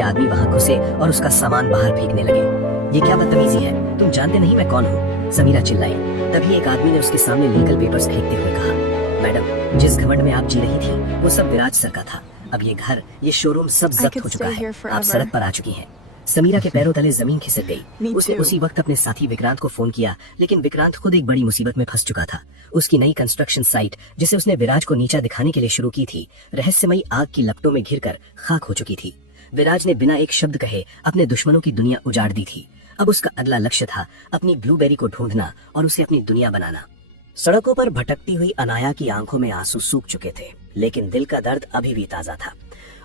के आदमी वहाँ घुसे और उसका सामान बाहर फेंकने लगे। ये क्या बदतमीजी है, तुम जानते नहीं मैं कौन हूँ, समीरा चिल्लाई। तभी एक आदमी ने उसके सामने लीगल पेपर्स फेंकते हुए कहा, मैडम जिस घमंड में आप जी रही थी वो सब विराज सर का था। अब ये घर, ये शोरूम सब जब्त हो चुका है, आप सड़क पर आ चुकी हैं। समीरा के पैरों तले जमीन खिसक गई। उसने उसी वक्त अपने साथी विक्रांत को फोन किया, लेकिन विक्रांत खुद एक बड़ी मुसीबत में फंस चुका था। उसकी नई कंस्ट्रक्शन साइट, जिसे उसने विराज को नीचा दिखाने के लिए शुरू की थी, रहस्यमयी आग की लपटों में घिरकर खाक हो चुकी थी। विराज ने बिना एक शब्द कहे अपने दुश्मनों की दुनिया उजाड़ दी थी। अब उसका अगला लक्ष्य था अपनी ब्लूबेरी को ढूंढना और उसे अपनी दुनिया बनाना। सड़कों पर भटकती हुई अनाया की आंखों में आंसू सूख चुके थे, लेकिन दिल का दर्द अभी भी ताजा था।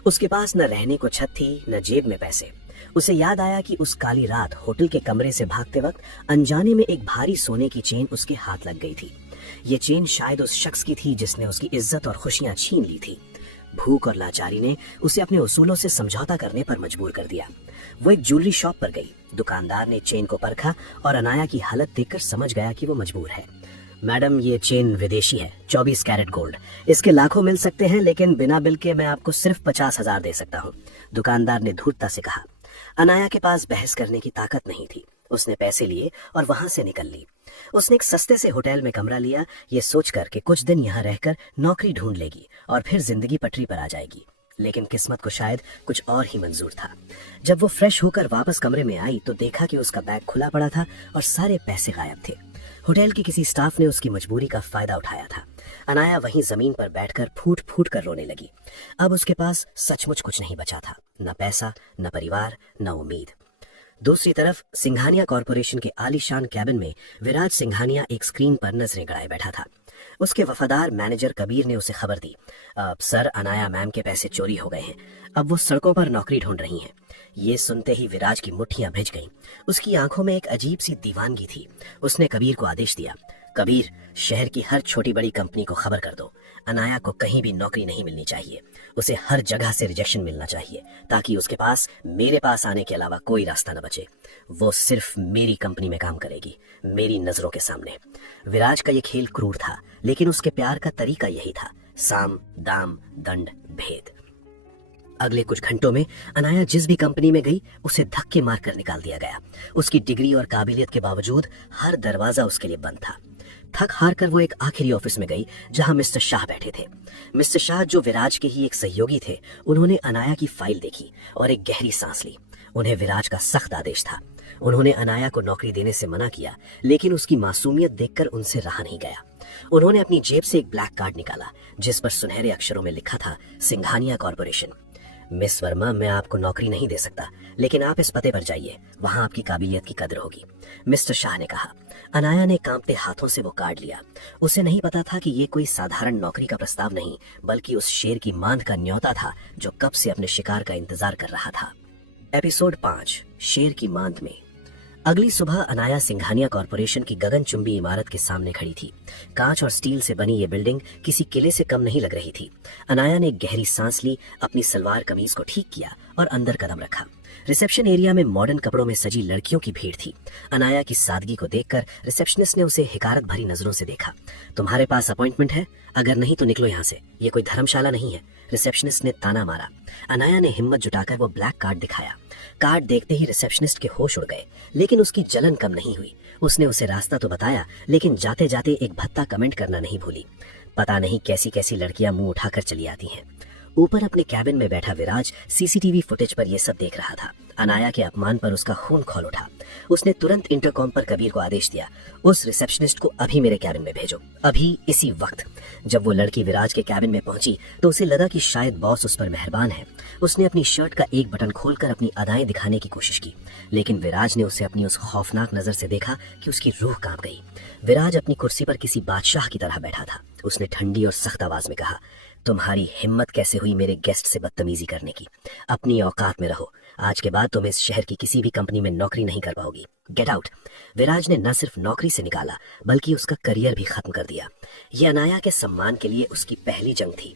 उसके पास न रहने को छत थी, न जेब में पैसे। उसे याद आया कि उस काली रात होटल के कमरे से भागते वक्त अनजाने में एक भारी सोने की चेन उसके हाथ लग गई थी। ये चेन शायद उस शख्स की थी जिसने उसकी इज्जत और खुशियां छीन ली थी। भूख और लाचारी ने उसे अपने उसूलों से समझौता करने पर मजबूर कर दिया। वो एक ज्वेलरी शॉप पर गई। दुकानदार ने चेन को परखा और अनाया की हालत देखकर समझ गया कि वो मजबूर है। मैडम ये चेन विदेशी है, 24 कैरेट गोल्ड। इसके लाखों मिल सकते हैं, लेकिन बिना बिल के मैं आपको सिर्फ 50,000 दे सकता हूँ, दुकानदार ने धूर्तता से कहा। अनाया के पास बहस करने की ताकत नहीं थी। उसने पैसे लिए और वहां से निकल ली। उसने एक सस्ते से होटल में कमरा लिया, ये सोचकर कि कुछ दिन यहाँ रहकर नौकरी ढूंढ लेगी और फिर जिंदगी पटरी पर आ जाएगी। लेकिन किस्मत को शायद कुछ और ही मंजूर था। जब वो फ्रेश होकर वापस कमरे में आई तो देखा कि उसका बैग खुला पड़ा था और सारे पैसे गायब थे। होटल के किसी स्टाफ ने उसकी मजबूरी का फायदा उठाया था। अनाया वहीं जमीन पर बैठकर फूट फूट कर रोने लगी। अब उसके पास सचमुच कुछ नहीं बचा था, न पैसा, न परिवार, न उम्मीद। दूसरी तरफ सिंघानिया कॉरपोरेशन के आलीशान कैबिन में विराज सिंघानिया एक स्क्रीन पर नजरें गड़ाए बैठा था। उसके वफादार मैनेजर कबीर ने उसे खबर दी, सर अनाया मैम के पैसे चोरी हो गए हैं, अब वो सड़कों पर नौकरी ढूंढ रही हैं। ये सुनते ही विराज की मुट्ठियां भिज गईं। उसकी आंखों में एक अजीब सी दीवानगी थी। उसने कबीर को आदेश दिया, कबीर शहर की हर छोटी बड़ी कंपनी को खबर कर दो, अनाया को कहीं भी नौकरी नहीं मिलनी चाहिए, उसे हर जगह से रिजेक्शन मिलना चाहिए, ताकि उसके पास मेरे पास आने के अलावा कोई रास्ता न बचे। वो सिर्फ मेरी कंपनी में काम करेगी, मेरी नजरों के सामने। विराज का ये खेल क्रूर था, लेकिन उसके प्यार का तरीका यही था, साम दाम दंड भेद। अगले कुछ घंटों में अनाया जिस भी कंपनी में गई उसे धक्के मारकर निकाल दिया गया। उसकी डिग्री और काबिलियत के बावजूद हर दरवाजा उसके लिए बंद था। थक हार कर वो एक आखिरी ऑफिस में गई जहां मिस्टर शाह बैठे थे। मिस्टर शाह जो विराज के ही एक सहयोगी थे, उन्होंने अनाया की फाइल देखी और एक गहरी सांस ली। उन्हें विराज का सख्त आदेश था। उन्होंने अनाया को नौकरी देने से मना किया, लेकिन उसकी मासूमियत देखकर उनसे रहा नहीं गया। उन्होंने अपनी जेब से एक ब्लैक कार्ड निकाला जिस पर सुनहरे अक्षरों में लिखा था, सिंघानिया कॉरपोरेशन। मिस वर्मा, मैं आपको नौकरी नहीं दे सकता, लेकिन आप इस पते पर जाइए, वहां आपकी काबिलियत की कदर होगी, मिस्टर शाह ने कहा। अनाया ने कांपते हाथों से वो कार्ड लिया। उसे नहीं पता था कि ये कोई साधारण नौकरी का प्रस्ताव नहीं, बल्कि उस शेर की मांद का न्योता था जो कब से अपने शिकार का इंतजार कर रहा था। एपिसोड 5, शेर की मांद में। अगली सुबह अनाया सिंघानिया कॉरपोरेशन की गगनचुंबी इमारत के सामने खड़ी थी। कांच और स्टील से बनी ये बिल्डिंग किसी किले से कम नहीं लग रही थी। अनाया ने एक गहरी सांस ली, अपनी सलवार कमीज को ठीक किया और अंदर कदम रखा। रिसेप्शन एरिया में मॉडर्न कपड़ों में सजी लड़कियों की भीड़ थी। अनाया की सादगी को देखकर रिसेप्शनिस्ट ने उसे हिकारत भरी नजरों से देखा। तुम्हारे पास अपॉइंटमेंट है? अगर नहीं तो निकलो यहाँ से, ये कोई धर्मशाला नहीं है, रिसेप्शनिस्ट ने ताना मारा। अनाया ने हिम्मत जुटाकर वो ब्लैक कार्ड दिखाया। कार्ड देखते ही रिसेप्शनिस्ट के होश उड़ गए, लेकिन उसकी जलन कम नहीं हुई। उसने उसे रास्ता तो बताया, लेकिन जाते जाते एक भद्दा कमेंट करना नहीं भूली, पता नहीं कैसी कैसी लड़कियां मुंह उठाकर चली आती हैं। ऊपर अपने कैबिन में बैठा विराज सीसीटीवी फुटेज पर यह सब देख रहा था। अनाया के अपमान पर उसका खून खौल उठा। उसने तुरंत इंटरकॉम पर कबीर को आदेश दिया, उस रिसेप्शनिस्ट को अभी मेरे कैबिन में भेजो, अभी इसी वक्त। जब वो लड़की विराज के कैबिन में पहुंची तो उसे लगा कि शायद बॉस उस पर मेहरबान है। उसने अपनी शर्ट का एक बटन खोलकर अपनी अदाएं दिखाने की कोशिश की, लेकिन विराज ने उसे अपनी उस खौफनाक नजर से देखा कि उसकी रूह कांप गई। विराज अपनी कुर्सी पर किसी बादशाह की तरह बैठा था। उसने ठंडी और सख्त आवाज में कहा, तुम्हारी हिम्मत कैसे हुई मेरे गेस्ट से बदतमीजी करने की? अपनी औकात में रहो, आज के बाद तुम इस शहर की किसी भी कंपनी में नौकरी नहीं कर पाओगी, गेट आउट। विराज ने न सिर्फ नौकरी से निकाला बल्कि उसका करियर भी खत्म कर दिया। ये अनाया के सम्मान के लिए उसकी पहली जंग थी।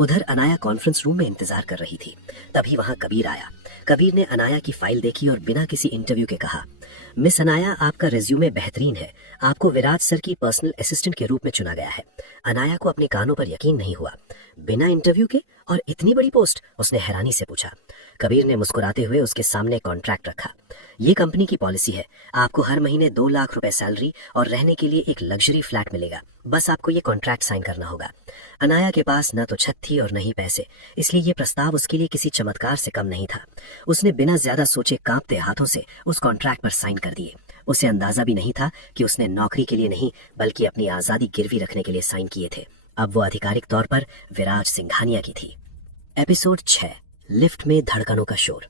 उधर अनाया कॉन्फ्रेंस रूम में इंतजार कर रही थी। तभी वहां कबीर आया। कबीर ने अनाया की फाइल देखी और बिना किसी इंटरव्यू के कहा, मिस अनाया, आपका रिज्यूमे बेहतरीन है, आपको विराज सर की पर्सनल असिस्टेंट के रूप में चुना गया है। अनाया को अपने कानों पर यकीन नहीं हुआ। बिना इंटरव्यू के और इतनी बड़ी पोस्ट? उसने हैरानी से पूछा। कबीर ने मुस्कुराते हुए उसके सामने कॉन्ट्रैक्ट रखा। ये कंपनी की पॉलिसी है, आपको हर महीने 2 लाख रुपए सैलरी और रहने के लिए एक लग्जरी फ्लैट मिलेगा। बस आपको ये कॉन्ट्रैक्ट साइन करना होगा। अनाया के पास न तो छत थी और न ही पैसे, इसलिए ये प्रस्ताव उसके लिए किसी चमत्कार से कम नहीं था। उसने बिना ज्यादा सोचे कांपते हाथों से उस कॉन्ट्रैक्ट पर साइन कर दिए। उसे अंदाजा भी नहीं था कि उसने नौकरी के लिए नहीं बल्कि अपनी आजादी गिरवी रखने के लिए साइन किए थे। अब वो आधिकारिक तौर पर विराज सिंघानिया की थी। एपिसोड 6, लिफ्ट में धड़कनों का शोर।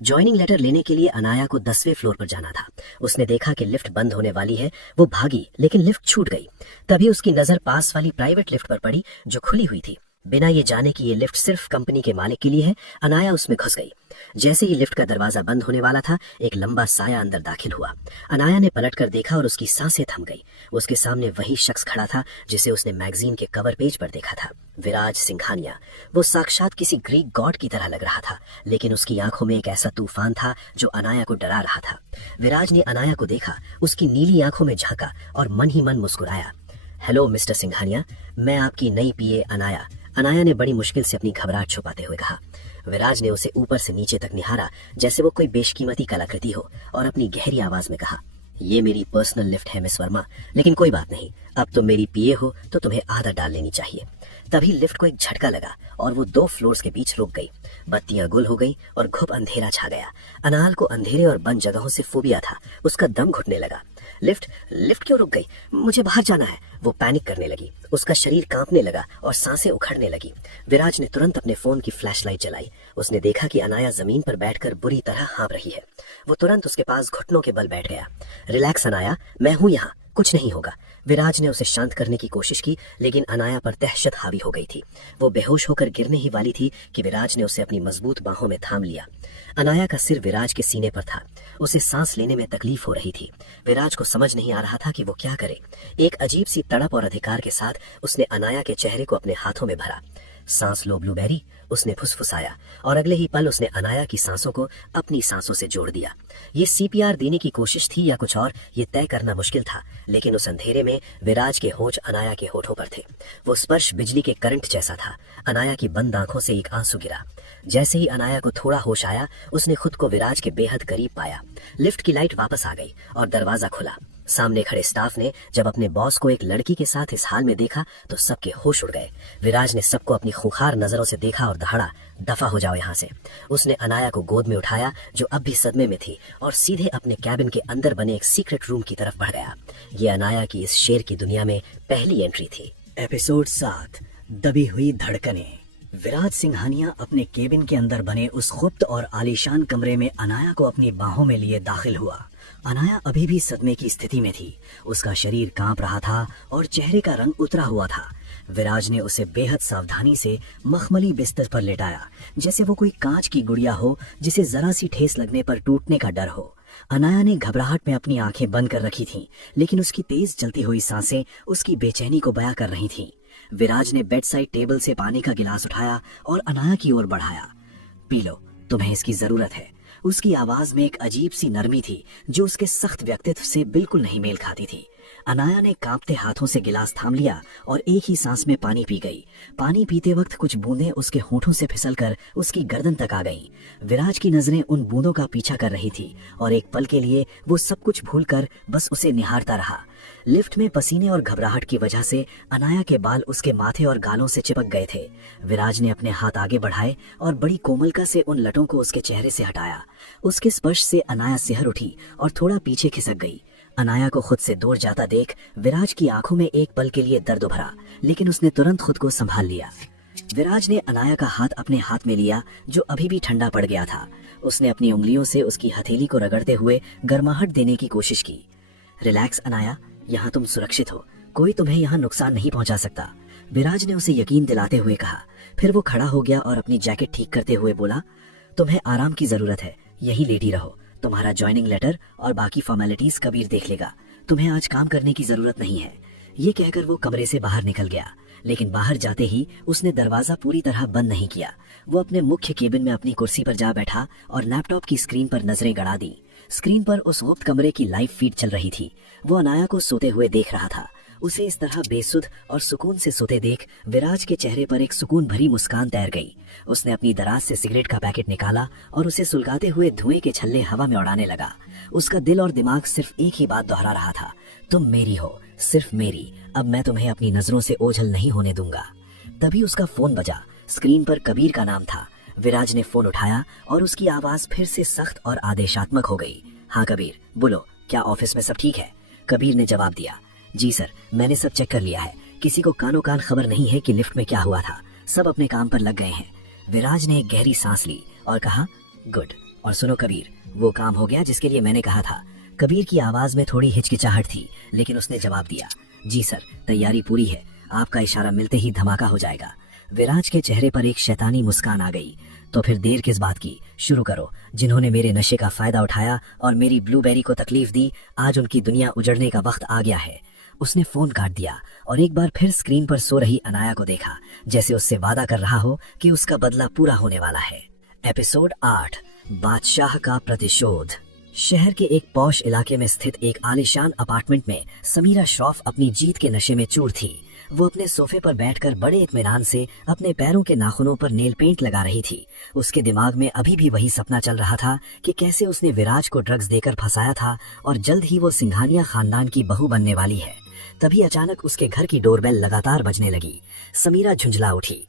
ज्वाइनिंग लेटर लेने के लिए अनाया को 10वें फ्लोर पर जाना था। उसने देखा कि लिफ्ट बंद होने वाली है। वो भागी, लेकिन लिफ्ट छूट गई। तभी उसकी नजर पास वाली प्राइवेट लिफ्ट पर पड़ी जो खुली हुई थी। बिना ये जाने कि ये लिफ्ट सिर्फ कंपनी के मालिक के लिए है, अनाया उसमें घुस गई। जैसे ही लिफ्ट का दरवाजा बंद होने वाला था, एक लंबा साया अंदर दाखिल हुआ। अनाया ने पलटकर देखा और उसकी सांसें थम गई। उसके सामने वही शख्स खड़ा था जिसे उसने मैगजीन के कवर पेज पर देखा था, विराज सिंघानिया। वो साक्षात किसी ग्रीक गॉड की तरह लग रहा था, लेकिन उसकी आंखों में एक ऐसा तूफान था जो अनाया को डरा रहा था। विराज ने अनाया को देखा, उसकी नीली आंखों में झांका और मन ही मन मुस्कुराया। हेलो मिस्टर सिंघानिया, मैं आपकी नई पीए अनाया। अनाया ने बड़ी मुश्किल से अपनी घबराहट छुपाते हुए कहा। विराज ने उसे ऊपर से नीचे तक निहारा जैसे वो कोई बेशकीमती कलाकृति हो और अपनी गहरी आवाज में कहा, ये मेरी पर्सनल लिफ्ट है मिस वर्मा, लेकिन कोई बात नहीं, अब तुम मेरी पीए हो तो तुम्हें आदत डाल लेनी चाहिए। तभी लिफ्ट को एक झटका लगा और वो 2 फ्लोर्स के बीच रुक गई। बत्तियां गुल हो गई और घुप अंधेरा छा गया। अनाल को अंधेरे और बंद जगहों से फोबिया था। उसका दम घुटने लगा। लिफ्ट लिफ्ट क्यों रुक गई? मुझे बाहर जाना है। वो पैनिक करने लगी। उसका शरीर कांपने लगा और सांसें उखड़ने लगी। विराज ने तुरंत अपने फोन की फ्लैशलाइट जलाई। उसने देखा कि अनाया जमीन पर बैठकर बुरी तरह हाँप रही है। वो तुरंत उसके पास घुटनों के बल बैठ गया। रिलैक्स अनाया, मैं हूं यहाँ, कुछ नहीं होगा। विराज ने उसे शांत करने की कोशिश की, लेकिन अनाया पर दहशत हावी हो गई थी। वो बेहोश होकर गिरने ही वाली थी कि विराज ने उसे अपनी मजबूत बाहों में थाम लिया। अनाया का सिर विराज के सीने पर था। उसे सांस लेने में तकलीफ हो रही थी। विराज को समझ नहीं आ रहा था कि वो क्या करे। एक अजीब सी तड़प और अधिकार के साथ उसने अनाया के चेहरे को अपने हाथों में भरा। सांस लो ब्लूबेरी, उसने फुसफुसाया, और अगले ही पल उसने अनाया की सांसों को अपनी सांसों से जोड़ दिया। ये सीपीआर देने की कोशिश थी या कुछ और, ये तय करना मुश्किल था, लेकिन उस अंधेरे में विराज के होंठ अनाया के होठों पर थे। वो स्पर्श बिजली के करंट जैसा था। अनाया की बंद आंखों से एक आंसू गिरा। जैसे ही अनाया को थोड़ा होश आया, उसने खुद को विराज के बेहद करीब पाया। लिफ्ट की लाइट वापस आ गई और दरवाजा खुला। सामने खड़े स्टाफ ने जब अपने बॉस को एक लड़की के साथ इस हाल में देखा तो सबके होश उड़ गए। विराज ने सबको अपनी खूंखार नजरों से देखा और दहाड़ा, दफा हो जाओ यहाँ से। उसने अनाया को गोद में उठाया जो अब भी सदमे में थी और सीधे अपने कैबिन के अंदर बने एक सीक्रेट रूम की तरफ बढ़ गया। ये अनाया की इस शेर की दुनिया में पहली एंट्री थी। एपिसोड 7, दबी हुई धड़कनें। विराज सिंघानिया अपने केबिन के अंदर बने उस खुफ्त और आलीशान कमरे में अनाया को अपनी बाहों में लिए दाखिल हुआ। अनाया अभी भी सदमे की स्थिति में थी। उसका शरीर कांप रहा था और चेहरे का रंग उतरा हुआ था। विराज ने उसे बेहद सावधानी से मखमली बिस्तर पर लेटाया, जैसे वो कोई कांच की गुड़िया हो जिसे जरा सी ठेस लगने पर टूटने का डर हो। अनाया ने घबराहट में अपनी आंखें बंद कर रखी थीं, लेकिन उसकी तेज चलती हुई सांसें उसकी बेचैनी को बयां कर रही थीं। विराज ने बेड साइड टेबल से पानी का गिलास उठाया और अनाया की ओर बढ़ाया। पी लो, तुम्हें इसकी जरूरत है। उसकी आवाज में एक अजीब सी नरमी थी जो उसके सख्त व्यक्तित्व से बिल्कुल नहीं मेल खाती थी। अनाया ने कांपते हाथों से गिलास थाम लिया और एक ही सांस में पानी पी गई। पानी पीते वक्त कुछ बूंदें उसके होठों से फिसलकर उसकी गर्दन तक आ गईं। विराज की नजरें उन बूंदों का पीछा कर रही थी और एक पल के लिए वो सब कुछ भूलकर बस उसे निहारता रहा। लिफ्ट में पसीने और घबराहट की वजह से अनाया के बाल उसके माथे और गालों से चिपक गए थे। विराज ने अपने हाथ आगे बढ़ाए और बड़ी कोमलता से उन लटों को उसके चेहरे से हटाया। उसके स्पर्श से अनाया सिहर उठी और थोड़ा पीछे खिसक गई। अनाया को खुद से दूर जाता देख विराज की आंखों में एक पल के लिए दर्द उभरा, लेकिन उसने तुरंत खुद को संभाल लिया। विराज ने अनाया का हाथ अपने हाथ में लिया जो अभी भी ठंडा पड़ गया था। उसने अपनी उंगलियों से उसकी हथेली को रगड़ते हुए गर्माहट देने की कोशिश की। रिलैक्स अनाया, यहाँ तुम सुरक्षित हो, कोई तुम्हें यहाँ नुकसान नहीं पहुंचा सकता, विराज ने उसे यकीन दिलाते हुए कहा। फिर वो खड़ा हो गया और अपनी जैकेट ठीक करते हुए बोला, तुम्हें आराम की जरूरत है, यहीं लेटी रहो। तुम्हारा ज्वाइनिंग लेटर और बाकी फॉर्मेलिटीज कबीर देख लेगा। तुम्हें आज काम करने की जरूरत नहीं है। ये कहकर वो कमरे से बाहर निकल गया, लेकिन बाहर जाते ही उसने दरवाजा पूरी तरह बंद नहीं किया। वो अपने मुख्य केबिन में अपनी कुर्सी पर जा बैठा और लैपटॉप की स्क्रीन पर नजरें गड़ा दी। स्क्रीन पर उस गुप्त कमरे की लाइव फीड चल रही थी। वो अनाया को सोते हुए देख रहा था। उसे इस तरह बेसुध और सुकून से सोते देख विराज के चेहरे पर एक सुकून भरी मुस्कान तैर गई। उसने अपनी दराज से सिगरेट का पैकेट निकाला और उसे सुलगाते हुए धुएं के छल्ले हवा में उड़ाने लगा। उसका दिल और दिमाग सिर्फ एक ही बात दोहरा रहा था, तुम मेरी हो, सिर्फ मेरी। अब मैं तुम्हें अपनी नजरों से ओझल नहीं होने दूंगा। तभी उसका फोन बजा। स्क्रीन पर कबीर का नाम था। विराज ने फोन उठाया और उसकी आवाज फिर से सख्त और आदेशात्मक हो गई। हाँ कबीर, बोलो, क्या ऑफिस में सब ठीक है? कबीर ने जवाब दिया, जी सर, मैंने सब चेक कर लिया है। किसी को कानो कान खबर नहीं है कि लिफ्ट में क्या हुआ था। सब अपने काम पर लग गए हैं। विराज ने एक गहरी सांस ली और कहा, गुड। और सुनो कबीर, वो काम हो गया जिसके लिए मैंने कहा था। कबीर की आवाज में थोड़ी हिचकिचाहट थी, लेकिन उसने जवाब दिया, जी सर, तैयारी पूरी है। आपका इशारा मिलते ही धमाका हो जाएगा। विराज के चेहरे पर एक शैतानी मुस्कान आ गई। तो फिर देर किस बात की, शुरू करो। जिन्होंने मेरे नशे का फायदा उठाया और मेरी ब्लूबेरी को तकलीफ दी, आज उनकी दुनिया उजड़ने का वक्त आ गया है। उसने फोन काट दिया और एक बार फिर स्क्रीन पर सो रही अनाया को देखा, जैसे उससे वादा कर रहा हो कि उसका बदला पूरा होने वाला है। एपिसोड 8, बादशाह का प्रतिशोध। शहर के एक पॉश इलाके में स्थित एक आलीशान अपार्टमेंट में समीरा श्रॉफ अपनी जीत के नशे में चूर थी। वो अपने सोफे पर बैठकर बड़े इत्मीनान से अपने पैरों के नाखूनों पर नेल पेंट लगा रही थी। उसके दिमाग में अभी भी वही सपना चल रहा था कि कैसे उसने विराज को ड्रग्स देकर फंसाया था और जल्द ही वो सिंघानिया खानदान की बहू बनने वाली है। तभी अचानक उसके घर की डोरबेल लगातार बजने लगी। समीरा झुंझला उठी।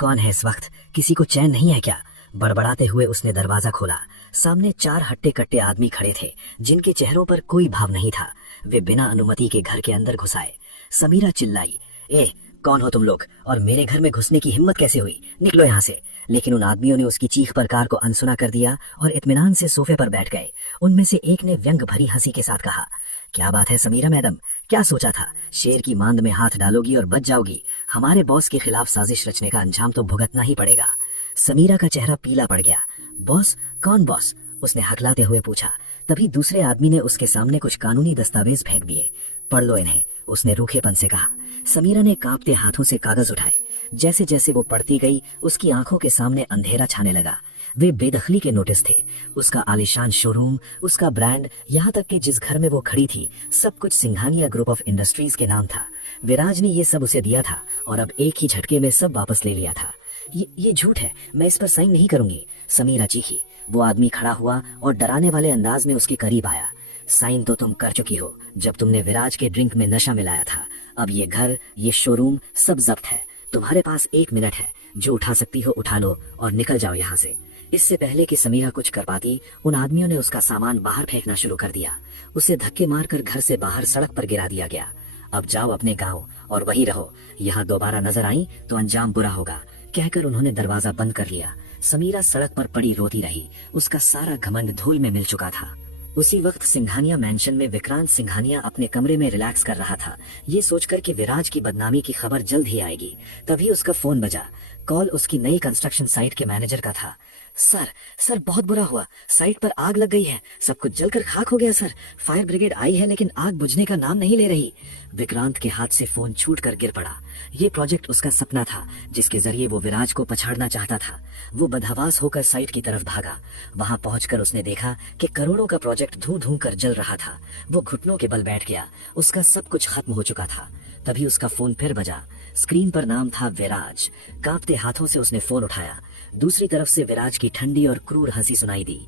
कौन है इस वक्त? किसी को चैन नहीं है क्या? बड़बड़ाते हुए उसने दरवाजा खोला। सामने 4 हट्टे कट्टे आदमी खड़े थे, जिनके चेहरों पर कोई भाव नहीं था। वे बिना अनुमति के घर के अंदर घुस आए। समीरा चिल्लाई, ए, कौन हो तुम लोग और मेरे घर में घुसने की हिम्मत कैसे हुई? निकलो यहाँ से। लेकिन उन आदमियों ने उसकी चीख प्रकार को अनसुना कर दिया और इत्मीनान से सोफे पर बैठ गए। उनमें से एक ने व्यंग भरी हंसी के साथ कहा, क्या बात है समीरा मैडम, क्या सोचा था? शेर की मांद में हाथ डालोगी और बच जाओगी? हमारे बॉस के खिलाफ साजिश रचने का अंजाम तो भुगतना ही पड़ेगा। समीरा का चेहरा पीला पड़ गया। बॉस? कौन बॉस? उसने हकलाते हुए पूछा। तभी दूसरे आदमी ने उसके सामने कुछ कानूनी दस्तावेज फेंक दिए। पढ़ लो इन्हें, उसने रूखेपन से कहा। समीरा ने कांपते हाथों से कागज उठाए। जैसे जैसे वो पढ़ती गई, उसकी आंखों के सामने अंधेरा छाने लगा। वे बेदखली के नोटिस थे। उसका आलीशान शोरूम, उसका ब्रांड, यहाँ तक कि जिस घर में वो खड़ी थी, सब कुछ सिंघानिया ग्रुप ऑफ इंडस्ट्रीज के नाम था। विराज ने ये सब उसे दिया था और अब एक ही झटके में सब वापस ले लिया था। ये झूठ है, मैं इस पर साइन नहीं करूंगी, समीरा चीखी। वो आदमी खड़ा हुआ और डराने वाले अंदाज में उसके करीब आया। साइन तो तुम कर चुकी हो जब तुमने विराज के ड्रिंक में नशा मिलाया था। अब ये घर, ये शोरूम सब जब्त है। तुम्हारे पास 1 मिनट है, जो उठा सकती हो उठा लो और निकल जाओ यहाँ से। इससे पहले कि समीरा कुछ कर पाती, उन आदमियों ने उसका सामान बाहर फेंकना शुरू कर दिया। उसे धक्के मारकर घर से बाहर सड़क पर गिरा दिया गया। अब जाओ अपने गाँव और वहीं रहो, यहाँ दोबारा नजर आई तो अंजाम बुरा होगा, कहकर उन्होंने दरवाजा बंद कर लिया। समीरा सड़क पर पड़ी रोती रही। उसका सारा घमंड धूल में मिल चुका था। उसी वक्त सिंघानिया मैंशन में विक्रांत सिंघानिया अपने कमरे में रिलैक्स कर रहा था, ये सोचकर कि विराज की बदनामी की खबर जल्द ही आएगी। तभी उसका फोन बजा। कॉल उसकी नई कंस्ट्रक्शन साइट के मैनेजर का था। सर बहुत बुरा हुआ, साइट पर आग लग गई है, सब कुछ जलकर खाक हो गया सर। फायर ब्रिगेड आई है लेकिन आग बुझने का नाम नहीं ले रही। विक्रांत के हाथ से फोन छूटकर गिर पड़ा। ये प्रोजेक्ट उसका सपना था, जिसके जरिए वो विराज को पछाड़ना चाहता था। वो बदहवास होकर साइट की तरफ भागा। वहां पहुंचकर उसने देखा कि करोड़ों का प्रोजेक्ट धू धू कर जल रहा था। वो घुटनों के बल बैठ गया। उसका सब कुछ खत्म हो चुका था। तभी उसका फोन फिर बजा। स्क्रीन पर नाम था विराज। कांपते हाथों से उसने फोन उठाया। दूसरी तरफ से विराज की ठंडी और क्रूर हंसी सुनाई दी।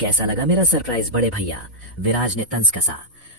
कैसा लगा मेरा सरप्राइज बड़े भैया? विराज ने तंज कसा।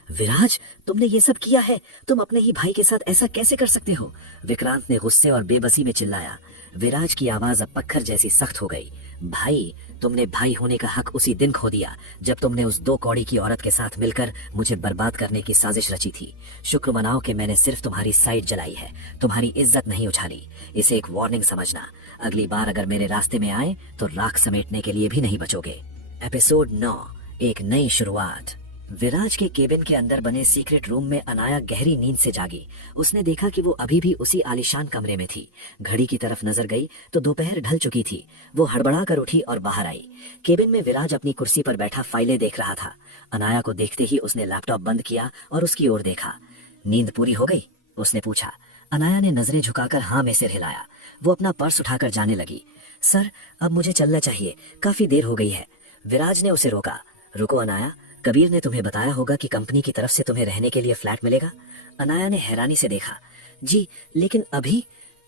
विराज, तुमने ये सब किया है? तुम अपने ही भाई के साथ ऐसा कैसे कर सकते हो? विक्रांत ने गुस्से और बेबसी में चिल्लाया। विराज की आवाज अब पत्थर जैसी सख्त हो गई। भाई, तुमने भाई होने का हक उसी दिन खो दिया जब तुमने उस 2 कौड़ी की औरत के साथ मिलकर मुझे बर्बाद करने की साजिश रची थी। शुक्र मनाओ कि मैंने सिर्फ तुम्हारी साइड जलाई है, तुम्हारी इज्जत नहीं उछाली। इसे एक वार्निंग समझना। अगली बार अगर मेरे रास्ते में आए तो राख समेटने के लिए भी नहीं बचोगे। एपिसोड 9, एक नई शुरुआत। विराज के केबिन के अंदर बने सीक्रेट रूम में अनाया गहरी नींद से जागी। उसने देखा कि वो अभी भी उसी आलीशान कमरे में थी। घड़ी की तरफ नजर गई तो दोपहर ढल चुकी थी। वो हड़बड़ा कर उठी और बाहर आई। केबिन में विराज अपनी कुर्सी पर बैठा फाइलें देख रहा था। अनाया को देखते ही उसने लैपटॉप बंद किया और उसकी ओर देखा। नींद पूरी हो गई? उसने पूछा। अनाया ने नजरें झुकाकर हाँ में सिर हिलाया। वो अपना पर्स उठाकर जाने लगी। सर, अब मुझे चलना चाहिए, काफी देर हो गई है। विराज ने उसे रोका। रुको अनाया, कबीर ने तुम्हें बताया होगा कि कंपनी की तरफ से तुम्हें रहने के लिए फ्लैट मिलेगा। अनाया ने हैरानी से देखा। जी, लेकिन अभी?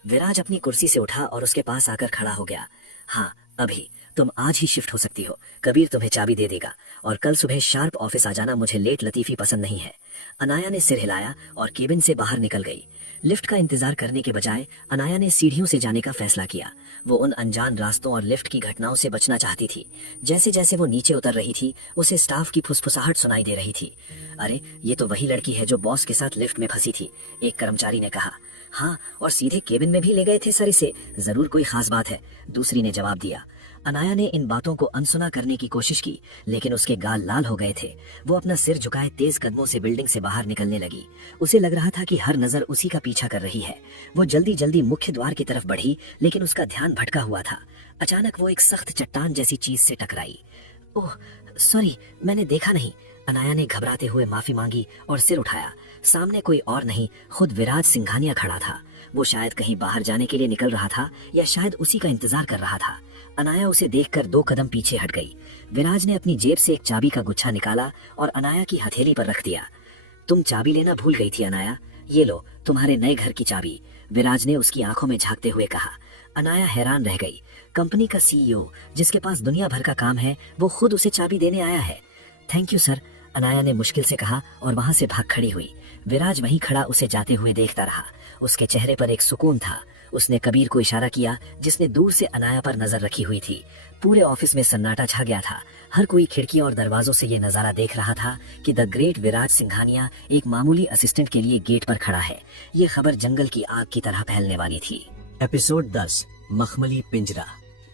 विराज अपनी कुर्सी से उठा और उसके पास आकर खड़ा हो गया। हाँ, अभी। तुम आज ही शिफ्ट हो सकती हो। कबीर तुम्हें चाबी दे देगा और कल सुबह शार्प ऑफिस आ जाना। मुझे लेट लतीफी पसंद नहीं है। अनाया ने सिर हिलाया और केबिन से बाहर निकल गई। लिफ्ट का इंतजार करने के बजाय अनाया ने सीढ़ियों से जाने का फैसला किया। वो उन अनजान रास्तों और लिफ्ट की घटनाओं से बचना चाहती थी। जैसे जैसे वो नीचे उतर रही थी, उसे स्टाफ की फुसफुसाहट सुनाई दे रही थी। अरे, ये तो वही लड़की है जो बॉस के साथ लिफ्ट में फंसी थी, एक कर्मचारी ने कहा। हाँ, और सीधे केबिन में भी ले गए थे सर इसे। जरूर कोई खास बात है, दूसरी ने जवाब दिया। अनाया ने इन बातों को अनसुना करने की कोशिश की, लेकिन उसके गाल लाल हो गए थे। वो अपना सिर झुकाए तेज कदमों से बिल्डिंग से बाहर निकलने लगी। उसे लग रहा था कि हर नजर उसी का पीछा कर रही है। वो जल्दी जल्दी मुख्य द्वार की तरफ बढ़ी, लेकिन उसका ध्यान भटका हुआ था। अचानक वो एक सख्त चट्टान जैसी चीज से टकराई। ओह सॉरी, मैंने देखा नहीं। अनाया ने घबराते हुए माफी मांगी और सिर उठाया। सामने कोई और नहीं, खुद विराज सिंघानिया खड़ा था। वो शायद कहीं बाहर जाने के लिए निकल रहा था या शायद उसी का इंतजार कर रहा था। अनाया उसे देखकर 2 कदम पीछे हट गई। विराज ने अपनी जेब से एक चाबी का गुच्छा निकाला और अनाया की हथेली पर रख दिया। तुम चाबी लेना भूल गई थी अनाया, ये लो तुम्हारे नए घर की चाबी, विराज ने उसकी आंखों में झांकते हुए कहा। अनाया हैरान रह गई। कंपनी का सीईओ जिसके पास दुनिया भर का काम है, वो खुद उसे चाबी देने आया है। थैंक यू सर, अनाया ने मुश्किल से कहा और वहां से भाग खड़ी हुई। विराज वहीं खड़ा उसे जाते हुए देखता रहा। उसके चेहरे पर एक सुकून था। उसने कबीर को इशारा किया, जिसने दूर से अनाया पर नजर रखी हुई थी। पूरे ऑफिस में सन्नाटा छा गया था। हर कोई खिड़कियों और दरवाजों से ये नजारा देख रहा था कि द ग्रेट विराज सिंघानिया एक मामूली असिस्टेंट के लिए गेट पर खड़ा है। ये खबर जंगल की आग की तरह फैलने वाली थी। एपिसोड 10, मखमली पिंजरा।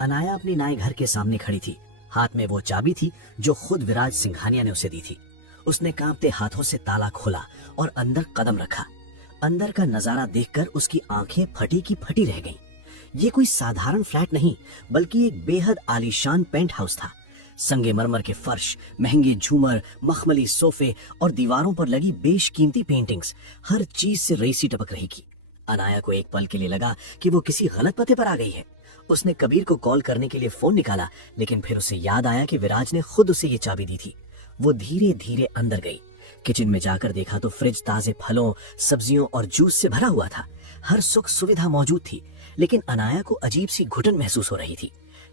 अनाया अपनी नए घर के सामने खड़ी थी। हाथ में वो चाबी थी जो खुद विराज सिंघानिया ने उसे दी थी। उसने कांपते हाथों से ताला खोला और अंदर कदम रखा। अंदर का नजारा देखकर उसकी आंखें फटी की फटी रह गईं। ये कोई साधारण फ्लैट नहीं, बल्कि एक बेहद आलीशान पेंट हाउस था। संगमरमर के फर्श, महंगे झूमर, मखमली सोफे और दीवारों पर लगी बेशकीमती पेंटिंग्स, हर चीज से रईसी टपक रही थी। अनाया को एक पल के लिए लगा कि वो किसी गलत पते पर आ गई है। उसने कबीर को कॉल करने के लिए फोन निकाला, लेकिन फिर उसे याद आया कि विराज ने खुद उसे ये चाबी दी थी। वो धीरे धीरे अंदर गई। किचन में जाकर देखा तो फ्रिज ताजे फलों, सब्जियों और जूस से भरा हुआ था। हर सुख सुविधा मौजूद थी, लेकिन अनाया को अजीब सी घुटन महसूस हो रही थी।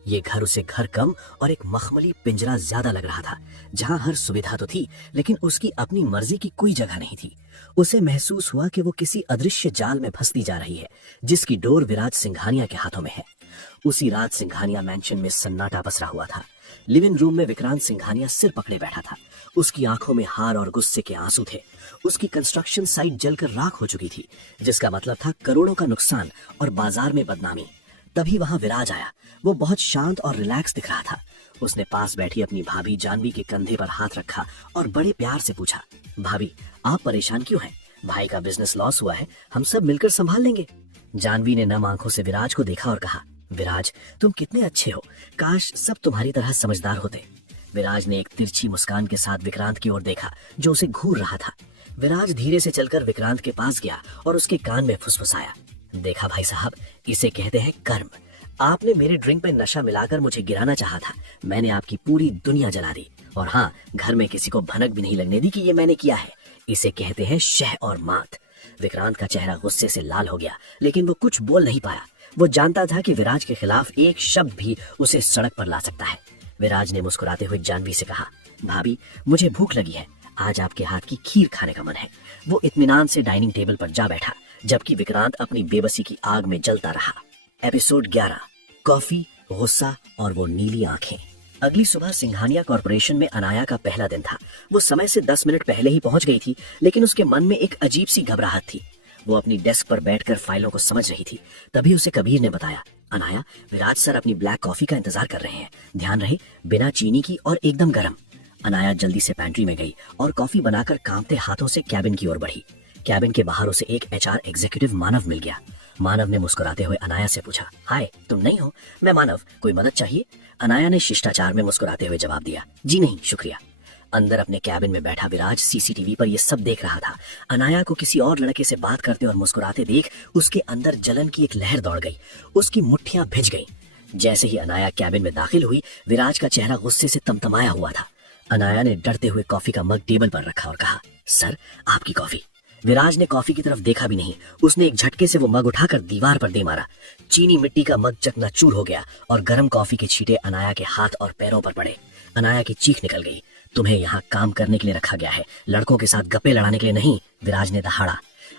ये घर उसे घर कम और एक मखमली पिंजरा ज्यादा लग रहा था, जहां हर सुविधा तो थी, लेकिन उसकी अपनी मर्जी की कोई जगह नहीं थी। उसे महसूस हुआ कि वो किसी अदृश्य जाल में फंसती जा रही है, जिसकी डोर विराज सिंघानिया के हाथों में है। उसी रात सिंघानिया मैंशन में सन्नाटा पसरा हुआ था। लिविंग रूम में विक्रांत सिंघानिया सिर पकड़े बैठा था। उसकी आंखों में हार और गुस्से के आंसू थे। उसकी कंस्ट्रक्शन साइट जलकर राख हो चुकी थी, जिसका मतलब था करोड़ों का नुकसान और बाजार में बदनामी। तभी वहां विराज आया। वो बहुत शांत और रिलैक्स दिख रहा था। उसने पास बैठी अपनी भाभी जानवी के कंधे पर हाथ रखा और बड़े प्यार से पूछा, भाभी आप परेशान क्यों हैं? भाई का बिजनेस लॉस हुआ है, हम सब मिलकर संभाल लेंगे। जानवी ने नम आंखों से विराज को देखा और कहा, विराज तुम कितने अच्छे हो, काश सब तुम्हारी तरह समझदार होते। विराज ने एक तिरछी मुस्कान के साथ विक्रांत की ओर देखा, जो उसे घूर रहा था। विराज धीरे से चलकर विक्रांत के पास गया और उसके कान में फुसफुसाया, देखा भाई साहब, इसे कहते हैं कर्म। आपने मेरे ड्रिंक में नशा मिलाकर मुझे गिराना चाहा था, मैंने आपकी पूरी दुनिया जला दी, और हाँ, घर में किसी को भनक भी नहीं लगने दी कि ये मैंने किया है। इसे कहते हैं शह और मात। विक्रांत का चेहरा गुस्से से लाल हो गया, लेकिन वो कुछ बोल नहीं पाया। वो जानता था कि विराज के खिलाफ एक शब्द भी उसे सड़क पर ला सकता है। विराज ने मुस्कुराते हुए जानवी से कहा, भाभी मुझे भूख लगी है, आज आपके हाथ की खीर खाने का मन है। वो इत्मीनान से डाइनिंग टेबल पर जा बैठा, जबकि विक्रांत अपनी बेबसी की आग में जलता रहा। एपिसोड 11, कॉफी, गुस्सा और वो नीली आंखें। अगली सुबह सिंघानिया कॉर्पोरेशन में अनाया का पहला दिन था। वो समय से 10 मिनट पहले ही पहुंच गई थी, लेकिन उसके मन में एक अजीब सी घबराहट थी। वो अपनी डेस्क पर बैठकर फाइलों को समझ रही थी। तभी उसे कबीर ने बताया, अनाया, विराज सर अपनी ब्लैक कॉफी का इंतजार कर रहे हैं, ध्यान रहे, बिना चीनी की और एकदम गर्म। अनाया जल्दी से पैंट्री में गई और कॉफी बनाकर कांपते हाथों से कैबिन की ओर बढ़ी। कैबिन के बाहर उसे एक HR एग्जीक्यूटिव मानव मिल गया। मानव ने मुस्कुराते हुए अनाया से पूछा, हाय, तुम नहीं हो? मैं मानव, कोई मदद चाहिए? अनाया ने शिष्टाचार में मुस्कुराते हुए जवाब दिया, जी नहीं, शुक्रिया। अंदर अपने कैबिन में बैठा विराज CCTV पर यह सब देख रहा था। अनाया को किसी और लड़के से बात करते और मुस्कुराते देख उसके अंदर जलन की एक लहर दौड़ गई। उसकी मुट्ठियां भिज गईं। जैसे ही अनाया कैबिन में दाखिल हुई, विराज का चेहरा गुस्से से तमतमाया हुआ था। अनाया ने डरते हुए कॉफी का मग टेबल पर रखा और कहा, सर आपकी कॉफी। विराज ने कॉफी की तरफ देखा भी नहीं। उसने एक झटके से वो मग उठाकर दीवार पर दे मारा। चीनी मिट्टी का मग चकनाचूर हो गया और गर्म कॉफी के छींटे अनाया के हाथ और पैरों पर पड़े। अनाया की चीख निकल गई। तुम्हें यहाँ काम करने के लिए रखा गया है, लड़कों के साथ गप्पे लड़ाने के लिए नहीं, विराज ने दहाड़ा।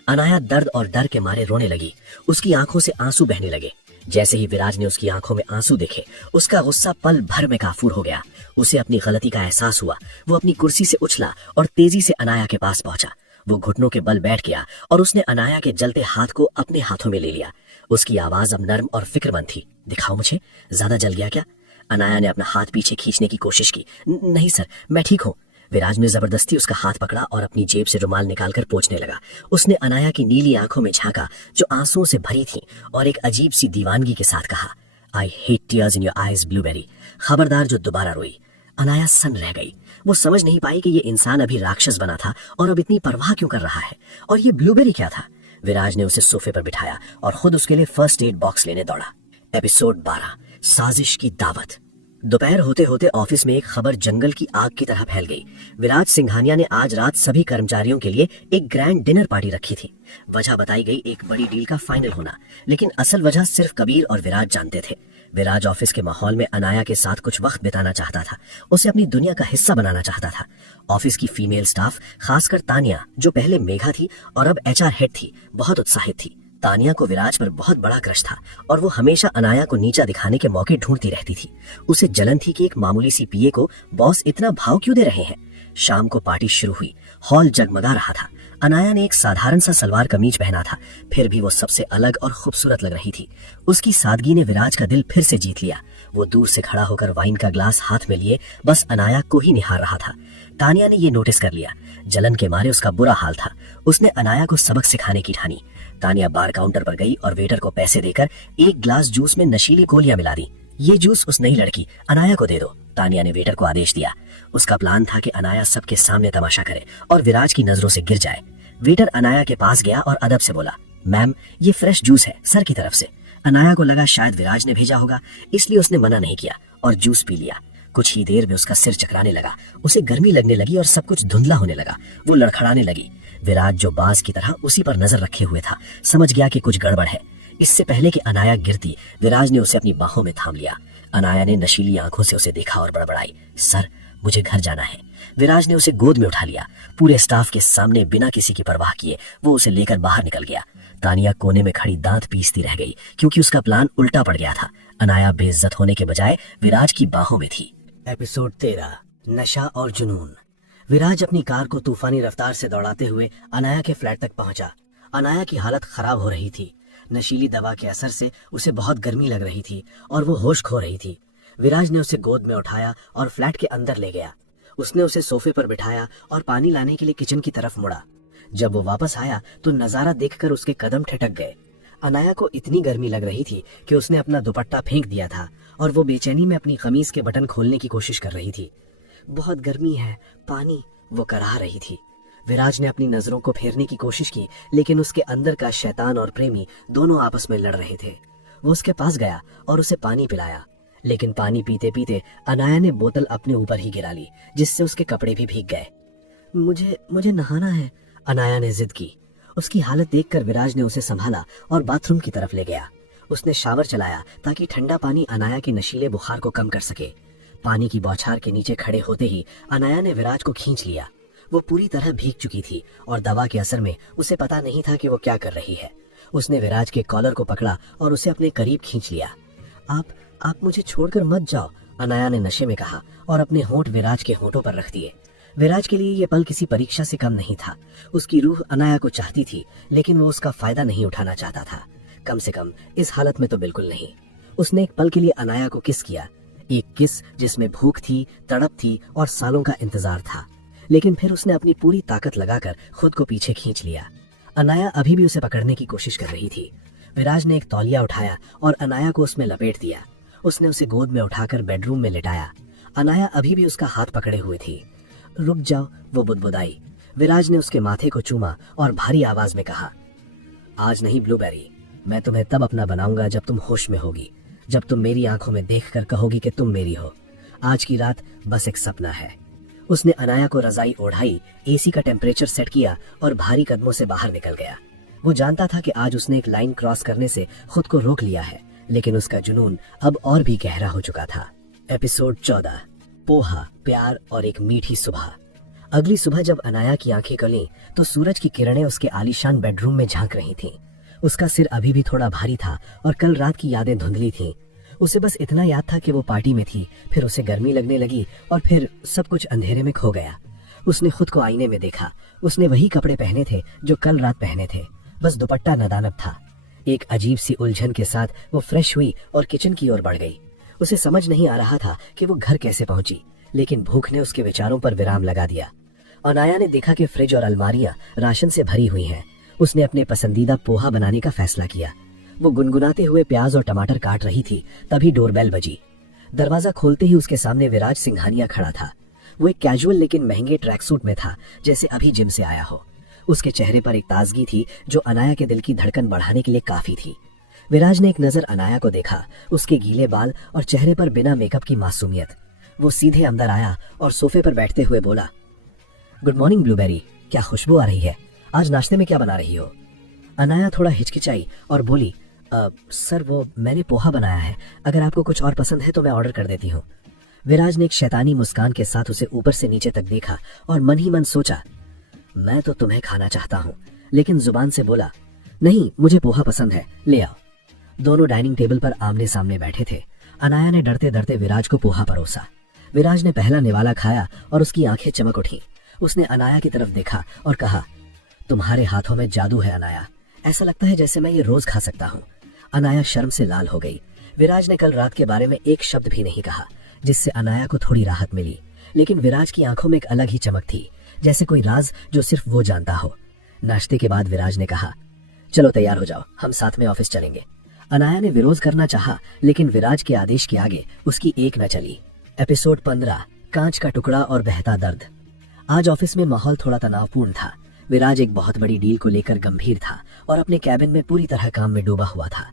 अनाया दर्द और डर के मारे रोने लगी। उसकी आंखों से आंसू बहने लगे। जैसे ही विराज ने उसकी आंखों में आंसू देखे, उसका गुस्सा पल भर में काफूर हो गया। उसे अपनी गलती का एहसास हुआ। वो अपनी कुर्सी से उछला और तेजी से अनाया के पास पहुंचा। वो घुटनों के बल बैठ गया और उसने अनाया के जलते हाथ को अपने हाथों में ले लिया। उसकी आवाज अब नर्म और फिक्रमंद थी। दिखाओ मुझे, ज्यादा जल गया क्या? अनाया ने अपना हाथ पीछे खींचने की कोशिश की। नहीं सर, मैं ठीक हूँ। विराज ने जबरदस्ती उसका हाथ पकड़ा और अपनी जेब से रुमाल निकालकर पोंछने लगा। उसने अनाया की नीली आंखों में झांका जो आंसुओं से भरी थीं और एक अजीब सी दीवानगी के साथ कहा, I hate tears in your eyes blueberry. खबरदार जो दोबारा रोई। अनाया सन रह गई। वो समझ नहीं पाई कि ये इंसान अभी राक्षस बना था और अब इतनी परवाह क्यों कर रहा है, और ये ब्लूबेरी क्या था। विराज ने उसे सोफे पर बिठाया और खुद उसके लिए फर्स्ट एड बॉक्स लेने दौड़ा। एपिसोड 12, साजिश की दावत। दोपहर होते होते ऑफिस में एक खबर जंगल की आग की तरह फैल गई। विराज सिंघानिया ने आज रात सभी कर्मचारियों के लिए एक ग्रैंड डिनर पार्टी रखी थी। वजह बताई गई एक बड़ी डील का फाइनल होना, लेकिन असल वजह सिर्फ कबीर और विराज जानते थे। विराज ऑफिस के माहौल में अनाया के साथ कुछ वक्त बिताना चाहता था। उसे अपनी दुनिया का हिस्सा बनाना चाहता था। ऑफिस की फीमेल स्टाफ, खासकर तानिया, जो पहले मेघा थी और अब एचआर हेड थी, बहुत उत्साहित थी। तानिया को विराज पर बहुत बड़ा क्रश था और वो हमेशा अनाया को नीचा दिखाने के मौके ढूंढती रहती थी। उसे जलन थी कि एक मामूली सी पीए को बॉस इतना भाव क्यों दे रहे हैं। शाम को पार्टी शुरू हुई। हॉल जगमगा रहा था। अनाया ने एक साधारण सा सलवार कमीज पहना था, फिर भी वो सबसे अलग और खूबसूरत लग रही थी। उसकी सादगी ने विराज का दिल फिर से जीत लिया। वो दूर से खड़ा होकर वाइन का ग्लास हाथ में लिए बस अनाया को ही निहार रहा था। तानिया ने ये नोटिस कर लिया। जलन के मारे उसका बुरा हाल था। उसने अनाया को सबक सिखाने की ठानी। तानिया बार काउंटर पर गई और वेटर को पैसे देकर एक ग्लास जूस में नशीली गोलियां मिला दी। ये जूस उस नई लड़की अनाया को दे दो, तानिया ने वेटर को आदेश दिया। उसका प्लान था कि अनाया सबके सामने तमाशा करे और विराज की नजरों से गिर जाए। वेटर अनाया के पास गया और अदब से बोला, मैम ये फ्रेश जूस है सर की तरफ से। अनाया को लगा शायद विराज ने भेजा होगा, इसलिए उसने मना नहीं किया और जूस पी लिया। कुछ ही देर में उसका सिर चकराने लगा। उसे गर्मी लगने लगी और सब कुछ धुंधला होने लगा। वो लड़खड़ाने लगी। विराज, जो बाज की तरह उसी पर नजर रखे हुए था, समझ गया कि कुछ गड़बड़ है। इससे पहले कि अनाया गिरती, विराज ने उसे अपनी बाहों में थाम लिया। अनाया ने नशीली आंखों से उसे देखा और बड़बड़ाई, सर मुझे घर जाना है। विराज ने उसे गोद में उठा लिया। पूरे स्टाफ के सामने बिना किसी की परवाह किए वो उसे लेकर बाहर निकल गया। तानिया कोने में खड़ी दांत पीसती रह गई क्योंकि उसका प्लान उल्टा पड़ गया था। अनाया बेइज्जत होने के बजाय विराज की बाहों में थी। एपिसोड 13, नशा और जुनून। विराज अपनी कार को तूफानी रफ्तार से दौड़ाते हुए अनाया के फ्लैट तक पहुंचा। अनाया की हालत खराब हो रही थी। नशीली दवा के असर से उसे बहुत गर्मी लग रही थी और वो होश खो रही थी। विराज ने उसे गोद में उठाया और फ्लैट के अंदर ले गया। उसने उसे सोफे पर बिठाया और पानी लाने के लिए किचन की तरफ मुड़ा। जब वो वापस आया तो नजारा देखकर उसके कदम ठिठक गए। अनाया को इतनी गर्मी लग रही थी कि उसने अपना दुपट्टा फेंक दिया था और वो बेचैनी में अपनी कमीज के बटन खोलने की कोशिश कर रही थी। बहुत गर्मी है, पानी, वो कराह रही थी। विराज ने अपनी नजरों को फेरने की कोशिश की, लेकिन उसके अंदर का शैतान और प्रेमी दोनों आपस में लड़ रहे थे। वो उसके पास गया और उसे पानी पिलाया, लेकिन पानी पीते पीते अनाया ने बोतल अपने ऊपर ही गिरा ली, जिससे उसके कपड़े भी भीग गए। मुझे नहाना है, अनाया ने जिद की। उसकी हालत देखकर विराज ने उसे संभाला और बाथरूम की तरफ ले गया। उसने शावर चलाया ताकि ठंडा पानी अनाया के नशीले बुखार को कम कर सके। पानी की बौछार के नीचे खड़े होते ही अनाया ने विराज को खींच लिया। वो पूरी तरह भीग चुकी थी और दवा के असर में उसे पता नहीं था कि वो क्या कर रही है। उसने विराज के कॉलर को पकड़ा और उसे अपने करीब खींच लिया। आप मुझे छोड़कर मत जाओ, अनाया ने नशे में कहा और अपने होंठ विराज के होंठों पर रख दिए। विराज के लिए ये पल किसी परीक्षा से कम नहीं था। उसकी रूह अनाया को चाहती थी, लेकिन वो उसका फायदा नहीं उठाना चाहता था। कम से कम इस हालत में तो बिल्कुल नहीं। उसने एक पल के लिए अनाया को किस किया, एक किस जिसमें भूख थी, तड़प थी और सालों का इंतजार था। लेकिन फिर उसने अपनी पूरी ताकत लगाकर खुद को पीछे खींच लिया। अनाया अभी भी उसे पकड़ने की कोशिश कर रही थी। विराज ने एक तौलिया उठाया और अनाया को उसमें लपेट दिया। उसने उसे गोद में उठाकर बेडरूम में लिटाया। अनाया अभी भी उसका हाथ पकड़े हुए थी। रुक जाओ, वो बुदबुदाई। विराज ने उसके माथे को चूमा और भारी आवाज में कहा, आज नहीं ब्लूबेरी, मैं तुम्हें तब अपना बनाऊंगा जब तुम होश में होगी, जब तुम मेरी आंखों में देखकर कहोगी कि तुम मेरी हो। आज की रात बस एक सपना है। उसने अनाया को रजाई ओढ़ाई, एसी का टेम्परेचर सेट किया और भारी कदमों से बाहर निकल गया। वो जानता था कि आज उसने एक लाइन क्रॉस करने से खुद को रोक लिया है, लेकिन उसका जुनून अब और भी गहरा हो चुका था। एपिसोड 14, पोहा, प्यार और एक मीठी सुबह। अगली सुबह जब अनाया की आंखें खुलीं तो सूरज की किरणें उसके आलीशान बेडरूम में झांक रही थीं। उसका सिर अभी भी थोड़ा भारी था और कल रात की यादें धुंधली थीं। उसे बस इतना याद था कि वो पार्टी में थी, फिर उसे गर्मी लगने लगी और फिर सब कुछ अंधेरे में खो गया। उसने खुद को आईने में देखा। उसने वही कपड़े पहने थे जो कल रात पहने थे, बस दुपट्टा नदानब था। एक अजीब सी उलझन के साथ वो फ्रेश हुई और किचन की ओर बढ़ गई। उसे समझ नहीं आ रहा था कि वो घर कैसे पहुंची, लेकिन भूख ने उसके विचारों पर विराम लगा दिया। अनाया ने देखा कि फ्रिज और अलमारियां राशन से भरी हुई हैं। उसने अपने पसंदीदा पोहा बनाने का फैसला किया। वो गुनगुनाते हुए प्याज और टमाटर काट रही थी, तभी डोरबेल बजी। दरवाजा खोलते ही उसके सामने विराज सिंघानिया खड़ा था। वो एक कैजुअल लेकिन महंगे ट्रैक सूट में था, जैसे अभी जिम से आया हो। उसके चेहरे पर एक ताजगी थी जो अनाया के दिल की धड़कन बढ़ाने के लिए काफी थी। विराज ने एक नजर अनाया को देखा, उसके गीले बाल और चेहरे पर बिना मेकअप की मासूमियत। वो सीधे अंदर आया और सोफे पर बैठते हुए बोला, गुड मॉर्निंग ब्लूबेरी, क्या खुशबू आ रही है। आज नाश्ते में क्या बना रही हो। अनाया थोड़ा हिचकिचाई और बोली, सर वो मैंने पोहा बनाया है, अगर आपको कुछ और पसंद है तो मैं ऑर्डर कर देती हूँ। विराज ने एक शैतानी मुस्कान के साथ उसे ऊपर से नीचे तक देखा और मन ही मन सोचा, मैं तो तुम्हें खाना चाहता हूँ, लेकिन जुबान से बोला, नहीं मुझे पोहा पसंद है, ले आओ। दोनों डाइनिंग टेबल पर आमने सामने बैठे थे। अनाया ने डरते डरते विराज को पोहा परोसा। विराज ने पहला निवाला खाया और उसकी आंखें चमक उठी। उसने अनाया की तरफ देखा और कहा, तुम्हारे हाथों में जादू है अनाया, ऐसा लगता है जैसे मैं ये रोज खा सकता हूँ। अनाया शर्म से लाल हो गई। विराज ने कल रात के बारे में एक शब्द भी नहीं कहा, जिससे अनाया को थोड़ी राहत मिली, लेकिन विराज की आंखों में एक अलग ही चमक थी, जैसे कोई राज जो सिर्फ वो जानता हो। नाश्ते के बाद विराज ने कहा, चलो तैयार हो जाओ, हम साथ में ऑफिस चलेंगे। अनाया ने विरोध करना चाहा, लेकिन विराज के आदेश के आगे उसकी एक न चली। एपिसोड 15, कांच का टुकड़ा और बहता दर्द। आज ऑफिस में माहौल थोड़ा तनावपूर्ण था। विराज एक बहुत बड़ी डील को लेकर गंभीर था और अपने कैबिन में पूरी तरह काम में डूबा हुआ था।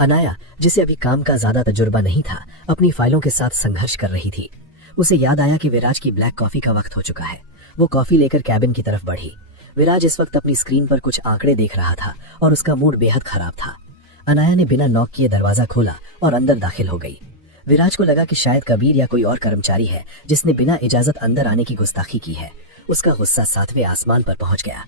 अनाया, जिसे अभी काम का ज्यादा तजुर्बा नहीं था, अपनी फाइलों के साथ संघर्ष कर रही थी। उसे याद आया कि विराज की ब्लैक कॉफी का वक्त हो चुका है। वो कॉफी लेकर कैबिन की तरफ बढ़ी। विराज इस वक्त अपनी स्क्रीन पर कुछ आंकड़े देख रहा था और उसका मूड बेहद खराब था। अनाया ने बिना नॉक किए दरवाजा खोला और अंदर दाखिल हो गई। विराज को लगा कि शायद कबीर या कोई और कर्मचारी है जिसने बिना इजाजत अंदर आने की गुस्ताखी की है। उसका गुस्सा 7वें आसमान पर पहुंच गया।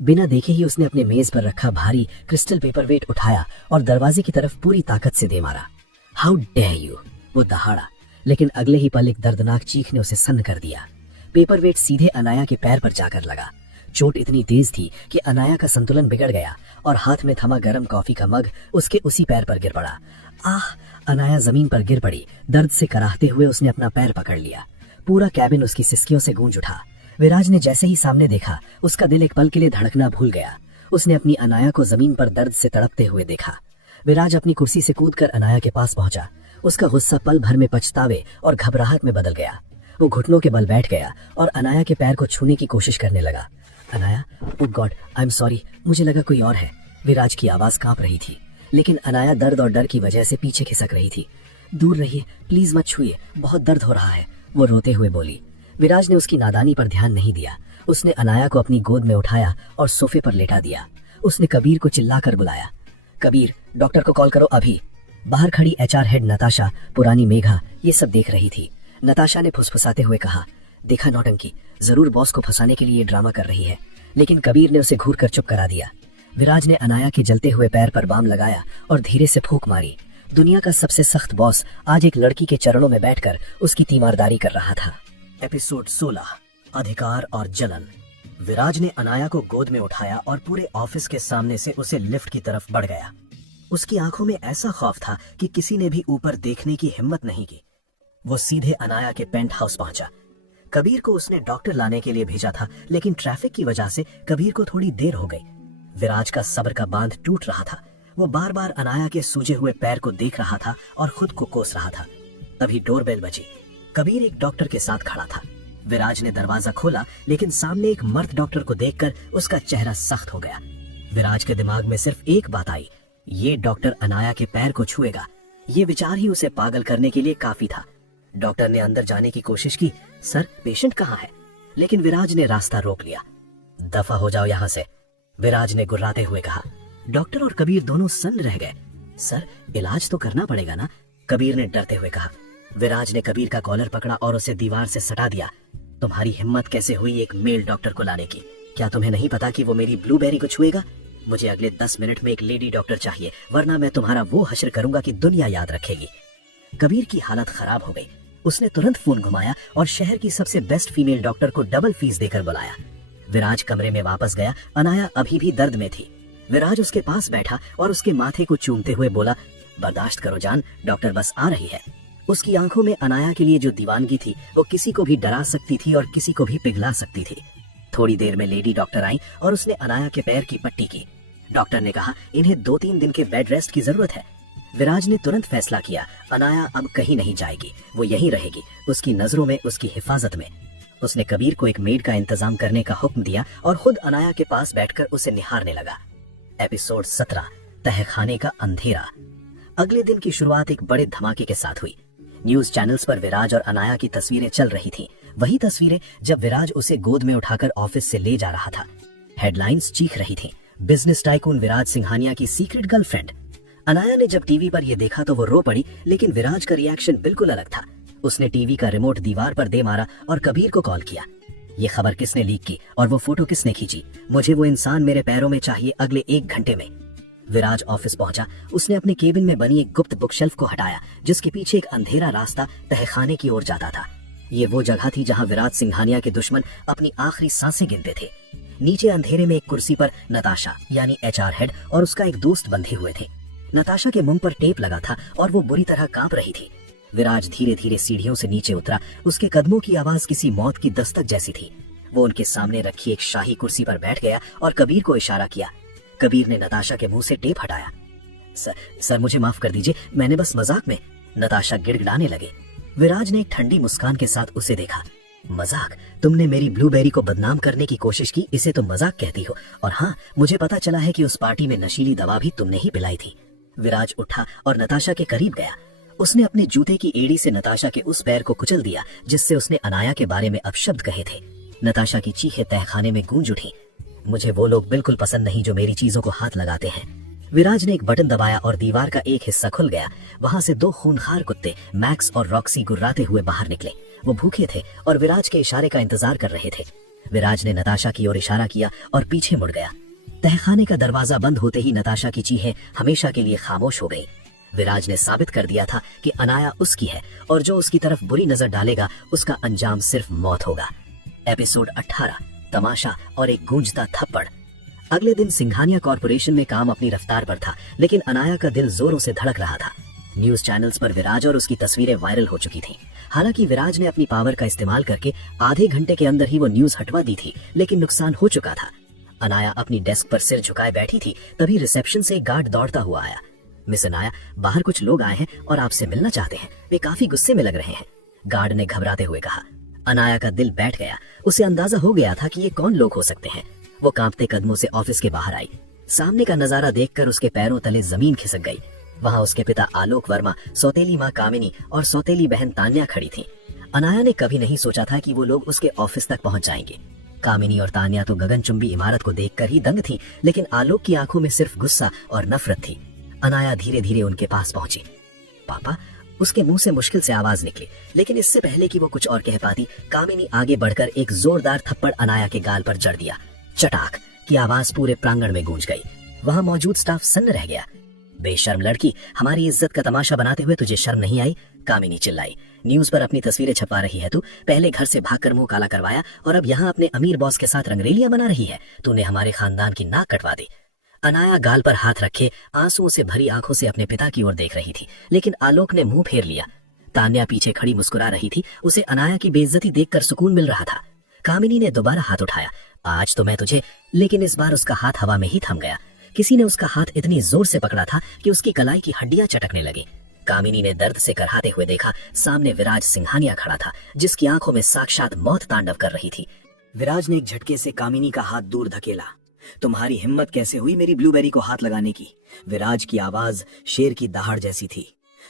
बिना देखे ही उसने अपने मेज पर रखा भारी क्रिस्टल पेपर वेट उठाया और दरवाजे की तरफ पूरी ताकत से दे मारा। हाउ डेयर यू, वो दहाड़ा, लेकिन अगले ही पल एक दर्दनाक चीख ने उसे सन्न कर दिया। पेपर वेट सीधे अनाया के पैर पर जाकर लगा। चोट इतनी तेज थी कि अनाया का संतुलन बिगड़ गया और हाथ में थमा गर्म कॉफी का मग उसके उसी पैर पर गिर पड़ा। आह! अनाया जमीन पर गिर पड़ी। दर्द से कराहते हुए उसने अपना पैर पकड़ लिया। पूरा कैबिन उसकी सिसकियों से गूंज उठा। विराज ने जैसे ही सामने देखा, उसका दिल एक पल के लिए धड़कना भूल गया। उसने अपनी अनाया को जमीन पर दर्द से तड़पते हुए देखा। विराज अपनी कुर्सी से कूदकर अनाया के पास पहुंचा। उसका गुस्सा पल भर में पछतावे और घबराहट में बदल गया। वो घुटनों के बल बैठ गया और अनाया के पैर को छूने की कोशिश करने लगा। अनाया, ओह गॉड, आई एम सॉरी, मुझे लगा कोई और है। विराज की आवाज कांप रही थी, लेकिन अनाया दर्द और डर की वजह से पीछे खिसक रही थी। दूर रहिए, प्लीज मत छुइए, बहुत दर्द हो रहा है, वो रोते हुए बोली। विराज ने उसकी नादानी पर ध्यान नहीं दिया। उसने अनाया को अपनी गोद में उठाया और सोफे पर लेटा दिया। उसने कबीर को चिल्लाकर बुलाया, कबीर, डॉक्टर को कॉल करो अभी। बाहर खड़ी एचआर हेड नताशा, पुरानी मेघा, ये सब देख रही थी। नताशा ने फुसफुसाते हुए कहा, देखा नौटंकी, जरूर बॉस को फंसाने के लिए ये ड्रामा कर रही है। लेकिन कबीर ने उसे घूर कर चुप करा दिया। विराज ने अनाया के जलते हुए पैर पर बाम लगाया और धीरे से फूंक मारी। दुनिया का सबसे सख्त बॉस आज एक लड़की के चरणों में बैठकर उसकी तीमारदारी कर रहा था। एपिसोड 16, अधिकार और जलन। विराज ने अनाया को गोद में उठाया और पूरे ऑफिस के सामने से उसे लिफ्ट की तरफ बढ़ गया। उसकी आंखों में ऐसा खौफ था कि किसी ने भी ऊपर देखने की हिम्मत नहीं की। वो सीधे अनाया के पेंट हाउस पहुंचा। कबीर को उसने डॉक्टर लाने के लिए भेजा था, लेकिन ट्रैफिक की वजह से कबीर को थोड़ी देर हो गई। विराज का सब्र का बांध टूट रहा था। वो बार बार अनाया के सूजे हुए पैर को देख रहा था और खुद को कोस रहा था। तभी डोरबेल बजी। कबीर एक डॉक्टर के साथ खड़ा था। विराज ने दरवाजा खोला, लेकिन सामने एक मर्द डॉक्टर को देखकर उसका चेहरा सख्त हो गया। विराज के दिमाग में सिर्फ एक बात आई, ये डॉक्टर अनाया के पैर को छुएगा। ये विचार ही उसे पागल करने के लिए काफी था। डॉक्टर ने अंदर जाने की कोशिश की। सर, पेशेंट कहाँ है? लेकिन विराज ने रास्ता रोक लिया। दफा हो जाओ यहाँ से, विराज ने गुर्राते हुए कहा। डॉक्टर और कबीर दोनों सन्न रह गए। सर, इलाज तो करना पड़ेगा ना, कबीर ने डरते हुए कहा। विराज ने कबीर का कॉलर पकड़ा और उसे दीवार से सटा दिया। तुम्हारी हिम्मत कैसे हुई एक मेल डॉक्टर को लाने की? क्या तुम्हें नहीं पता कि वो मेरी ब्लूबेरी को छुएगा? मुझे अगले 10 मिनट में एक लेडी डॉक्टर चाहिए, वरना मैं तुम्हारा वो हश्र करूंगा कि दुनिया याद रखेगी। कबीर की हालत खराब हो गई। उसने तुरंत फोन घुमाया और शहर की सबसे बेस्ट फीमेल डॉक्टर को डबल फीस देकर बुलाया। विराज कमरे में वापस गया। अनाया अभी भी दर्द में थी। विराज उसके पास बैठा और उसके माथे को चूमते हुए बोला, बर्दाश्त करो जान, डॉक्टर बस आ रही है। उसकी आंखों में अनाया के लिए जो दीवानगी थी वो किसी को भी डरा सकती थी और किसी को भी पिघला सकती थी। थोड़ी देर में लेडी डॉक्टर आई और उसने अनाया के पैर की पट्टी की। डॉक्टर ने कहा, इन्हें 2-3 दिन के बेड रेस्ट की जरूरत है। विराज ने तुरंत फैसला किया, अनाया अब कहीं नहीं जाएगी, वो यहीं रहेगी, उसकी नजरों में, उसकी हिफाजत में। उसने कबीर को एक मेड का इंतजाम करने का हुक्म दिया और खुद अनाया के पास बैठकर उसे निहारने लगा। एपिसोड 17, तहखाने का अंधेरा। अगले दिन की शुरुआत एक बड़े धमाके के साथ हुई। न्यूज चैनल्स पर विराज और अनाया की तस्वीरें चल रही थीं। वही तस्वीरें जब विराज उसे गोद में उठाकर ऑफिस से ले जा रहा था। हेडलाइंस चीख रही थीं, बिजनेस टाइकून विराज सिंघानिया की सीक्रेट गर्लफ्रेंड। अनाया ने जब टीवी पर यह देखा तो वो रो पड़ी, लेकिन विराज का रिएक्शन बिल्कुल अलग था। उसने टीवी का रिमोट दीवार पर दे मारा और कबीर को कॉल किया। ये खबर किसने लीक की और वो फोटो किसने खींची? मुझे वो इंसान मेरे पैरों में चाहिए अगले 1 घंटे में। विराज ऑफिस पहुंचा। उसने अपने केबिन में बनी एक गुप्त बुकशेल्फ को हटाया, जिसके पीछे एक अंधेरा रास्ता तहखाने की ओर जाता था। ये वो जगह थी जहां विराज सिंघानिया के दुश्मन अपनी आखिरी सांसें गिनते थे। नीचे अंधेरे में एक कुर्सी पर नताशा यानी HR हेड और उसका एक दोस्त बंधे हुए थे। नताशा के मुंह पर टेप लगा था और वो बुरी तरह कांप रही थी। विराज धीरे धीरे सीढ़ियों से नीचे उतरा। उसके कदमों की आवाज किसी मौत की दस्तक जैसी थी। वो उनके सामने रखी एक शाही कुर्सी पर बैठ गया और कबीर को इशारा किया। कबीर ने नताशा के मुंह से टेप हटाया। सर मुझे माफ कर दीजिए, मैंने बस मजाक में। नताशा गिड़गिड़ाने लगे। विराज ने एक ठंडी मुस्कान के साथ उसे देखा। मजाक? तुमने मेरी ब्लूबेरी को बदनाम करने की कोशिश की, इसे तुम मजाक कहती हो? और हाँ, मुझे पता चला है कि उस पार्टी में नशीली दवा भी तुमने ही पिलाई थी। विराज उठा और नताशा के करीब गया। उसने अपने जूते की एड़ी से नताशा के उस पैर को कुचल दिया जिससे उसने अनाया के बारे में अपशब्द कहे थे। नताशा की चीखें तहखाने में गूंज उठी। मुझे वो लोग बिल्कुल पसंद नहीं जो मेरी चीजों को हाथ लगाते हैं। विराज ने एक बटन दबाया और दीवार का एक हिस्सा खुल गया। वहां से 2 खूंखार कुत्ते मैक्स और रॉक्सी गुर्राते हुए बाहर निकले। वो भूखे थे और विराज के इशारे का इंतजार कर रहे थे। विराज ने नताशा की ओर इशारा किया और पीछे मुड़ गया। तहखाने का दरवाजा बंद होते ही नताशा की चीखें हमेशा के लिए खामोश हो गई। विराज ने साबित कर दिया था कि अनाया उसकी है और जो उसकी तरफ बुरी नजर डालेगा उसका अंजाम सिर्फ मौत होगा। एपिसोड 18, तमाशा और एक गूंजता थप्पड़। अगले दिन सिंघानिया कॉर्पोरेशन में काम अपनी रफ्तार पर था, लेकिन अनाया का दिल जोरों से धड़क रहा था। न्यूज चैनल्स पर विराज और उसकी तस्वीरें वायरल हो चुकी थीं। हालांकि विराज ने अपनी पावर का इस्तेमाल करके आधे घंटे के अंदर ही वो न्यूज हटवा दी थी, लेकिन नुकसान हो चुका था। अनाया अपनी डेस्क पर सिर झुकाए बैठी थी, तभी रिसेप्शन से एक गार्ड दौड़ता हुआ आया। मिस अनाया, बाहर कुछ लोग आए हैं और आपसे मिलना चाहते हैं, वे काफी गुस्से में लग रहे हैं, गार्ड ने घबराते हुए कहा। अनाया का दिल बैठ गया। उसे अंदाजा हो गया था कि ये कौन लोग हो सकते हैं। वो कांपते कदमों से ऑफिस के बाहर आई। सामने का नजारा देखकर उसके पैरों तले जमीन खिसक गई। वहां उसके पिता आलोक वर्मा, सौतेली माँ कामिनी और सौतेली बहन तान्या खड़ी थी। अनाया ने कभी नहीं सोचा था कि वो लोग उसके ऑफिस तक पहुंच जाएंगे। कामिनी और तान्या तो गगनचुंबी इमारत को देखकर ही दंग थी, लेकिन आलोक की आंखों में सिर्फ गुस्सा और नफरत थी। अनाया धीरे धीरे उनके पास पहुंची। पापा, उसके मुंह से मुश्किल से आवाज निकली, लेकिन इससे पहले कि वो कुछ और कह पाती, कामिनी आगे बढ़कर एक जोरदार थप्पड़ अनाया के गाल पर जड़ दिया। चटाक की आवाज पूरे प्रांगण में गूंज गई। वहां मौजूद स्टाफ सन्न रह गया। बेशर्म लड़की, हमारी इज्जत का तमाशा बनाते हुए तुझे शर्म नहीं आई? कामिनी चिल्लाई। न्यूज पर अपनी तस्वीरें छपवा रही है तू? पहले घर से भागकर मुंह काला करवाया और अब यहाँ अपने अमीर बॉस के साथ रंगरेलियां बना रही है। तूने हमारे खानदान की नाक कटवा दी। अनाया गाल पर हाथ रखे आंसुओं से भरी आंखों से अपने पिता की ओर देख रही थी, लेकिन आलोक ने मुंह फेर लिया। तान्या पीछे खड़ी मुस्कुरा रही थी। उसे अनाया की बेइज्जती देखकर सुकून मिल रहा था। कामिनी ने दोबारा हाथ उठाया। आज तो मैं तुझे, लेकिन इस बार उसका हाथ हवा में ही थम गया। किसी ने उसका हाथ इतनी जोर से पकड़ा था कि उसकी कलाई की हड्डियां चटकने लगी। कामिनी ने दर्द से करहाते हुए देखा। सामने विराज सिंघानिया खड़ा था, जिसकी आंखों में साक्षात मौत तांडव कर रही थी। विराज ने एक झटके से कामिनी का हाथ दूर धकेला। तुम्हारी हिम्मत कैसे हुई मेरी ब्लूबेरी को हाथ लगाने की? विराज की आवाज शेर की दहाड़ जैसी थी।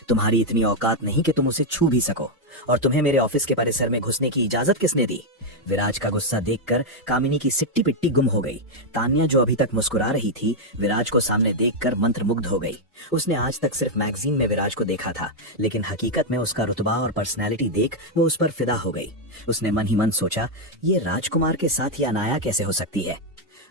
तुम्हारी इतनी औकात नहीं कि तुम उसे छू भी सको, और तुम्हें मेरे ऑफिस के परिसर में घुसने की इजाजत किसने दी? विराज का गुस्सा देखकर कामिनी की सिट्टी पिट्टी गुम हो गई। तान्या जो अभी तक मुस्कुरा रही थी, विराज को सामने देखकर मंत्रमुग्ध हो गई। उसने आज तक सिर्फ मैगजीन में विराज को देखा था, लेकिन हकीकत में उसका रुतबा और पर्सनैलिटी देख वो उस पर फिदा हो गई। उसने मन ही मन सोचा, ये राजकुमार के साथ ये अनाया कैसे हो सकती है?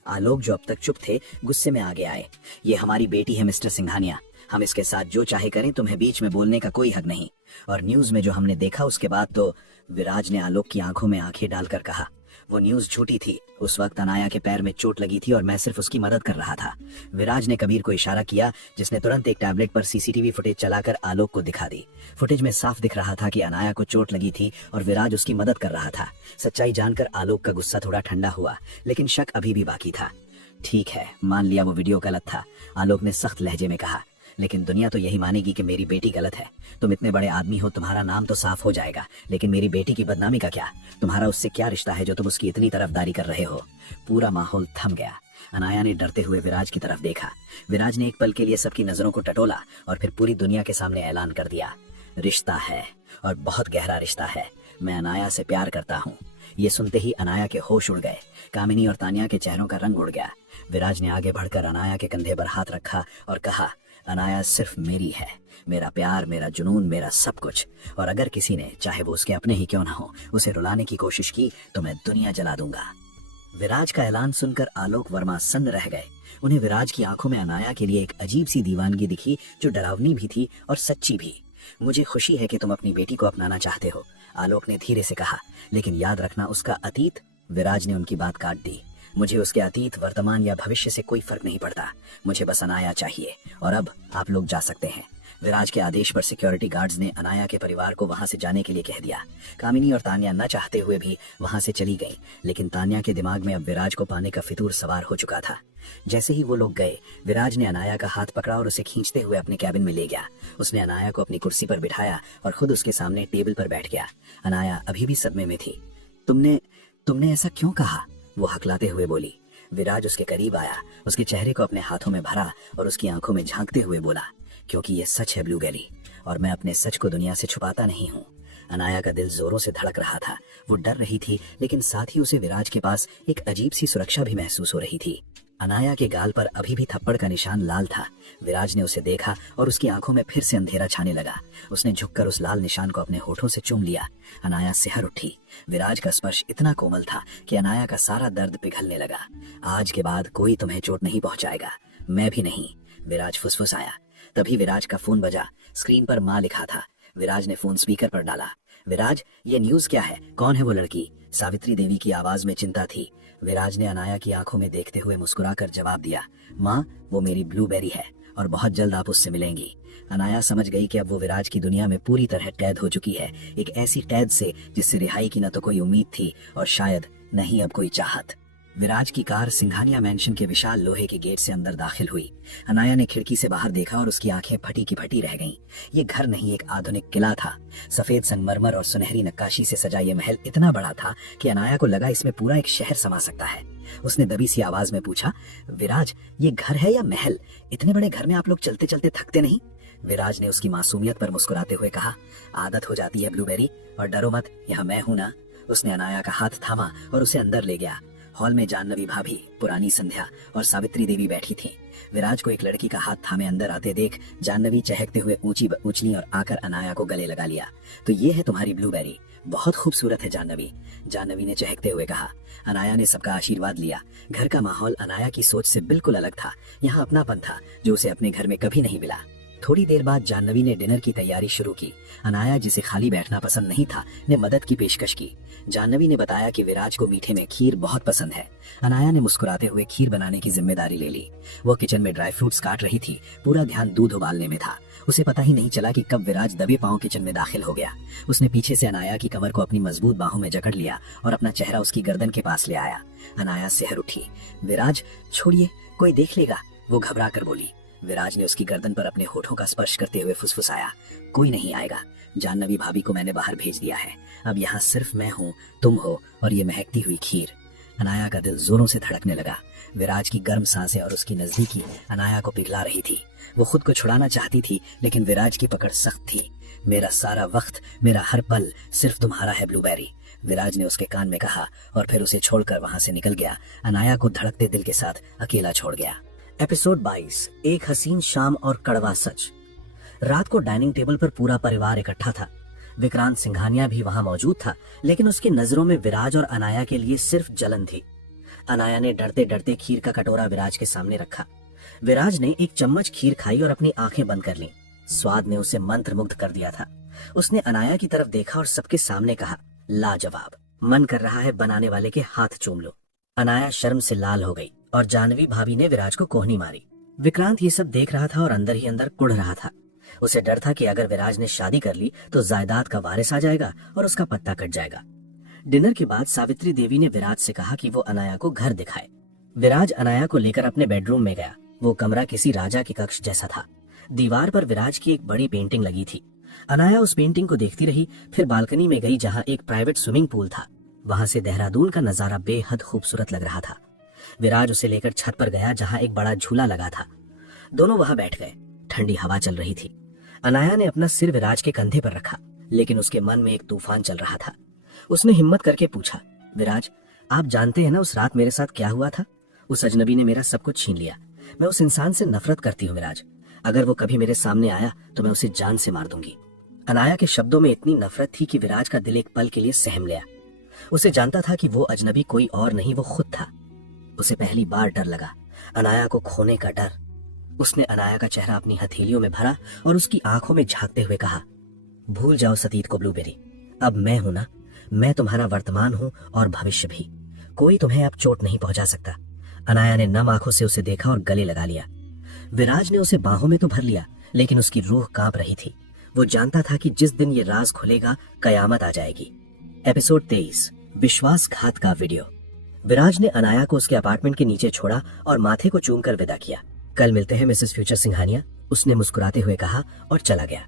आलोक जो अब तक चुप थे, गुस्से में आगे आए। ये हमारी बेटी है मिस्टर सिंघानिया, हम इसके साथ जो चाहे करें, तुम्हें बीच में बोलने का कोई हक नहीं। और न्यूज में जो हमने देखा उसके बाद तो, विराज ने आलोक की आंखों में आंखें डालकर कहा, वो न्यूज झूठी थी। उस वक्त अनाया के पैर में चोट लगी थी और मैं सिर्फ उसकी मदद कर रहा था। विराज ने कबीर को इशारा किया, जिसने तुरंत एक टैबलेट पर सीसीटीवी फुटेज चलाकर आलोक को दिखा दी। फुटेज में साफ दिख रहा था कि अनाया को चोट लगी थी और विराज उसकी मदद कर रहा था। सच्चाई जानकर आलोक का गुस्सा थोड़ा ठंडा हुआ, लेकिन शक अभी भी बाकी था। ठीक है, मान लिया वो वीडियो गलत था, आलोक ने सख्त लहजे में कहा, लेकिन दुनिया तो यही मानेगी कि मेरी बेटी गलत है। तुम इतने बड़े आदमी हो, तुम्हारा नाम तो साफ हो जाएगा, लेकिन मेरी बेटी की बदनामी का क्या? तुम्हारा उससे क्या रिश्ता है जो तुम उसकी इतनी तरफदारी कर रहे हो? पूरा माहौल थम गया। अनाया ने डरते हुए विराज की तरफ देखा। विराज ने एक पल के लिए सबकी नजरों को टटोला और फिर पूरी दुनिया के सामने ऐलान कर दिया, रिश्ता है और बहुत गहरा रिश्ता है। मैं अनाया से प्यार करता हूँ। ये सुनते ही अनाया के होश उड़ गए। कामिनी और तान्या के चेहरों का रंग उड़ गया। विराज ने आगे बढ़कर अनाया के कंधे पर हाथ रखा और कहा, अनाया सिर्फ मेरी है, मेरा प्यार, मेरा जुनून, मेरा सब कुछ। और अगर किसी ने, चाहे वो उसके अपने ही क्यों ना हो, उसे रुलाने की कोशिश की तो मैं दुनिया जला दूंगा। विराज का ऐलान सुनकर आलोक वर्मा सन्न रह गए। उन्हें विराज की आंखों में अनाया के लिए एक अजीब सी दीवानगी दिखी, जो डरावनी भी थी और सच्ची भी। मुझे खुशी है कि तुम अपनी बेटी को अपनाना चाहते हो, आलोक ने धीरे से कहा, लेकिन याद रखना उसका अतीत। विराज ने उनकी बात काट दी। मुझे उसके अतीत, वर्तमान या भविष्य से कोई फर्क नहीं पड़ता, मुझे बस अनाया चाहिए। और अब आप लोग जा सकते हैं। विराज के आदेश पर सिक्योरिटी गार्ड्स ने अनाया के परिवार को वहां से जाने के लिए कह दिया। कामिनी और तान्या न चाहते हुए भी वहां से चली गईं, लेकिन तान्या के दिमाग में अब विराज को पाने का फितूर सवार हो चुका था। जैसे ही वो लोग गए, विराज ने अनाया का हाथ पकड़ा और उसे खींचते हुए अपने कैबिन में ले गया। उसने अनाया को अपनी कुर्सी पर बिठाया और खुद उसके सामने टेबल पर बैठ गया। अनाया अभी भी सदमे में थी। तुमने ऐसा क्यों कहा? वो हकलाते हुए बोली। विराज उसके करीब आया, उसके चेहरे को अपने हाथों में भरा और उसकी आंखों में झांकते हुए बोला, क्योंकि ये सच है ब्लूबेरी, और मैं अपने सच को दुनिया से छुपाता नहीं हूँ। अनाया का दिल जोरों से धड़क रहा था। वो डर रही थी, लेकिन साथ ही उसे विराज के पास एक अजीब सी सुरक्षा भी महसूस हो रही थी। अनाया के गाल पर अभी भी थप्पड़ का निशान लाल था। विराज ने उसे देखा और उसकी आंखों में फिर से अंधेरा छाने लगा। उसने झुककर उस लाल निशान को अपने होठों से चूम लिया। अनाया सिहर उठी। विराज का स्पर्श इतना कोमल था कि अनाया का सारा दर्द पिघलने लगा। आज के बाद कोई तुम्हें चोट नहीं पहुंचाएगा, मैं भी नहीं, विराज फुसफुसाया। तभी विराज का फोन बजा। स्क्रीन पर माँ लिखा था। विराज ने फोन स्पीकर पर डाला। विराज, ये न्यूज क्या है? कौन है वो लड़की? सावित्री देवी की आवाज में चिंता थी। विराज ने अनाया की आंखों में देखते हुए मुस्कुराकर जवाब दिया, माँ, वो मेरी ब्लूबेरी है और बहुत जल्द आप उससे मिलेंगी। अनाया समझ गई कि अब वो विराज की दुनिया में पूरी तरह कैद हो चुकी है, एक ऐसी कैद से जिससे रिहाई की न तो कोई उम्मीद थी और शायद न ही अब कोई चाहत। विराज की कार सिंघानिया मैंशन के विशाल लोहे के गेट से अंदर दाखिल हुई। अनाया ने खिड़की से बाहर देखा और उसकी आंखें फटी की फटी रह गईं। ये घर नहीं, एक आधुनिक किला था। सफेद संगमरमर और सुनहरी नक्काशी से सजा ये महल इतना बड़ा था कि अनाया को लगा इसमें पूरा एक शहर समा सकता है। उसने दबी सी आवाज में पूछा, विराज, ये घर है या महल? इतने बड़े घर में आप लोग चलते चलते थकते नहीं? विराज ने उसकी मासूमियत पर मुस्कुराते हुए कहा, आदत हो जाती है ब्लूबेरी, और डरो मत, यहाँ मैं हूं ना। उसने अनाया का हाथ थामा और उसे अंदर ले गया। हॉल में जाह्नवी भाभी, पुरानी संध्या और सावित्री देवी बैठी थीं। विराज को एक लड़की का हाथ थामे अंदर आते देख जाह्नवी चहकते हुए ऊंची उछली और आकर अनाया को गले लगा लिया। तो ये है तुम्हारी ब्लूबेरी, बहुत खूबसूरत है जाह्नवी, जाह्नवी ने चहकते हुए कहा। अनाया ने सबका आशीर्वाद लिया। घर का माहौल अनाया की सोच से बिल्कुल अलग था। यहाँ अपनापन था जो उसे अपने घर में कभी नहीं मिला। थोड़ी देर बाद जाह्नवी ने डिनर की तैयारी शुरू की। अनाया, जिसे खाली बैठना पसंद नहीं था, ने मदद की पेशकश की। जाह्नवी ने बताया कि विराज को मीठे में खीर बहुत पसंद है। अनाया ने मुस्कुराते हुए खीर बनाने की जिम्मेदारी ले ली। वो किचन में ड्राई फ्रूट्स काट रही थी। पूरा ध्यान दूध उबालने में था। उसे पता ही नहीं चला कि कब विराज दबे पांव किचन में दाखिल हो गया। उसने पीछे से अनाया की कमर को अपनी मजबूत बाहों में जकड़ लिया और अपना चेहरा उसकी गर्दन के पास ले आया। अनाया सिहर उठी। विराज, छोड़िए, कोई देख लेगा, वो घबरा कर बोली। विराज ने उसकी गर्दन पर अपने होठों का स्पर्श करते हुए फुसफुसाया, कोई नहीं आएगा, जाह्नवी भाभी को मैंने बाहर भेज दिया है। अब यहाँ सिर्फ मैं हूँ, तुम हो और ये महकती हुई खीर। अनाया का दिल जोरों से धड़कने लगा। विराज की गर्म सांसें और उसकी नजदीकी अनाया को पिघला रही थी। वो खुद को छुड़ाना चाहती थी, लेकिन विराज की पकड़ सख्त थी। मेरा सारा वक्त, मेरा हर पल सिर्फ तुम्हारा है ब्लूबेरी, विराज ने उसके कान में कहा और फिर उसे छोड़कर वहां से निकल गया। अनाया को धड़कते दिल के साथ अकेला छोड़ गया। एपिसोड 22, एक हसीन शाम और कड़वा सच। रात को डाइनिंग टेबल पर पूरा परिवार इकट्ठा था। विक्रांत सिंघानिया भी वहां मौजूद था, लेकिन उसकी नजरों में विराज और अनाया के लिए सिर्फ जलन थी। अनाया ने डरते डरते खीर का कटोरा विराज के सामने रखा। विराज ने एक चम्मच खीर खाई और अपनी आंखें बंद कर लीं। स्वाद ने उसे मंत्रमुग्ध कर दिया था। उसने अनाया की तरफ देखा और सबके सामने कहा, लाजवाब, मन कर रहा है बनाने वाले के हाथ चूम लो। अनाया शर्म से लाल हो गई और जानवी भाभी ने विराज को कोहनी मारी। विक्रांत ये सब देख रहा था और अंदर ही अंदर कुढ़ रहा था। उसे डर था कि अगर विराज ने शादी कर ली तो जायदाद का वारिस आ जाएगा और उसका पत्ता कट जाएगा। डिनर के बाद सावित्री देवी ने विराज से कहा कि वो अनाया को घर दिखाए। विराज अनाया को लेकर अपने बेडरूम में गया। वो कमरा किसी राजा के कक्ष जैसा था। दीवार पर विराज की एक बड़ी पेंटिंग लगी थी। अनाया उस पेंटिंग को देखती रही, फिर बालकनी में गई जहाँ एक प्राइवेट स्विमिंग पूल था। वहां से देहरादून का नजारा बेहद खूबसूरत लग रहा था। विराज उसे लेकर छत पर गया जहाँ एक बड़ा झूला लगा था। दोनों वहां बैठ गए। ठंडी हवा चल रही थी। अनाया ने अपना सिर विराज के कंधे पर रखा, लेकिन उसके मन में एक तूफान चल रहा था। उसने हिम्मत करके पूछा, विराज, आप जानते हैं ना उस रात मेरे साथ क्या हुआ था? उस अजनबी ने मेरा सब कुछ छीन लिया। मैं उस इंसान से नफरत करती हूँ विराज। अगर वो कभी मेरे सामने आया तो मैं उसे जान से मार दूंगी। अनाया के शब्दों में इतनी नफरत थी कि विराज का दिल एक पल के लिए सहम गया। उसे जानता था कि वो अजनबी कोई और नहीं, वो खुद था। उसे पहली बार डर लगा, अनाया को खोने का डर। उसने अनाया का चेहरा अपनी हथेलियों में भरा और उसकी आंखों में झांकते हुए कहा, भूल जाओ सतीत को ब्लूबेरी, अब मैं हूं ना, मैं तुम्हारा वर्तमान हूं और भविष्य भी। कोई तुम्हें अब चोट नहीं पहुंचा सकता। अनाया ने नम आंखों से उसे देखा और गले लगा लिया। विराज ने उसे बाहों में तो भर लिया, लेकिन उसकी रूह कांप रही थी। वो जानता था कि जिस दिन ये राज खुलेगा कयामत आ जाएगी। एपिसोड 23, विश्वासघात का वीडियो। विराज ने अनाया को उसके अपार्टमेंट के नीचे छोड़ा और माथे को चूमकर विदा किया। कल मिलते हैं मिसेस फ्यूचर सिंघानिया, उसने मुस्कुराते हुए कहा और चला गया।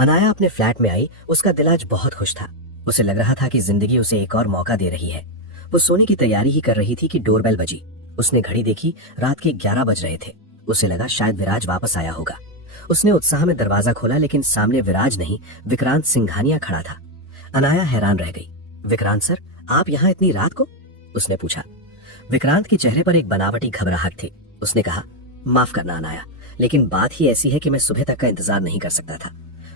अनाया अपने फ्लैट में आई। उसका दिल आज बहुत खुश था। उसे लग रहा था कि जिंदगी उसे एक और मौका दे रही है। वो सोने की तैयारी ही कर रही थी कि डोरबेल बजी। उसने घड़ी देखी, रात के 11 बज रहे थे। उसे लगा शायद विराज वापस आया होगा। उसने उत्साह में दरवाजा खोला, लेकिन सामने विराज नहीं, विक्रांत सिंघानिया खड़ा था। अनाया हैरान रह गई। विक्रांत सर, आप यहाँ इतनी रात को? उसने पूछा। विक्रांत के चेहरे पर एक बनावटी घबराहट थी। उसने कहा, माफ करना अनाया, लेकिन बात ही ऐसी है कि मैं सुबह तक का इंतजार नहीं कर सकता था।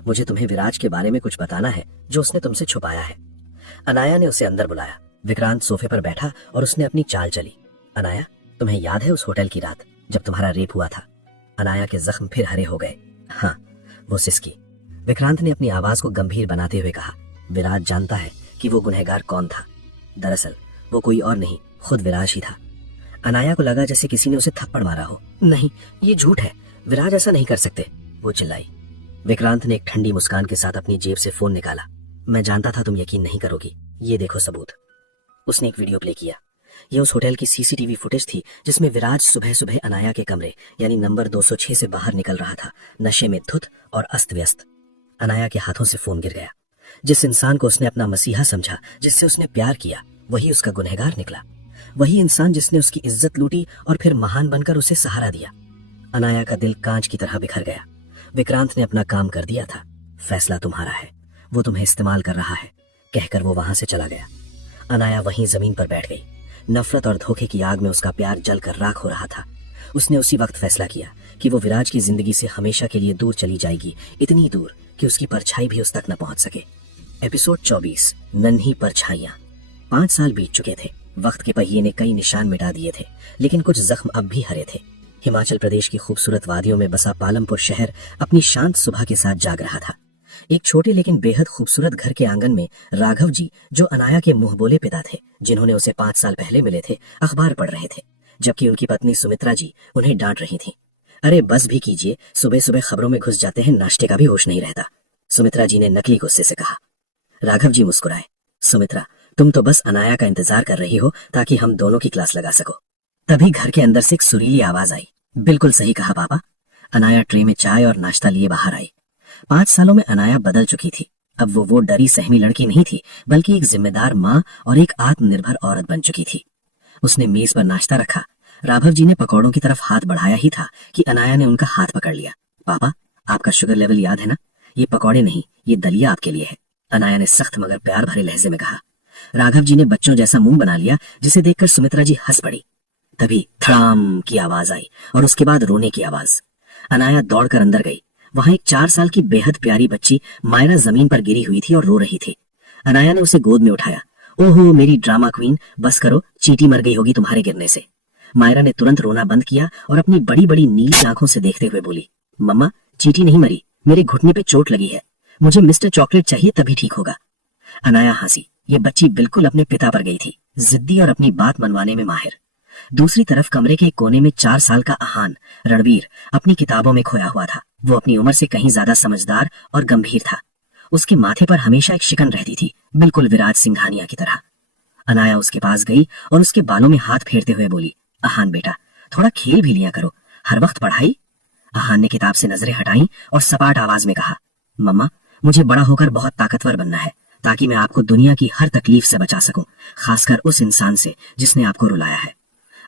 मुझे तुम्हें विराज के बारे में कुछ बताना है जो उसने तुमसे छुपाया है। अनाया ने उसे अंदर बुलाया। विक्रांत सोफे पर बैठा और उसने अपनी चाल चली। अनाया, तुम्हें याद है उस होटल की रात जब तुम्हारा रेप हुआ था? अनाया के जख्म फिर हरे हो गए। हाँ, वो सिसकी। विक्रांत ने अपनी आवाज को गंभीर बनाते हुए कहा, विराज जानता है कि वो गुनहगार कौन था। दरअसल वो कोई और नहीं, खुद विराज ही था। अनाया को लगा जैसे किसी ने उसे थप्पड़ मारा हो। नहीं, ये झूठ है, विराज ऐसा नहीं कर सकते, वो चिल्लाई। विक्रांत ने एक ठंडी मुस्कान के साथ अपनी जेब से फोन निकाला। मैं जानता था तुम यकीन नहीं करोगी, ये देखो सबूत। उसने एक वीडियो प्ले किया। यह उस होटल की सीसीटीवी फुटेज थी जिसमें विराज सुबह सुबह अनाया के कमरे यानी नंबर 206 से बाहर निकल रहा था, नशे में धुत और अस्त व्यस्त। अनाया के हाथों से फोन गिर गया। जिस इंसान को उसने अपना मसीहा समझा, जिससे उसने प्यार किया, वही उसका गुनहगार निकला। वही इंसान जिसने उसकी इज्जत लूटी और फिर महान बनकर उसे सहारा दिया। अनाया का दिल कांच की तरह बिखर गया। विक्रांत ने अपना काम कर दिया था। फैसला तुम्हारा है, वो तुम्हें इस्तेमाल कर रहा है, कहकर वो वहां से चला गया। अनाया वहीं जमीन पर बैठ गई। नफरत और धोखे की आग में उसका प्यार जलकर राख हो रहा था। उसने उसी वक्त फैसला किया कि वो विराज की जिंदगी से हमेशा के लिए दूर चली जाएगी, इतनी दूर कि उसकी परछाई भी उस तक न पहुंच सके। एपिसोड 24, नन्ही परछाइयां। 5 साल बीत चुके थे। वक्त के पहिए ने कई निशान मिटा दिए थे, लेकिन कुछ जख्म अब भी हरे थे। हिमाचल प्रदेश की खूबसूरत वादियों में बसा पालमपुर शहर अपनी शांत सुबह के साथ जाग रहा था। एक छोटे लेकिन बेहद खूबसूरत घर के आंगन में राघव जी, जो अनाया के मुंह बोले पिता थे, जिन्होंने उसे 5 साल पहले मिले थे, अखबार पढ़ रहे थे, जबकि उनकी पत्नी सुमित्रा जी उन्हें डांट रही थी। अरे बस भी कीजिए, सुबह सुबह खबरों में घुस जाते हैं, नाश्ते का भी होश नहीं रहता, सुमित्रा जी ने नकली गुस्से से कहा। राघव जी मुस्कुराए। सुमित्रा, तुम तो बस अनाया का इंतजार कर रही हो ताकि हम दोनों की क्लास लगा सको। तभी घर के अंदर से एक सुरीली आवाज आई। बिल्कुल सही कहा पापा। अनाया ट्रे में चाय और नाश्ता लिए बाहर आई। 5 सालों में अनाया बदल चुकी थी। अब वो डरी सहमी लड़की नहीं थी, बल्कि एक जिम्मेदार माँ और एक आत्मनिर्भर औरत बन चुकी थी। उसने मेज पर नाश्ता रखा। राघव जी ने पकौड़ों की तरफ हाथ बढ़ाया ही था कि अनाया ने उनका हाथ पकड़ लिया। पापा, आपका शुगर लेवल याद है ना? ये पकौड़े नहीं, ये दलिया आपके लिए है, अनाया ने सख्त मगर प्यार भरे लहजे में कहा। राघव जी ने बच्चों जैसा मुंह बना लिया, जिसे देखकर सुमित्रा जी हंस पड़ी। तभी धड़ाम की आवाज आई और उसके बाद रोने की आवाज। अनाया दौड़कर अंदर गई। वहां एक 4 साल की बेहद प्यारी बच्ची मायरा जमीन पर गिरी हुई थी और रो रही थी। अनाया ने उसे गोद में उठाया। ओहो मेरी ड्रामा क्वीन, बस करो, चींटी मर गई होगी तुम्हारे गिरने से। मायरा ने तुरंत रोना बंद किया और अपनी बड़ी बड़ी नीली आंखों से देखते हुए बोली, मम्मा चींटी नहीं मरी, मेरे घुटने पे चोट लगी है, मुझे मिस्टर चॉकलेट चाहिए तभी ठीक होगा। अनाया हंसी। ये बच्ची बिल्कुल अपने पिता पर गई थी, जिद्दी और अपनी बात मनवाने में माहिर। दूसरी तरफ कमरे के एक कोने में 4 साल का अहान रणवीर अपनी किताबों में खोया हुआ था। वो अपनी उम्र से कहीं ज्यादा समझदार और गंभीर था। उसके माथे पर हमेशा एक शिकन रहती थी, बिल्कुल विराज सिंघानिया की तरह। अनाया उसके पास गई और उसके बालों में हाथ फेरते हुए बोली, अहान बेटा, थोड़ा खेल भी लिया करो, हर वक्त पढ़ाई। अहान ने किताब से नजरें हटाई और सपाट आवाज में कहा, मम्मा मुझे बड़ा होकर बहुत ताकतवर बनना है, ताकि मैं आपको दुनिया की हर तकलीफ से बचा सकूं, खासकर उस इंसान से जिसने आपको रुलाया है।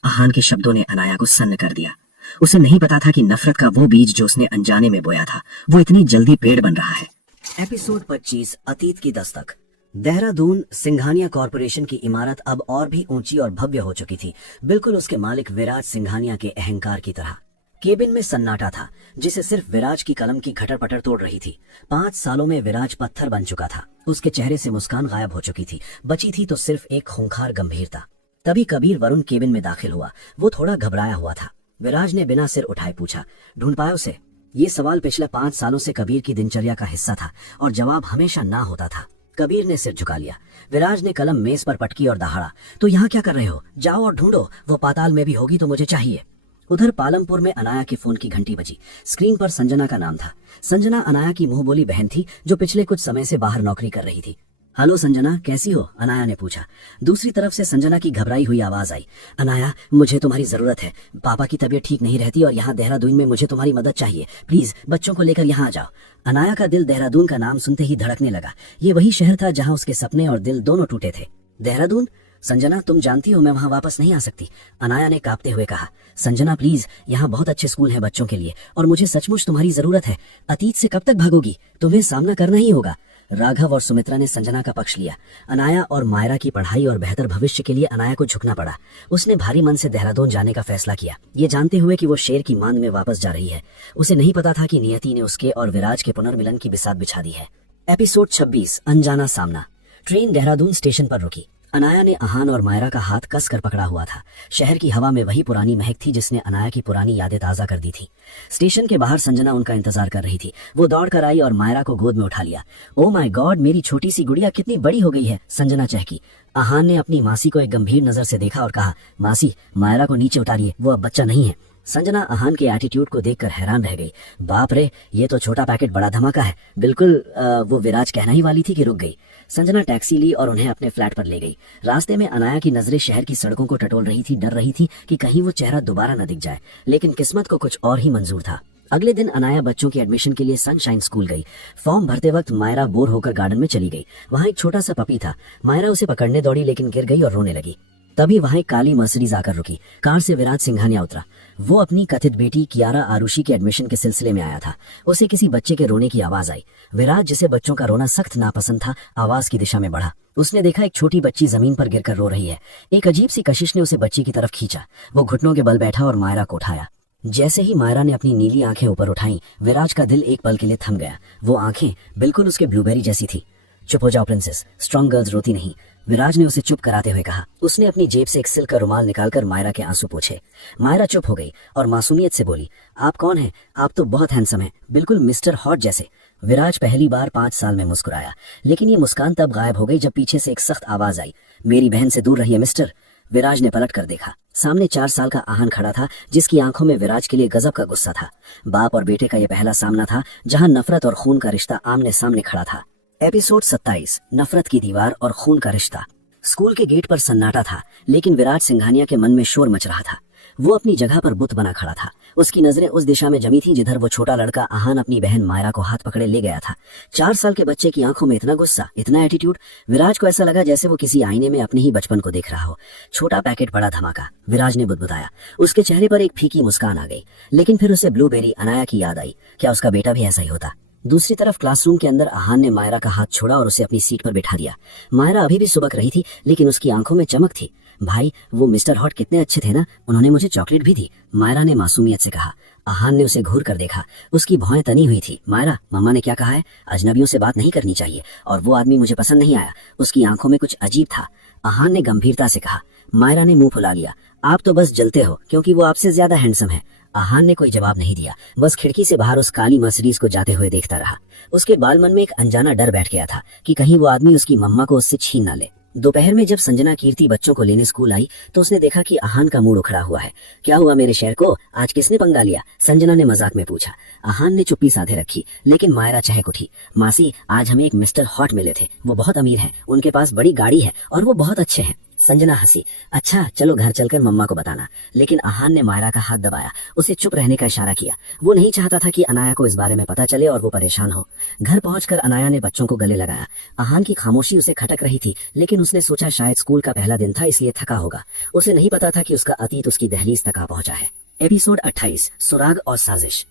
अहान के शब्दों ने अनाया को सन्न कर दिया। उसे नहीं पता था कि नफरत का वो बीज जो उसने अनजाने में बोया था, वो इतनी जल्दी पेड़ बन रहा है। एपिसोड 25 अतीत की दस्तक। देहरादून सिंघानिया कॉरपोरेशन की इमारत अब और भी ऊंची और भव्य हो चुकी थी, बिल्कुल उसके मालिक विराज सिंघानिया के अहंकार की तरह। केबिन में सन्नाटा था, जिसे सिर्फ विराज की कलम की खटर पटर तोड़ रही थी। 5 सालों में विराज पत्थर बन चुका था। उसके चेहरे से मुस्कान गायब हो चुकी थी, बची थी तो सिर्फ एक खूंखार गंभीरता। तभी कबीर वरुण केबिन में दाखिल हुआ। वो थोड़ा घबराया हुआ था। विराज ने बिना सिर उठाए पूछा, ढूंढ पाया उसे? ये सवाल पिछले 5 सालों से कबीर की दिनचर्या का हिस्सा था और जवाब हमेशा ना होता था। कबीर ने सिर झुका लिया। विराज ने कलम मेज पर पटकी और दहाड़ा, तो यहाँ क्या कर रहे हो? जाओ और ढूंढो, वो पाताल में भी होगी तो मुझे चाहिए। उधर पालमपुर में अनाया के फोन की घंटी बजी। स्क्रीन पर संजना का नाम था। संजना अनाया की मुंह बोली बहन थी, जो पिछले कुछ समय से बाहर नौकरी कर रही थी। हेलो संजना, कैसी हो? अनाया ने पूछा। दूसरी तरफ से संजना की घबराई हुई आवाज आई, अनाया मुझे तुम्हारी जरूरत है, पापा की तबीयत ठीक नहीं रहती और यहाँ देहरादून में मुझे तुम्हारी मदद चाहिए, प्लीज बच्चों को लेकर यहाँ आ जाओ। अनाया का दिल देहरादून का नाम सुनते ही धड़कने लगा। ये वही शहर था जहाँ उसके सपने और दिल दोनों टूटे थे। देहरादून? संजना तुम जानती हो मैं वहाँ वापस नहीं आ सकती, अनाया ने कांपते हुए कहा। संजना प्लीज, यहाँ बहुत अच्छे स्कूल हैं बच्चों के लिए और मुझे सचमुच तुम्हारी जरूरत है। अतीत से कब तक भागोगी? तुम्हें सामना करना ही होगा। राघव और सुमित्रा ने संजना का पक्ष लिया। अनाया और मायरा की पढ़ाई और बेहतर भविष्य के लिए अनाया को झुकना पड़ा। उसने भारी मन से देहरादून जाने का फैसला किया, ये जानते हुए कि वो शेर की मांद में वापस जा रही है। उसे नहीं पता था कि नियति ने उसके और विराज के पुनर्मिलन की बिसात बिछा दी है। एपिसोड 26 अनजाना सामना। ट्रेन देहरादून स्टेशन पर रुकी। अनाया ने अहान और मायरा का हाथ कस कर पकड़ा हुआ था। शहर की हवा में वही पुरानी महक थी जिसने अनाया की पुरानी यादें ताजा कर दी थी। स्टेशन के बाहर संजना उनका इंतजार कर रही थी। वो दौड़कर आई और मायरा को गोद में उठा लिया। ओ माय गॉड, मेरी छोटी सी गुड़िया कितनी बड़ी हो गई है, संजना चहकी। अहान ने अपनी मासी को एक गंभीर नजर से देखा और कहा, मासी मायरा को नीचे उतारिए, वो अब बच्चा नहीं है। संजना अहान के एटीट्यूड को देखकर हैरान रह गई। बाप रे, ये तो छोटा पैकेट बड़ा धमाका है। बिल्कुल वो विराज कहना ही वाली थी कि रुक गई। संजना टैक्सी ली और उन्हें अपने फ्लैट पर ले गई। रास्ते में अनाया की नजरें शहर की सड़कों को टटोल रही थी, डर रही थी कि कहीं वो चेहरा दोबारा न दिख जाए, लेकिन किस्मत को कुछ और ही मंजूर था। अगले दिन अनाया बच्चों की एडमिशन के लिए सनशाइन स्कूल गई। फॉर्म भरते वक्त मायरा बोर होकर गार्डन में चली गई। वहाँ एक छोटा सा पपी था। मायरा उसे पकड़ने दौड़ी लेकिन गिर गई और रोने लगी। तभी वहाँ एक काली मर्सिडीज आकर रुकी। कार से विराज सिंघानिया उतरा। वो अपनी कथित बेटी कियारा आरुषि के एडमिशन के सिलसिले में आया था। उसे किसी बच्चे के रोने की आवाज आई। विराज, जिसे बच्चों का रोना सख्त नापसंद था, आवाज की दिशा में बढ़ा। उसने देखा एक छोटी बच्ची जमीन पर गिरकर रो रही है। एक अजीब सी कशिश ने उसे बच्ची की तरफ खींचा। वो घुटनों के बल बैठा और मायरा को उठाया। जैसे ही मायरा ने अपनी नीली आंखें ऊपर उठाई, विराज का दिल एक पल के लिए थम गया। वो आंखें बिल्कुल उसके ब्लूबेरी जैसी थी। चुप हो जाओ प्रिंसेस, स्ट्रॉन्ग गर्ल्स रोती नहीं, विराज ने उसे चुप कराते हुए कहा। उसने अपनी जेब से एक सिल्क का रुमाल निकालकर मायरा के आंसू पोंछे। मायरा चुप हो गई और मासूमियत से बोली, आप कौन हैं? आप तो बहुत हैंडसम हैं, बिल्कुल मिस्टर हॉट जैसे। विराज पहली बार 5 साल में मुस्कुराया, लेकिन ये मुस्कान तब गायब हो गई जब पीछे से एक सख्त आवाज आई, मेरी बहन से दूर रहिए मिस्टर। विराज ने पलट कर देखा। सामने 4 साल का आहान खड़ा था, जिसकी आंखों में विराज के लिए गजब का गुस्सा था। बाप और बेटे का यह पहला सामना था जहां नफरत और खून का रिश्ता आमने सामने खड़ा था। एपिसोड 27 नफरत की दीवार और खून का रिश्ता। स्कूल के गेट पर सन्नाटा था, लेकिन विराज सिंघानिया के मन में शोर मच रहा था। वो अपनी जगह पर बुत बना खड़ा था। उसकी नजरें उस दिशा में जमी थी जिधर वो छोटा लड़का आहान अपनी बहन मायरा को हाथ पकड़े ले गया था। 4 साल के बच्चे की आंखों में इतना गुस्सा, इतना एटीट्यूड। विराज को ऐसा लगा जैसे वो किसी आईने में अपने ही बचपन को देख रहा हो। छोटा पैकेट, बड़ा धमाका, विराज ने बुदबुदाया। उसके चेहरे पर एक फीकी मुस्कान आ गई, लेकिन फिर उसे ब्लूबेरी अनाया की याद आई। क्या उसका बेटा भी ऐसा ही होता? दूसरी तरफ क्लासरूम के अंदर आहान ने मायरा का हाथ छोड़ा और उसे अपनी सीट पर बिठा दिया। मायरा अभी भी सुबक रही थी, लेकिन उसकी आंखों में चमक थी। भाई, वो मिस्टर हॉट कितने अच्छे थे ना, उन्होंने मुझे चॉकलेट भी दी, मायरा ने मासूमियत से कहा। आहान ने उसे घूर कर देखा। उसकी भौहें तनी हुई थी। मायरा, मम्मा ने क्या कहा है? अजनबियों से बात नहीं करनी चाहिए, और वो आदमी मुझे पसंद नहीं आया। उसकी आंखों में कुछ अजीब था। आहान ने गंभीरता से कहा। मायरा ने मुंह फुला लिया। आप तो बस जलते हो क्योंकि वो आपसे ज्यादा हैंडसम है। आहान ने कोई जवाब नहीं दिया, बस खिड़की से बाहर उस काली मर्सिडीज को जाते हुए देखता रहा। उसके बालमन में एक अनजाना डर बैठ गया था कि कहीं वो आदमी उसकी मम्मा को उससे छीन ना ले। दोपहर में जब संजना कीर्ति बच्चों को लेने स्कूल आई तो उसने देखा कि आहान का मूड उखड़ा हुआ है। क्या हुआ मेरे शेर को, आज किसने पंगा लिया? संजना ने मजाक में पूछा। आहान ने चुप्पी साधे रखी, लेकिन मायरा चहक उठी। मासी, आज हमें एक मिस्टर हॉट मिले थे, वो बहुत अमीर हैं, उनके पास बड़ी गाड़ी है और वो बहुत अच्छे हैं। संजना हंसी। अच्छा, चलो घर चलकर मम्मा को बताना। लेकिन आहान ने मायरा का हाथ दबाया, उसे चुप रहने का इशारा किया। वो नहीं चाहता था कि अनाया को इस बारे में पता चले और वो परेशान हो। घर पहुंचकर अनाया ने बच्चों को गले लगाया। आहान की खामोशी उसे खटक रही थी, लेकिन उसने सोचा शायद स्कूल का पहला दिन था इसलिए थका होगा। उसे नहीं पता था कि उसका अतीत उसकी दहलीज तक आ पहुंचा है। एपिसोड 28, सुराग और साजिश।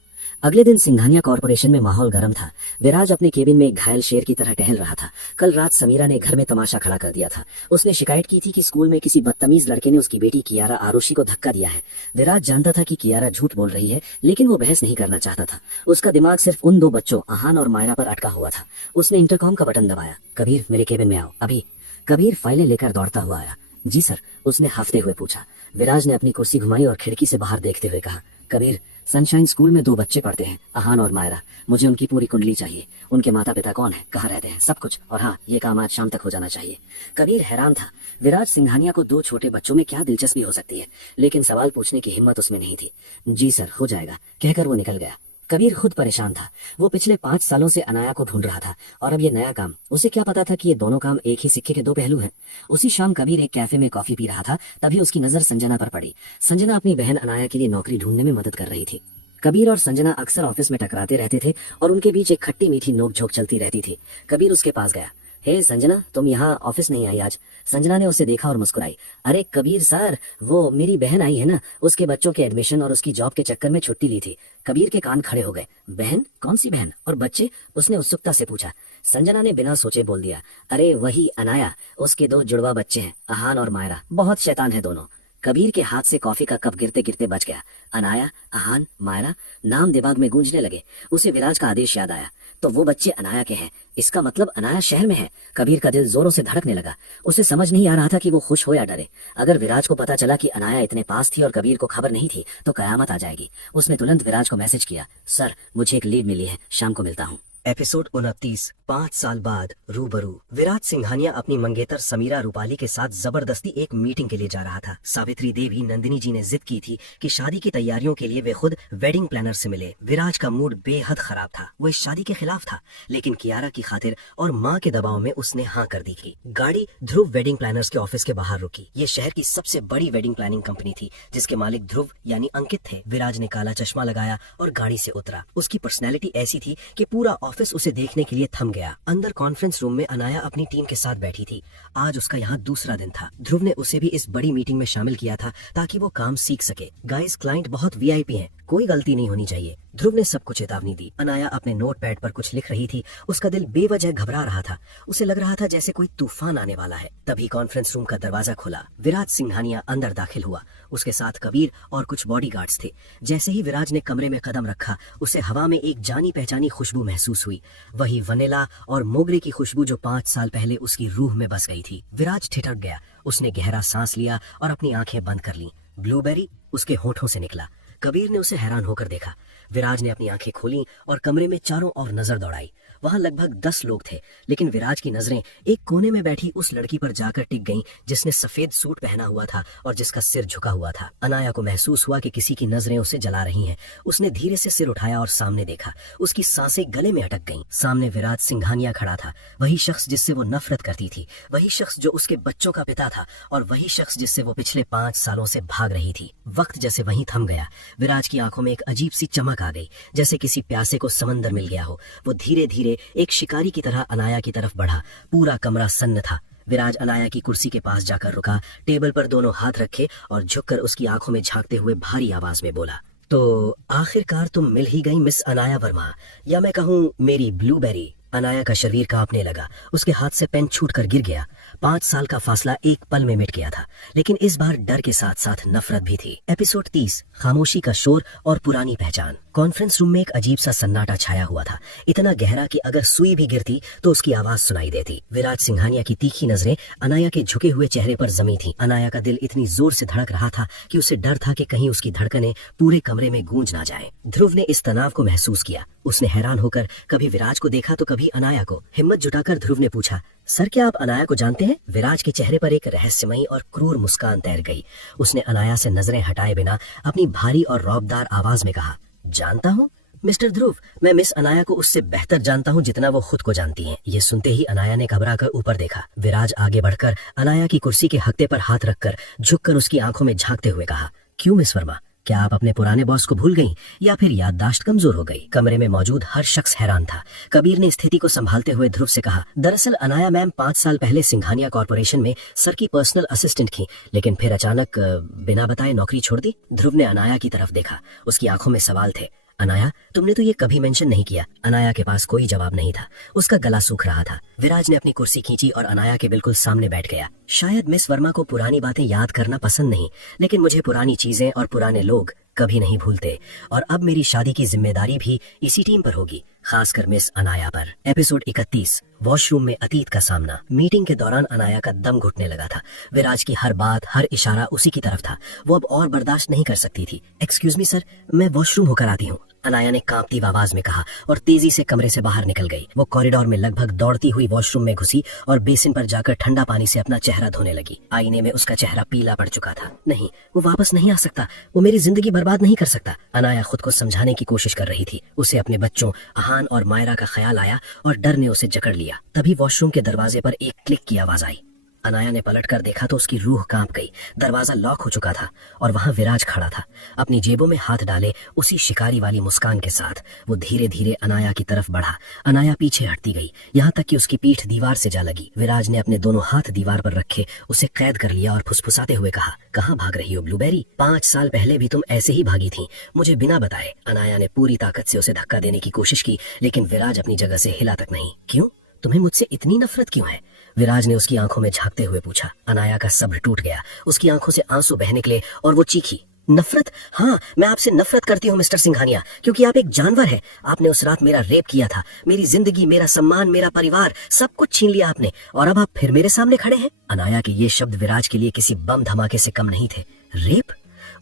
अगले दिन सिंघानिया कॉर्पोरेशन में माहौल गर्म था। विराज अपने केबिन में एक घायल शेर की तरह टहल रहा था। कल रात समीरा ने घर में तमाशा खड़ा कर दिया था। उसने शिकायत की थी कि स्कूल में किसी बदतमीज लड़के ने उसकी बेटी कियारा आरुषि को धक्का दिया है। विराज जानता था कि कियारा झूठ बोल रही है, लेकिन वो बहस नहीं करना चाहता था। उसका दिमाग सिर्फ उन 2 बच्चों आहान और मायरा पर अटका हुआ था। उसने इंटरकॉम का बटन दबाया। कबीर, मेरे केबिन में आओ अभी। कबीर फाइलें लेकर दौड़ता हुआ आया। जी सर, उसने हफ्ते हुए पूछा। विराज ने अपनी कुर्सी घुमाई और खिड़की से बाहर देखते हुए कहा। कबीर, सनशाइन स्कूल में 2 बच्चे पढ़ते हैं, आहान और मायरा। मुझे उनकी पूरी कुंडली चाहिए, उनके माता पिता कौन है, कहाँ रहते हैं, सब कुछ। और हाँ, ये काम आज शाम तक हो जाना चाहिए। कबीर हैरान था। विराज सिंघानिया को 2 छोटे बच्चों में क्या दिलचस्पी हो सकती है, लेकिन सवाल पूछने की हिम्मत उसमें नहीं थी। जी सर, हो जाएगा, कहकर वो निकल गया। कबीर खुद परेशान था। वो पिछले 5 सालों से अनाया को ढूंढ रहा था, और अब ये नया काम। उसे क्या पता था कि ये दोनों काम एक ही सिक्के के 2 पहलू हैं। उसी शाम कबीर एक कैफे में कॉफी पी रहा था, तभी उसकी नजर संजना पर पड़ी। संजना अपनी बहन अनाया के लिए नौकरी ढूंढने में मदद कर रही थी। कबीर और संजना अक्सर ऑफिस में टकराते रहते थे और उनके बीच एक खट्टी मीठी नोकझोंक चलती रहती थी। कबीर उसके पास गया। हे संजना, तुम यहाँ ऑफिस नहीं आई आज? संजना ने उसे देखा और मुस्कुराई। अरे कबीर सर, वो मेरी बहन आई है ना, उसके बच्चों के एडमिशन और उसकी जॉब के चक्कर में छुट्टी ली थी। कबीर के कान खड़े हो गए। बहन? कौन सी बहन और बच्चे? उसने उत्सुकता से पूछा। संजना ने बिना सोचे बोल दिया। अरे वही अनाया, उसके 2 जुड़वा बच्चे हैं, आहान और मायरा। बहुत शैतान है दोनों। कबीर के हाथ से कॉफी का कप गिरते गिरते बच गया। अनाया, आहान, मायरा, नाम दिमाग में गूंजने लगे। उसे विराज का आदेश याद आया। तो वो बच्चे अनाया के हैं, इसका मतलब अनाया शहर में है। कबीर का दिल जोरों से धड़कने लगा। उसे समझ नहीं आ रहा था कि वो खुश हो या डरे। अगर विराज को पता चला कि अनाया इतने पास थी और कबीर को खबर नहीं थी तो कयामत आ जाएगी। उसने तुरंत विराज को मैसेज किया। सर, मुझे एक लीड मिली है, शाम को मिलता हूँ। एपिसोड 29, 5 साल बाद रूबरू। विराज सिंघानिया अपनी मंगेतर समीरा रूपाली के साथ जबरदस्ती एक मीटिंग के लिए जा रहा था। सावित्री देवी नंदिनी जी ने जिद की थी कि शादी की तैयारियों के लिए वे खुद वेडिंग प्लानर से मिले। विराज का मूड बेहद खराब था। वो इस शादी के खिलाफ था, लेकिन कियारा की खातिर और माँ के दबाव में उसने हाँ कर दी थी। गाड़ी ध्रुव वेडिंग प्लानर्स के ऑफिस के बाहर रुकी। ये शहर की सबसे बड़ी वेडिंग प्लानिंग कंपनी थी, जिसके मालिक ध्रुव यानी अंकित थे। विराज ने काला चश्मा लगाया और गाड़ी से उतरा। उसकी पर्सनैलिटी ऐसी थी कि पूरा ऑफिस उसे देखने के लिए थम गया। अंदर कॉन्फ्रेंस रूम में अनाया अपनी टीम के साथ बैठी थी। आज उसका यहाँ दूसरा दिन था। ध्रुव ने उसे भी इस बड़ी मीटिंग में शामिल किया था ताकि वो काम सीख सके। गाइस, क्लाइंट बहुत वीआईपी हैं, कोई गलती नहीं होनी चाहिए। ध्रुव ने सबको चेतावनी दी। अनाया अपने नोटपैड पर कुछ लिख रही थी। उसका दिल बेवजह घबरा रहा था। उसे लग रहा था जैसे कोई तूफान आने वाला है। तभी कॉन्फ्रेंस रूम का दरवाजा खुला। विराज सिंघानिया अंदर दाखिल हुआ। उसके साथ कबीर और कुछ बॉडीगार्ड्स थे। जैसे ही विराज ने कमरे में कदम रखा, उसे हवा में एक जानी पहचानी खुशबू महसूस हुई। वही वनीला और मोगरे की खुशबू जो 5 साल पहले उसकी रूह में बस गई थी। विराज ठिठक गया। उसने गहरा सांस लिया और अपनी आंखें बंद कर लीं। ब्लूबेरी उसके होठों से निकला। कबीर ने उसे हैरान होकर देखा। विराज ने अपनी आंखें खोली और कमरे में चारों ओर नजर दौड़ाई। वहां लगभग 10 लोग थे, लेकिन विराज की नजरें एक कोने में बैठी उस लड़की पर जाकर टिक गईं जिसने सफेद सूट पहना हुआ था और जिसका सिर झुका हुआ था। अनाया को महसूस हुआ कि किसी की नजरें उसे जला रही हैं। उसने धीरे से सिर उठाया और सामने देखा। उसकी सांसें गले में अटक गईं। सामने विराज सिंघानिया खड़ा था, वही शख्स जिससे वो नफरत करती थी, वही शख्स जो उसके बच्चों का पिता था और वही शख्स जिससे वो पिछले 5 सालों से भाग रही थी। वक्त जैसे वहीं थम गया। विराज की आंखों में एक अजीब सी चमक आ गई, जैसे किसी प्यासे को समंदर मिल गया हो। वो धीरे धीरे एक शिकारी की तरह अनाया की तरफ बढ़ा। पूरा कमरा सन्न था। विराज अनाया की कुर्सी के पास जाकर रुका, टेबल पर दोनों हाथ रखे और झुककर उसकी आंखों में झांकते हुए भारी आवाज में बोला, तो आखिरकार तुम मिल ही गई मिस अनाया वर्मा, या मैं कहूँ मेरी ब्लूबेरी। अनाया का शरीर कांपने लगा। उसके हाथ से पेन छूटकर गिर गया। 5 साल का फासला एक पल में मिट गया था, लेकिन इस बार डर के साथ साथ नफरत भी थी। एपिसोड 30, खामोशी का शोर और पुरानी पहचान। कॉन्फ्रेंस रूम में एक अजीब सा सन्नाटा छाया हुआ था, इतना गहरा कि अगर सुई भी गिरती तो उसकी आवाज सुनाई देती। विराज सिंघानिया की तीखी नजरें अनाया के झुके हुए चेहरे पर जमी थी। अनाया का दिल इतनी जोर से धड़क रहा था कि उसे डर था कि कहीं उसकी धड़कनें पूरे कमरे में गूंज ना जाए। ध्रुव ने इस तनाव को महसूस किया। उसने हैरान होकर कभी विराज को देखा तो कभी अनाया को। हिम्मत जुटाकर ध्रुव ने पूछा, सर क्या आप अनाया को जानते हैं? विराज के चेहरे पर एक रहस्यमयी और क्रूर मुस्कान तैर गई। उसने अनाया से नजरें हटाए बिना अपनी भारी और रौबदार आवाज में कहा, जानता हूँ मिस्टर ध्रुव, मैं मिस अनाया को उससे बेहतर जानता हूँ जितना वो खुद को जानती हैं। ये सुनते ही अनाया ने घबराकर ऊपर देखा। विराज आगे बढ़कर अनाया की कुर्सी के हत्थे पर हाथ रखकर झुककर उसकी आंखों में झांकते हुए कहा, क्यों मिस वर्मा, क्या आप अपने पुराने बॉस को भूल गईं या फिर याददाश्त कमजोर हो गई? कमरे में मौजूद हर शख्स हैरान था। कबीर ने स्थिति को संभालते हुए ध्रुव से कहा, दरअसल अनाया मैम 5 साल पहले सिंघानिया कॉर्पोरेशन में सर की पर्सनल असिस्टेंट थी, लेकिन फिर अचानक बिना बताए नौकरी छोड़ दी। ध्रुव ने अनाया की तरफ देखा। उसकी आंखों में सवाल थे। अनाया, तुमने तो ये कभी मेंशन नहीं किया। अनाया के पास कोई जवाब नहीं था। उसका गला सूख रहा था। विराज ने अपनी कुर्सी खींची और अनाया के बिल्कुल सामने बैठ गया। शायद मिस वर्मा को पुरानी बातें याद करना पसंद नहीं, लेकिन मुझे पुरानी चीजें और पुराने लोग कभी नहीं भूलते, और अब मेरी शादी की जिम्मेदारी भी इसी टीम पर होगी, खासकर मिस अनाया पर। एपिसोड 31, वॉशरूम में अतीत का सामना। मीटिंग के दौरान अनाया का दम घुटने लगा था। विराज की हर बात, हर इशारा उसी की तरफ था। वो अब और बर्दाश्त नहीं कर सकती थी। एक्सक्यूज मी सर, मैं वॉशरूम होकर आती हूँ, अनाया ने कांपती आवाज में कहा और तेजी से कमरे से बाहर निकल गई। वो कॉरिडोर में लगभग दौड़ती हुई वॉशरूम में घुसी और बेसिन पर जाकर ठंडा पानी से अपना चेहरा धोने लगी। आईने में उसका चेहरा पीला पड़ चुका था। नहीं, वो वापस नहीं आ सकता। वो मेरी जिंदगी बर्बाद नहीं कर सकता। अनाया खुद को समझाने की कोशिश कर रही थी। उसे अपने बच्चों अहान और मायरा का ख्याल आया और डर ने उसे जकड़ लिया। तभी वॉशरूम के दरवाजे पर एक क्लिक की आवाज आई। अनाया ने पलटकर देखा तो उसकी रूह कांप गई। दरवाजा लॉक हो चुका था और वहां विराज खड़ा था, अपनी जेबों में हाथ डाले उसी शिकारी वाली मुस्कान के साथ। वो धीरे धीरे अनाया की तरफ बढ़ा। अनाया पीछे हटती गई, यहाँ तक कि उसकी पीठ दीवार से जा लगी। विराज ने अपने दोनों हाथ दीवार पर रखे उसे कैद कर लिया और फुसफुसाते हुए कहा, कहाँ भाग रही हो ब्लूबेरी? 5 साल पहले भी तुम ऐसे ही भागी थी, मुझे बिना बताए। अनाया ने पूरी ताकत से उसे धक्का देने की कोशिश की, लेकिन विराज अपनी जगह से हिला तक नहीं। क्यों? तुम्हें मुझसे इतनी नफरत क्यों है? विराज ने उसकी आंखों में झांकते हुए पूछा। अनाया का सब्र टूट गया। उसकी आंखों से आंसू बह निकले और वो चीखी, नफरत? हाँ, मैं आपसे नफरत करती हूँ मिस्टर सिंघानिया, क्योंकि आप एक जानवर हैं। आपने उस रात मेरा रेप किया था। मेरी जिंदगी, मेरा सम्मान, मेरा परिवार, सब कुछ छीन लिया आपने, और अब आप फिर मेरे सामने खड़े हैं। अनाया के ये शब्द विराज के लिए किसी बम धमाके से कम नहीं थे। रेप?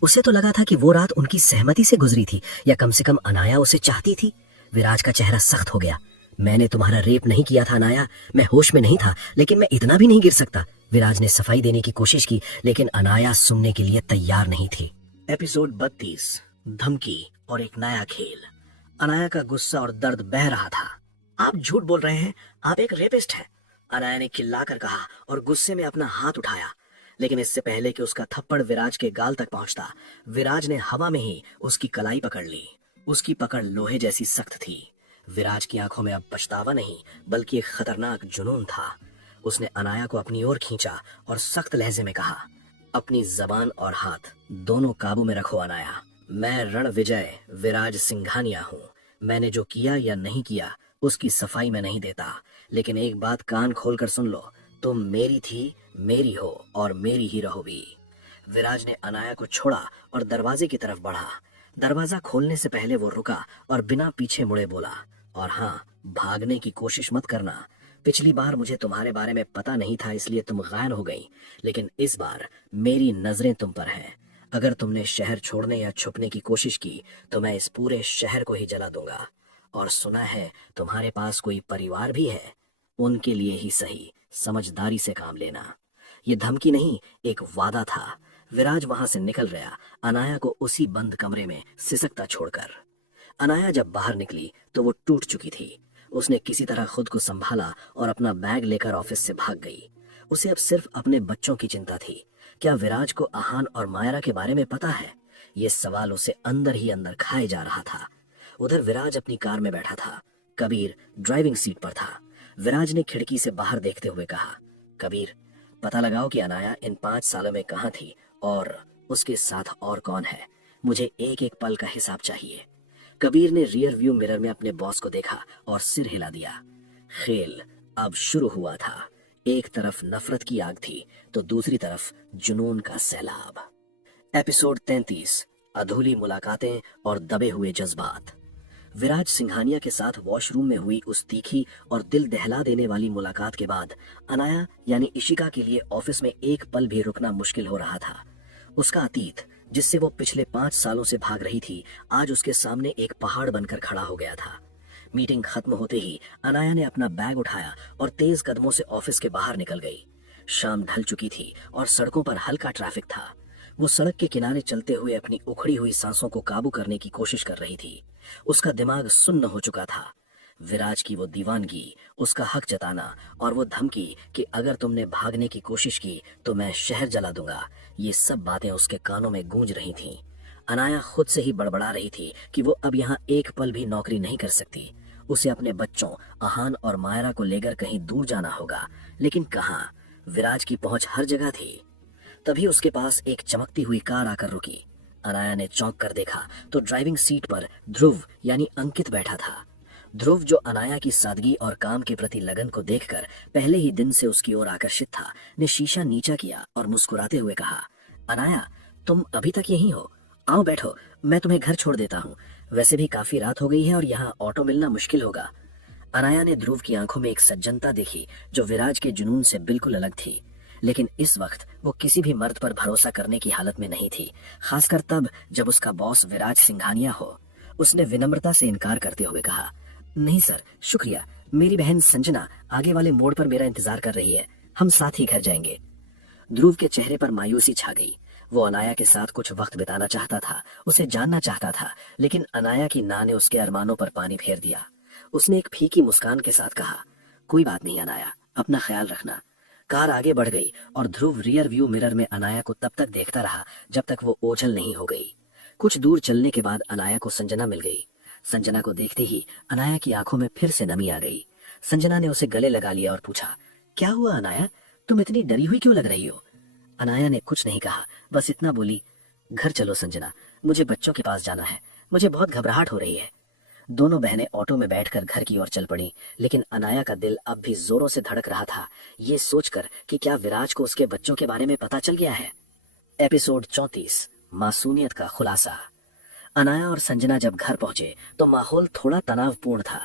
उसे तो लगा था कि वो रात उनकी सहमति से गुजरी थी, या कम से कम अनाया उसे चाहती थी। विराज का चेहरा सख्त हो गया। मैंने तुम्हारा रेप नहीं किया था अनाया, मैं होश में नहीं था, लेकिन मैं इतना भी नहीं गिर सकता। विराज ने सफाई देने की कोशिश की, लेकिन अनाया सुनने के लिए तैयार नहीं थी। एपिसोड 32, धमकी और एक नया खेल। अनाया का गुस्सा और दर्द बह रहा था। आप झूठ बोल रहे हैं, आप एक रेपिस्ट हैं, अनाया ने चिल्लाकर कहा और गुस्से में अपना हाथ उठाया। लेकिन इससे पहले कि उसका थप्पड़ विराज के गाल तक पहुंचता, विराज ने हवा में ही उसकी कलाई पकड़ ली। उसकी पकड़ लोहे जैसी सख्त थी। विराज की आंखों में अब पछतावा नहीं, बल्कि एक खतरनाक जुनून था। उसने अनाया को अपनी ओर खींचा और सख्त लहजे में कहा, अपनी जबान और हाथ दोनों काबू में रखो अनाया। मैं रणविजय विराज सिंघानिया हूँ। मैंने जो किया या नहीं किया उसकी सफाई में नहीं देता, लेकिन एक बात कान खोलकर सुन लो, तुम मेरी थी, मेरी हो और मेरी ही रहोगी। विराज ने अनाया को छोड़ा और दरवाजे की तरफ बढ़ा। दरवाजा खोलने से पहले वो रुका और बिना पीछे मुड़े बोला, और हाँ, भागने की कोशिश मत करना। पिछली बार मुझे तुम्हारे बारे में पता नहीं था, इसलिए तुम गायब हो गई, लेकिन इस बार मेरी नजरें तुम पर हैं। अगर तुमने शहर छोड़ने या छुपने की कोशिश की तो मैं इस पूरे शहर को ही जला दूंगा। और सुना है तुम्हारे पास कोई परिवार भी है, उनके लिए ही सही समझदारी से काम लेना। ये धमकी नहीं, एक वादा था। विराज वहां से निकल गया, अनाया को उसी बंद कमरे में सिसकता छोड़कर। अनाया जब बाहर निकली तो वो टूट चुकी थी। उसने किसी तरह खुद को संभाला और अपना बैग लेकर ऑफिस से भाग गई। उसे अब सिर्फ अपने बच्चों की चिंता थी। क्या विराज को आहान और मायरा के बारे में पता है? ये सवाल उसे अंदर ही अंदर खाए जा रहा था। उधर विराज अपनी कार में बैठा था, कबीर ड्राइविंग सीट पर था। विराज ने खिड़की से बाहर देखते हुए कहा, कबीर, पता लगाओ कि अनाया इन 5 सालों में कहाँ थी और उसके साथ और कौन है। मुझे एक एक पल का हिसाब चाहिए। कबीर ने रियर व्यू मिरर में अपने बॉस को देखा और सिर हिला दिया। खेल अब शुरू हुआ था। एक तरफ नफरत की आग थी तो दूसरी तरफ जुनून का सैलाब। एपिसोड 33, अधूरी मुलाकातें और दबे हुए जज्बात। विराज सिंघानिया के साथ वॉशरूम में हुई उस तीखी और दिल दहला देने वाली मुलाकात के बाद अनाया यानी इशिका के लिए ऑफिस में एक पल भी रुकना मुश्किल हो रहा था। उसका अतीत, जिससे वो पिछले 5 सालों से भाग रही थी, आज उसके सामने एक पहाड़ बनकर खड़ा हो गया था। मीटिंग खत्म होते ही अनाया ने अपना बैग उठाया और तेज कदमों से ऑफिस के बाहर निकल गई। शाम ढल चुकी थी और सड़कों पर हल्का ट्रैफिक था। वो सड़क के किनारे चलते हुए अपनी उखड़ी हुई सांसों को काबू करने की कोशिश कर रही थी। उसका दिमाग सुन्न हो चुका था। विराज की वो दीवानगी, उसका हक जताना और वो धमकी कि अगर तुमने भागने की कोशिश की तो मैं शहर जला दूंगा, ये सब बातें उसके कानों में गूंज रही थीं। अनाया खुद से ही बड़बड़ा रही थी कि वो अब यहाँ एक पल भी नौकरी नहीं कर सकती। उसे अपने बच्चों आहान और मायरा को लेकर कहीं दूर जाना होगा, लेकिन कहाँ? विराज की पहुंच हर जगह थी। तभी उसके पास एक चमकती हुई कार आकर रुकी। अनाया ने चौंक कर देखा तो ड्राइविंग सीट पर ध्रुव यानी अंकित बैठा था। ध्रुव, जो अनाया की सादगी और काम के प्रति लगन को देखकर पहले ही दिन से उसकी ओर आकर्षित था, ने शीशा नीचा किया और मुस्कुराते हुए कहा, अनाया, तुम अभी तक यहीं हो? आओ बैठो, मैं तुम्हें घर छोड़ देता हूँ। वैसे भी काफी रात हो गई है और यहाँ ऑटो मिलना मुश्किल होगा। अनाया ने ध्रुव की आंखों में एक सज्जनता देखी जो विराज के जुनून से बिल्कुल अलग थी। लेकिन इस वक्त वो किसी भी मर्द पर भरोसा करने की हालत में नहीं थी, खासकर तब जब उसका बॉस विराज सिंघानिया हो। उसने विनम्रता से इनकार करते हुए कहा, नहीं सर, शुक्रिया। मेरी बहन संजना आगे वाले मोड़ पर मेरा इंतजार कर रही है, हम साथ ही घर जाएंगे। ध्रुव के चेहरे पर मायूसी छा गई। वो अनाया के साथ कुछ वक्त बिताना चाहता था, उसे जानना चाहता था, लेकिन अनाया की ना ने उसके अरमानों पर पानी फेर दिया। उसने एक फीकी मुस्कान के साथ कहा, कोई बात नहीं अनाया, अपना ख्याल रखना। कार आगे बढ़ गई और ध्रुव रियर व्यू मिरर में अनाया को तब तक देखता रहा जब तक वो ओझल नहीं हो गई। कुछ दूर चलने के बाद अनाया को संजना मिल गई। संजना को देखते ही अनाया की आंखों में फिर से नमी आ गई। संजना ने उसे गले लगा लिया और पूछा, क्या हुआ अनाया, तुम इतनी डरी हुई क्यों लग रही हो? अनाया ने कुछ नहीं कहा, बस इतना बोली, घर चलो संजना, मुझे बच्चों के पास जाना है, मुझे बहुत घबराहट हो रही है। दोनों बहनें ऑटो में बैठकर घर की ओर चल पड़ी, लेकिन अनाया का दिल अब भी जोरों से धड़क रहा था, ये सोचकर कि क्या विराज को उसके बच्चों के बारे में पता चल गया है। एपिसोड 34, मासूमियत का खुलासा। अनाया और संजना जब घर पहुंचे तो माहौल थोड़ा तनावपूर्ण था।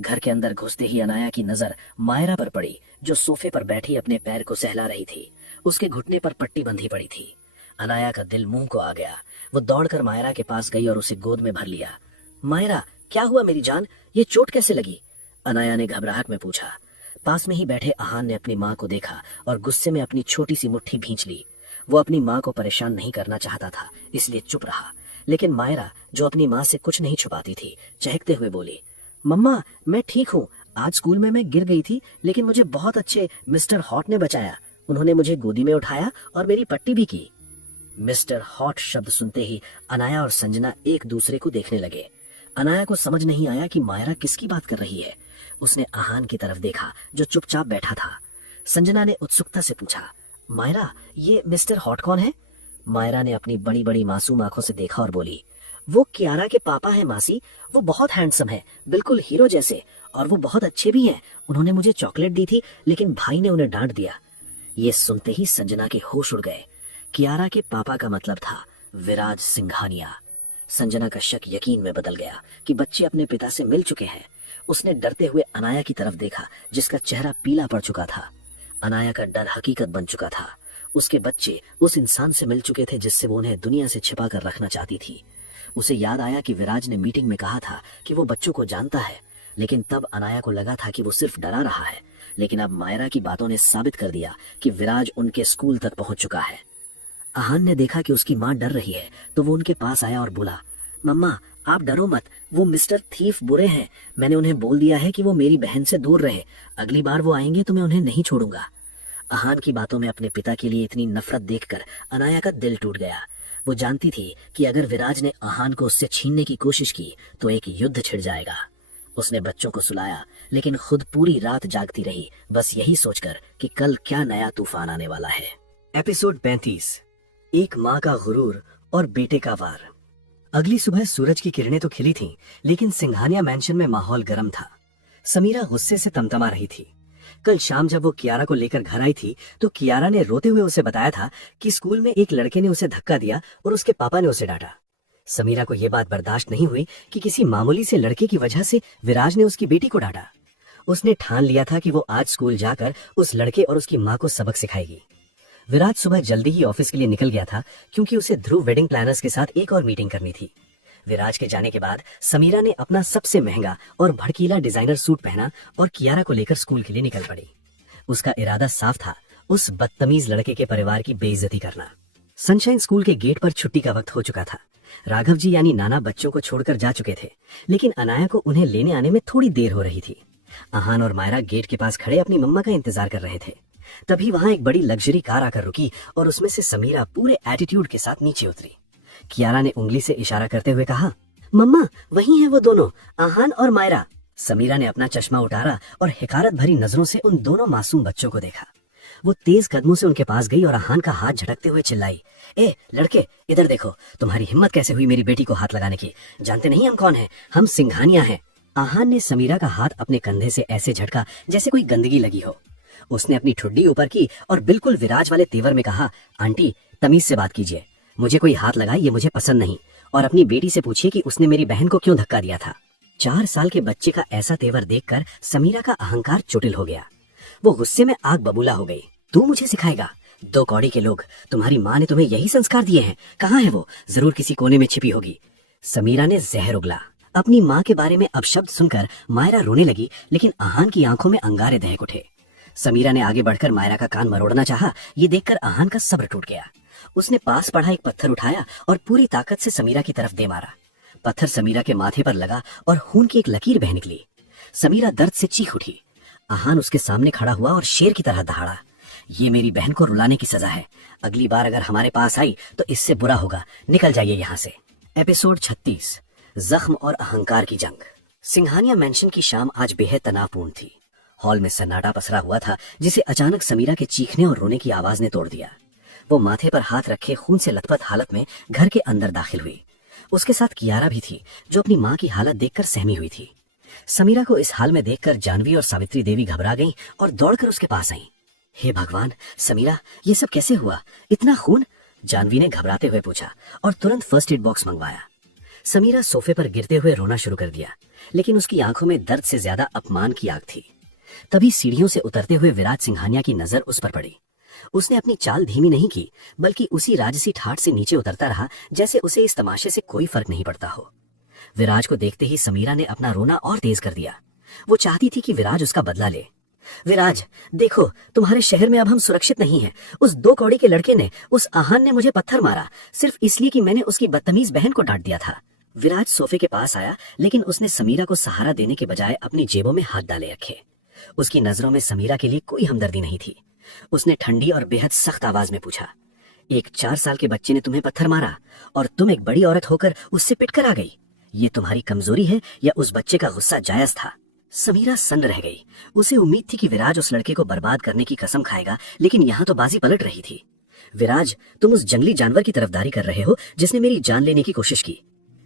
घर के अंदर घुसते ही अनाया की नजर मायरा पर पड़ी, जो सोफे पर बैठी अपने पैर को सहला रही थी। उसके घुटने पर पट्टी बंधी पड़ी थी। अनाया का दिल मुंह को आ गया। वो दौड़कर मायरा के पास गई और उसे गोद में भर लिया। मायरा, क्या हुआ मेरी जान, ये चोट कैसे लगी? अनाया ने घबराहट में पूछा। पास में ही बैठे आहान ने अपनी माँ को देखा और गुस्से में अपनी छोटी सी मुट्ठी भींच ली। वो अपनी माँ को परेशान नहीं करना चाहता था, इसलिए चुप रहा। लेकिन मायरा, जो अपनी माँ से कुछ नहीं छुपाती थी, चहकते हुए बोली, मम्मा, मैं ठीक हूँ। आज स्कूल में मैं गिर गई थी, लेकिन मुझे बहुत अच्छे मिस्टर हॉट ने बचाया। उन्होंने मुझे गोदी में उठाया और मेरी पट्टी भी की। मिस्टर हॉट शब्द सुनते ही अनाया और संजना एक दूसरे को देखने लगे। अनाया को समझ नहीं आया कि मायरा किसकी बात कर रही है। उसने आहान की तरफ देखा, जो चुपचाप बैठा था। संजना ने उत्सुकता से पूछा, मायरा, ये मिस्टर हॉट कौन है? मायरा ने अपनी बड़ी बड़ी मासूम आंखों से देखा और बोली, वो कियारा के पापा है मासी। वो बहुत हैंडसम है, बिल्कुल हीरो जैसे, और वो बहुत अच्छे भी हैं। उन्होंने मुझे चॉकलेट दी थी, लेकिन भाई ने उन्हें डांट दिया। ये सुनते ही संजना के होश उड़ गए। कियारा के पापा का मतलब था विराज सिंघानिया। संजना का शक यकीन में बदल गया कि बच्चे अपने पिता से मिल चुके हैं। उसने डरते हुए अनाया की तरफ देखा, जिसका चेहरा पीला पड़ चुका था। अनाया का डर हकीकत बन चुका था। उसके बच्चे उस इंसान से मिल चुके थे जिससे वो उन्हें दुनिया से छिपा कर रखना चाहती थी। उसे याद आया कि विराज ने मीटिंग में कहा था कि वो बच्चों को जानता है, लेकिन तब अनाया को लगा था कि वो सिर्फ डरा रहा है। लेकिन अब मायरा की बातों ने साबित कर दिया कि विराज उनके स्कूल तक पहुंच चुका है। आहान ने देखा कि उसकी माँ डर रही है तो वो उनके पास आया और बोला, मम्मा आप डरो मत, वो मिस्टर थीफ बुरे हैं। मैंने उन्हें बोल दिया है कि वो मेरी बहन से दूर रहे। अगली बार वो आएंगे तो मैं उन्हें नहीं छोड़ूंगा। आहान की बातों में अपने पिता के लिए इतनी नफरत देखकर अनाया का दिल टूट गया। वो जानती थी कि अगर विराज ने आहान को उससे छीनने की कोशिश की तो एक युद्ध छिड़ जाएगा। उसने बच्चों को सुलाया लेकिन खुद पूरी रात जागती रही, बस यही सोचकर कि कल क्या नया तूफान आने वाला है। एपिसोड 35, एक माँ का गुरूर और बेटे का वार। अगली सुबह सूरज की किरणें तो खिली थीं, लेकिन सिंघानिया मैंशन में माहौल गर्म था। समीरा गुस्से से तमतमा रही थी। कल शाम जब वो कियारा को लेकर घर आई थी तो कियारा ने रोते हुए उसे बताया था कि स्कूल में एक लड़के ने उसे धक्का दिया और उसके पापा ने उसे डांटा। समीरा को यह बात बर्दाश्त नहीं हुई कि किसी मामूली से लड़के की वजह से विराज ने उसकी बेटी को डांटा। उसने ठान लिया था कि वो आज स्कूल जाकर उस लड़के और उसकी माँ को सबक सिखाएगी। विराज सुबह जल्दी ही ऑफिस के लिए निकल गया था क्योंकि उसे ध्रुव वेडिंग प्लानर्स के साथ एक और मीटिंग करनी थी। विराज के जाने के बाद समीरा ने अपना सबसे महंगा और भड़कीला डिजाइनर सूट पहना और कियारा को लेकर स्कूल के लिए निकल पड़ी। उसका इरादा साफ था, उस बदतमीज लड़के के परिवार की बेइज्जती करना। सनशाइन स्कूल के गेट पर छुट्टी का वक्त हो चुका था। राघव जी यानी नाना बच्चों को छोड़कर जा चुके थे, लेकिन अनाया को उन्हें लेने आने में थोड़ी देर हो रही थी। आहान और मायरा गेट के पास खड़े अपनी मम्मा का इंतजार कर रहे थे। तभी वहां एक बड़ी लग्जरी कार आकर रुकी और उसमें से समीरा पूरे एटीट्यूड के साथ नीचे उतरी। कियारा ने उंगली से इशारा करते हुए कहा, मम्मा वही है वो दोनों, आहान और मायरा। समीरा ने अपना चश्मा उतारा और हिकारत भरी नजरों से उन दोनों मासूम बच्चों को देखा। वो तेज कदमों से उनके पास गई और आहान का हाथ झटकते हुए चिल्लाई, ए लड़के इधर देखो, तुम्हारी हिम्मत कैसे हुई मेरी बेटी को हाथ लगाने की? जानते नहीं हम कौन हैं? हम सिंघानिया हैं। आहान ने समीरा का हाथ अपने कंधे से ऐसे झटका जैसे कोई गंदगी लगी हो। उसने अपनी ठुड्डी ऊपर की और बिल्कुल विराज वाले तेवर में कहा, आंटी तमीज से बात कीजिए, मुझे कोई हाथ लगाए ये मुझे पसंद नहीं, और अपनी बेटी से पूछिए कि उसने मेरी बहन को क्यों धक्का दिया था। 4 साल के बच्चे का ऐसा तेवर देखकर समीरा का अहंकार चुटिल हो गया। वो गुस्से में आग बबूला हो गई। तू मुझे सिखाएगा? 2 कौड़ी के लोग, तुम्हारी माँ ने तुम्हें यही संस्कार दिए हैं? कहाँ है वो? जरूर किसी कोने में छिपी होगी। समीरा ने जहर उगला। अपनी माँ के बारे में अपशब्द सुनकर मायरा रोने लगी, लेकिन आहान की आंखों में अंगारे दहक उठे। समीरा ने आगे बढ़कर मायरा का कान मरोड़ना चाहा। ये देखकर आहान का सब्र टूट गया। उसने पास पड़ा एक पत्थर उठाया और पूरी ताकत से समीरा की तरफ दे मारा। पत्थर समीरा के माथे पर लगा और खून की एक लकीर बह निकली। समीरा दर्द से चीख उठी। आहान उसके सामने खड़ा हुआ और शेर की तरह दहाड़ा, ये मेरी बहन को रुलाने की सजा है। अगली बार अगर हमारे पास आई तो इससे बुरा होगा। निकल जाइए यहाँ से। एपिसोड 36, जख्म और अहंकार की जंग। सिंघानिया मैंशन की शाम आज बेहद तनावपूर्ण थी। हॉल में सन्नाटा पसरा हुआ था, जिसे अचानक समीरा के चीखने और रोने की आवाज ने तोड़ दिया। वो माथे पर हाथ रखे खून से लथपथ हालत में घर के अंदर दाखिल हुई। उसके साथ कियारा भी थी, जो अपनी माँ की हालत देखकर सहमी हुई थी। समीरा को इस हाल में देखकर जानवी और सावित्री देवी घबरा गईं और दौड़कर उसके पास आईं। हे भगवान समीरा, ये सब कैसे हुआ? इतना खून? जानवी ने घबराते हुए पूछा और तुरंत फर्स्ट एड बॉक्स मंगवाया। समीरा सोफे पर गिरते हुए रोना शुरू कर दिया, लेकिन उसकी आंखों में दर्द से ज्यादा अपमान की आग थी। तभी सीढ़ियों से उतरते हुए विराज सिंघानिया की नजर उस पर पड़ी। उसने अपनी चाल धीमी नहीं की, बल्कि उसी राजसी ठाठ से नीचे उतरता रहा जैसे उसे इस तमाशे से कोई फर्क नहीं पड़ता हो। विराज को देखते ही समीरा ने अपना रोना और तेज कर दिया। वो चाहती थी कि विराज उसका बदला ले। विराज देखो, तुम्हारे शहर में अब हम सुरक्षित नहीं हैं। उस 2 कौड़ी के लड़के ने, उस आहान ने मुझे पत्थर मारा, सिर्फ इसलिए कि मैंने उसकी बदतमीज बहन को डांट दिया था। विराज सोफे के पास आया, लेकिन उसने समीरा को सहारा देने के बजाय अपनी जेबों में हाथ डाले रखे। उसकी नजरों में समीरा के लिए कोई हमदर्दी नहीं थी। उसने ठंडी और बेहद सख्त आवाज में पूछा, एक 4 साल के बच्चे ने तुम्हें पत्थर मारा और तुम एक बड़ी औरत होकर उससे पिटकर आ गई? ये तुम्हारी कमजोरी है या उस बच्चे का गुस्सा जायज था? समीरा सन्न रह गई। उसे उम्मीद थी कि विराज उस लड़के को बर्बाद करने की कसम खाएगा, लेकिन यहाँ तो बाजी पलट रही थी। विराज, तुम उस जंगली जानवर की तरफदारी कर रहे हो जिसने मेरी जान लेने की कोशिश की।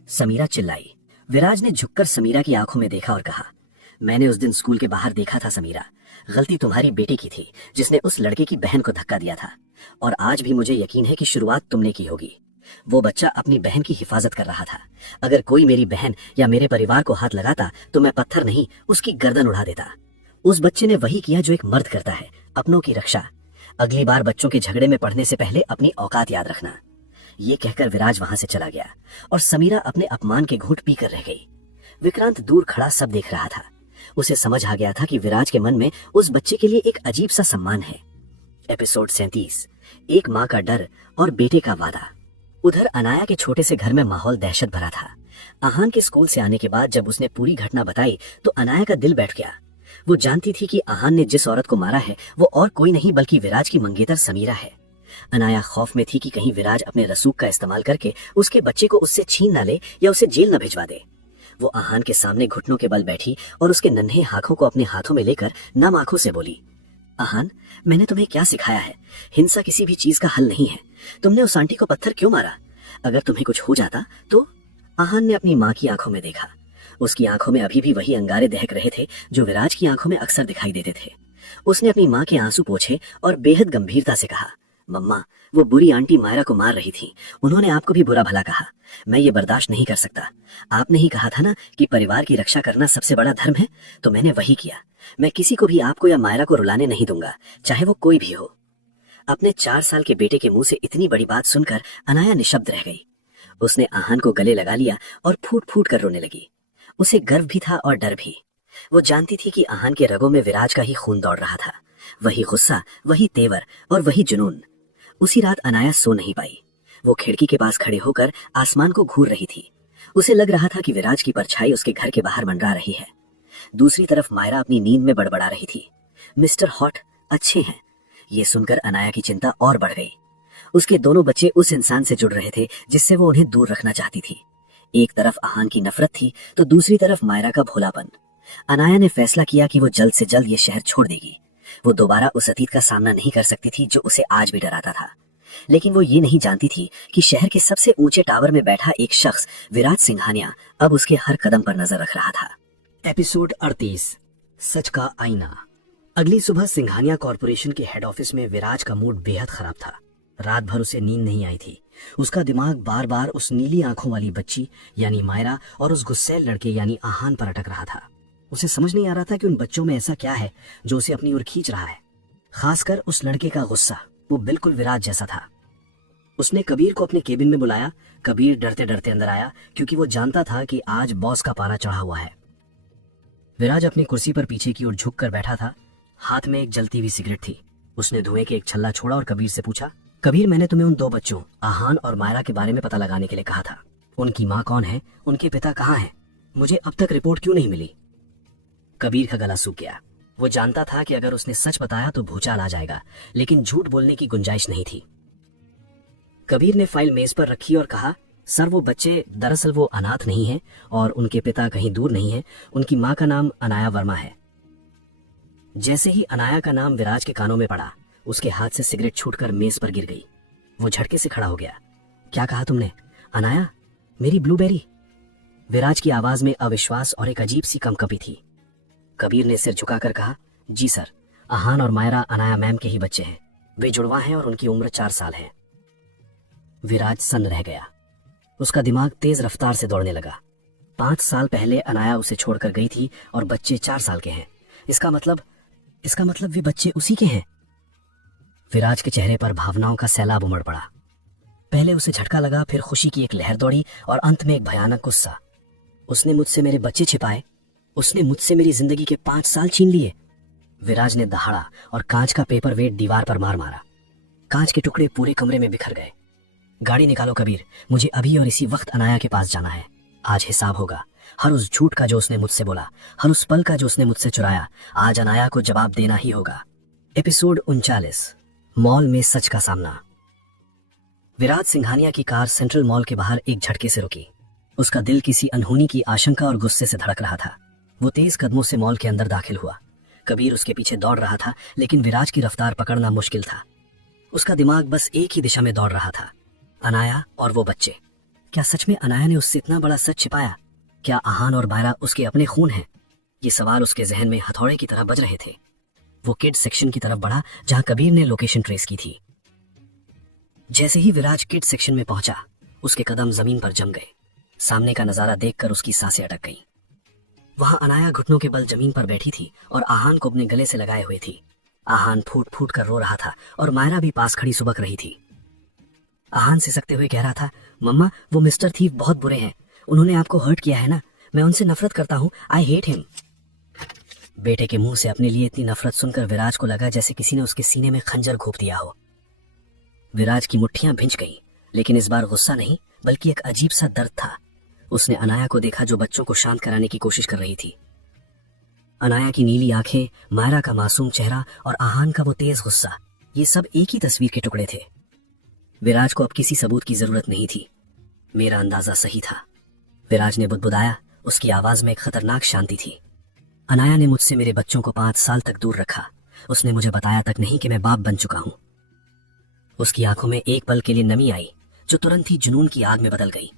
समीरा चिल्लाई। विराज ने झुककर समीरा की आंखों में देखा और कहा, मैंने उस दिन स्कूल के बाहर देखा था समीरा। गलती तुम्हारी बेटी की थी, जिसने उस लड़के की बहन को धक्का दिया था, और आज भी मुझे यकीन है कि शुरुआत तुमने की होगी। वो बच्चा अपनी बहन की हिफाजत कर रहा था। अगर कोई मेरी बहन या मेरे परिवार को हाथ लगाता तो मैं पत्थर नहीं, उसकी गर्दन उड़ा देता। उस बच्चे ने वही किया जो एक मर्द करता है, अपनों की रक्षा। अगली बार बच्चों के झगड़े में पड़ने से पहले अपनी औकात याद रखना। ये कहकर विराज वहां से चला गया और समीरा अपने अपमान के घूंट पीकर रह गई। विक्रांत दूर खड़ा सब देख रहा था। उसे समझ आ गया था कि विराज के मन में उस बच्चे के लिए एक अजीब सा सम्मान है। एपिसोड 37, एक माँ का डर और बेटे का वादा। उधर अनाया के छोटे से घर में माहौल दहशत भरा था। आहान के स्कूल से आने के बाद जब उसने पूरी घटना बताई तो अनाया का दिल बैठ गया। वो जानती थी कि आहान ने जिस औरत को मारा है वो और कोई नहीं बल्कि विराज की मंगेतर समीरा है। अनाया खौफ में थी कि कहीं विराज अपने रसूख का इस्तेमाल करके उसके बच्चे को उससे छीन न ले या उसे जेल न भिजवा दे। वो आहान के सामने घुटनों के बल बैठी और उसके नन्हे आंखों को अपने हाथों में लेकर नम आंखों से बोली, आहान, मैंने तुम्हें क्या सिखाया है? हिंसा किसी भी चीज का हल नहीं है। तुमने उस आंटी को पत्थर क्यों मारा? अगर तुम्हें कुछ हो जाता तो? आहान ने अपनी माँ की आंखों में देखा। उसकी आंखों में अभी भी वही अंगारे दहक रहे थे जो विराज की आंखों में अक्सर दिखाई देते थे। उसने अपनी माँ के आंसू पोंछे और बेहद गंभीरता से कहा, मम्मा, वो बुरी आंटी मायरा को मार रही थी। उन्होंने आपको भी बुरा भला कहा। मैं ये बर्दाश्त नहीं कर सकता। आपने ही कहा था ना कि परिवार की रक्षा करना सबसे बड़ा धर्म है, तो मैंने वही किया। मैं किसी को भी आपको या मायरा को रुलाने नहीं दूंगा, चाहे वो कोई भी हो। अपने 4 साल के बेटे के मुंह से इतनी बड़ी बात सुनकर अनाया निशब्द रह गई। उसने आहान को गले लगा लिया और फूट फूट कर रोने लगी। उसे गर्व भी था और डर भी। वो जानती थी कि आहान के रगों में विराज का ही खून दौड़ रहा था। वही गुस्सा, वही तेवर और वही जुनून। उसी रात अनाया सो नहीं पाई। वो खिड़की के पास खड़े होकर आसमान को घूर रही थी। उसे लग रहा था कि विराज की परछाई उसके घर के बाहर मंडरा रही है। दूसरी तरफ मायरा अपनी नींद में बड़बड़ा रही थी, मिस्टर हॉट अच्छे हैं। ये सुनकर अनाया की चिंता और बढ़ गई। उसके दोनों बच्चे उस इंसान से जुड़ रहे थे जिससे वो उन्हें दूर रखना चाहती थी। एक तरफ आहान की नफरत थी तो दूसरी तरफ मायरा का भोलापन। अनाया ने फैसला किया कि वो जल्द से जल्द ये शहर छोड़ देगी। वो दोबारा उस अतीत का सामना नहीं कर सकती थी जो उसे आज भी डराता था। लेकिन वो ये नहीं जानती थी कि शहर के सबसे ऊंचे टावर में बैठा एक शख्स, विराज सिंघानिया, अब उसके हर कदम पर नजर रख रहा था। एपिसोड 38, सच का आईना। अगली सुबह सिंघानिया कॉरपोरेशन के हेड ऑफिस में विराज का मूड बेहद खराब था। रात भर उसे नींद नहीं आई थी। उसका दिमाग बार बार उस नीली आंखों वाली बच्ची यानी मायरा और उस गुस्सैल लड़के यानी आहान पर अटक रहा था। उसे समझ नहीं आ रहा था कि उन बच्चों में ऐसा क्या है जो उसे अपनी ओर खींच रहा है। खासकर उस लड़के का गुस्सा, वो बिल्कुल विराज जैसा था। उसने कबीर को अपने केबिन में बुलाया। कबीर डरते डरते अंदर आया क्योंकि वो जानता था कि आज बॉस का पारा चढ़ा हुआ है। विराज अपनी कुर्सी पर पीछे की ओर झुक कर बैठा था। हाथ में एक जलती हुई सिगरेट थी। उसने धुएं के एक छल्ला छोड़ा और कबीर से पूछा, कबीर, मैंने तुम्हें उन 2 बच्चों आहान और मायरा के बारे में पता लगाने के लिए कहा था। उनकी माँ कौन है? उनके पिता कहाँ हैं? मुझे अब तक रिपोर्ट क्यों नहीं मिली? कबीर का गला सूख गया। वो जानता था कि अगर उसने सच बताया तो भूचाल आ जाएगा, लेकिन झूठ बोलने की गुंजाइश नहीं थी। कबीर ने फाइल मेज पर रखी और कहा, सर, वो बच्चे दरअसल वो अनाथ नहीं हैं और उनके पिता कहीं दूर नहीं है। उनकी माँ का नाम अनाया वर्मा है। जैसे ही अनाया का नाम विराज के कानों में पड़ा, उसके हाथ से सिगरेट छूटकर मेज पर गिर गई। वो झटके से खड़ा हो गया। क्या कहा तुमने? अनाया, मेरी ब्लूबेरी? विराज की आवाज में अविश्वास और एक अजीब सी कंपकपी थी। कबीर ने सिर झुकाकर कहा, जी सर, आहान और मायरा अनाया मैम के ही बच्चे हैं। वे जुड़वा हैं और उनकी उम्र 4 साल है। विराज सन्न रह गया। उसका दिमाग तेज रफ्तार से दौड़ने लगा। 5 साल पहले अनाया उसे छोड़कर गई थी और बच्चे 4 साल के हैं। इसका मतलब वे बच्चे उसी के हैं। विराज के चेहरे पर भावनाओं का सैलाब उमड़ पड़ा। पहले उसे झटका लगा, फिर खुशी की एक लहर दौड़ी और अंत में एक भयानक गुस्सा। उसने मुझसे मेरे बच्चे छिपाए। उसने मुझसे मेरी जिंदगी के 5 साल छीन लिए। विराज ने दहाड़ा और कांच का पेपर वेट दीवार पर मार मारा। कांच के टुकड़े पूरे कमरे में बिखर गए। गाड़ी निकालो कबीर, मुझे अभी और इसी वक्त अनाया के पास जाना है। आज हिसाब होगा। हर उस झूठ का जो उसने मुझसे बोला, हर उस पल का जो उसने मुझसे चुराया, आज अनाया को जवाब देना ही होगा। एपिसोड 39, मॉल में सच का सामना। विराज सिंघानिया की कार सेंट्रल मॉल के बाहर एक झटके से रुकी। उसका दिल किसी अनहोनी की आशंका और गुस्से से धड़क रहा था। वो तेज कदमों से मॉल के अंदर दाखिल हुआ। कबीर उसके पीछे दौड़ रहा था, लेकिन विराज की रफ्तार पकड़ना मुश्किल था। उसका दिमाग बस एक ही दिशा में दौड़ रहा था, अनाया और वो बच्चे। क्या सच में अनाया ने उससे इतना बड़ा सच छिपाया? क्या आहान और मायरा उसके अपने खून हैं? ये सवाल उसके जहन में हथौड़े की तरह बज रहे थे। वो किड सेक्शन की तरफ बढ़ा जहां कबीर ने लोकेशन ट्रेस की थी। जैसे ही विराज किड सेक्शन में पहुंचा, उसके कदम जमीन पर जम गए। सामने का नजारा देखकर उसकी सांसें अटक गईं। वहां अनाया घुटनों के बल जमीन पर बैठी थी और आहान को अपने गले से लगाए हुए थी। आहान फूट फूट कर रो रहा था और मायरा भी पास खड़ी सुबक रही थी। आहान सिसकते हुए कह रहा था, मम्मा वो मिस्टर थीफ बहुत बुरे हैं, उन्होंने आपको हर्ट किया है ना, मैं उनसे नफरत करता हूँ, आई हेट हिम। बेटे के मुंह से अपने लिए इतनी नफरत सुनकर विराज को लगा जैसे किसी ने उसके सीने में खंजर घोंप दिया हो। विराज की मुट्ठियां भिंच गईं, लेकिन इस बार गुस्सा नहीं बल्कि एक अजीब सा दर्द था। उसने अनाया को देखा जो बच्चों को शांत कराने की कोशिश कर रही थी। अनाया की नीली आंखें, मायरा का मासूम चेहरा और आहान का वो तेज गुस्सा, ये सब एक ही तस्वीर के टुकड़े थे। विराज को अब किसी सबूत की जरूरत नहीं थी। मेरा अंदाजा सही था। विराज ने बुदबुदाया, उसकी आवाज में एक खतरनाक शांति थी। अनाया ने मुझसे मेरे बच्चों को 5 साल तक दूर रखा। उसने मुझे बताया तक नहीं कि मैं बाप बन चुका हूं। उसकी आंखों में एक पल के लिए नमी आई जो तुरंत ही जुनून की आग में बदल गई।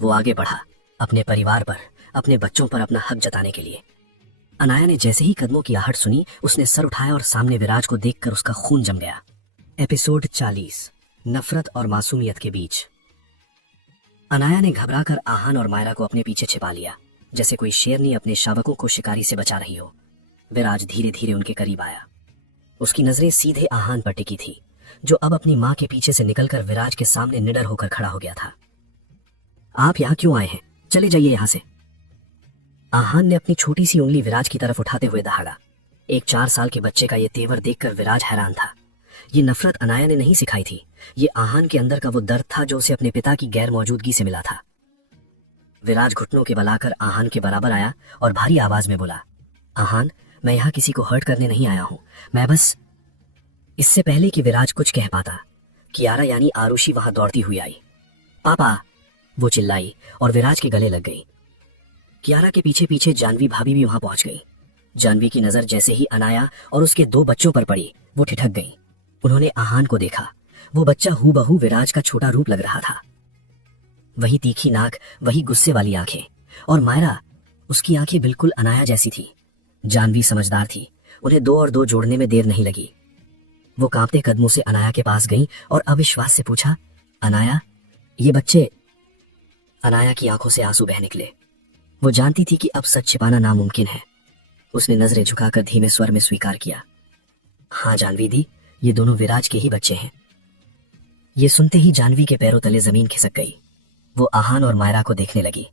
वो आगे बढ़ा, अपने परिवार पर, अपने बच्चों पर अपना हक जताने के लिए। अनाया ने जैसे ही कदमों की आहट सुनी, उसने सर उठाया और सामने विराज को देखकर उसका खून जम गया। एपिसोड 40, नफरत और मासूमियत के बीच। अनाया ने घबराकर आहान और मायरा को अपने पीछे छिपा लिया, जैसे कोई शेरनी अपने शावकों को शिकारी से बचा रही हो। विराज धीरे धीरे उनके करीब आया। उसकी नजरें सीधे आहान पर टिकी थी, जो अब अपनी मां के पीछे से निकलकर विराज के सामने निडर होकर खड़ा हो गया था। आप यहां क्यों आए हैं? चले जाइए यहां से। आहान ने अपनी छोटी सी उंगली विराज की तरफ उठाते हुए दहाड़ा। एक 4 साल के बच्चे का ये तेवर देखकर विराज हैरान था। ये नफरत अनाया ने नहीं सिखाई थी, ये आहान के अंदर का वो दर्द था जो उसे अपने पिता की गैर मौजूदगी से मिला था। विराज घुटनों के बल आकर आहान के बराबर आया और भारी आवाज में बोला, आहान, मैं यहाँ किसी को हर्ट करने नहीं आया हूं, मैं बस। इससे पहले कि विराज कुछ कह पाता, कियारा यानी आरुषि वहां दौड़ती हुई आई। पापा, वो चिल्लाई और विराज के गले लग गई। कियारा के पीछे पीछे जानवी भाभी भी वहां पहुंच गई। जानवी की नजर जैसे ही अनाया और उसके 2 बच्चों पर पड़ी, वो ठिठक गई। उन्होंने आहान को देखा। वो बच्चा हूबहू विराज का छोटा रूप लग रहा था। वही तीखी नाक, वही गुस्से वाली आंखें, और मायरा, उसकी आंखें बिल्कुल अनाया जैसी थी। जानवी समझदार थी, उन्हें 2 और 2 जोड़ने में देर नहीं लगी। वो कांपते कदमों से अनाया के पास गई और अविश्वास से पूछा, अनाया, ये बच्चे? अनाया की आंखों से आंसू बह निकले। वो जानती थी कि अब सच छिपाना नामुमकिन है। उसने नजरें झुकाकर धीमे स्वर में स्वीकार किया, हाँ जानवी दी, ये दोनों विराज के ही बच्चे हैं। ये सुनते ही जानवी के पैरों तले जमीन खिसक गई। वो आहान और मायरा को देखने लगी।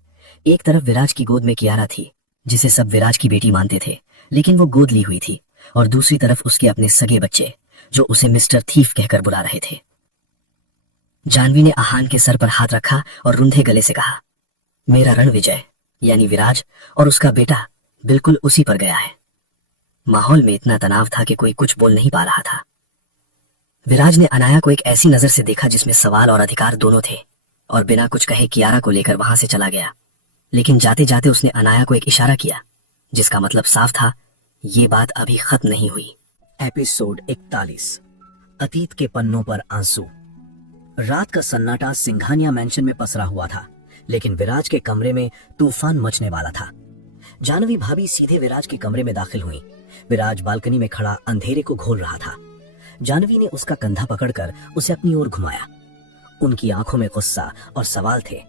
एक तरफ विराज की गोद में कियारा थी, जिसे सब विराज की बेटी मानते थे, लेकिन वो गोद ली हुई थी, और दूसरी तरफ उसके अपने सगे बच्चे, जो उसे मिस्टर थीफ कहकर बुला रहे थे। जानवी ने आहान के सर पर हाथ रखा और रुंधे गले से कहा, मेरा रणविजय यानी विराज और उसका बेटा बिल्कुल उसी पर गया है। माहौल में इतना तनाव था कि कोई कुछ बोल नहीं पा रहा था। विराज ने अनाया को एक ऐसी नजर से देखा जिसमें सवाल और अधिकार दोनों थे, और बिना कुछ कहे कियारा को लेकर वहां से चला गया। लेकिन जाते जाते उसने अनाया को एक इशारा किया, जिसका मतलब साफ था, ये बात अभी खत्म नहीं हुई। एपिसोड 41, अतीत के पन्नों पर आंसू। रात का सन्नाटा सिंघानिया मैंशन में पसरा हुआ था, लेकिन विराज के कमरे में तूफान मचने वाला था। जानवी भाभी सीधे विराज के कमरे में दाखिल हुई। विराज बालकनी में खड़ा अंधेरे को घोल रहा था। जानवी ने उसका कंधा पकड़कर उसे अपनी ओर घुमाया। उनकी आंखों में गुस्सा और सवाल थे।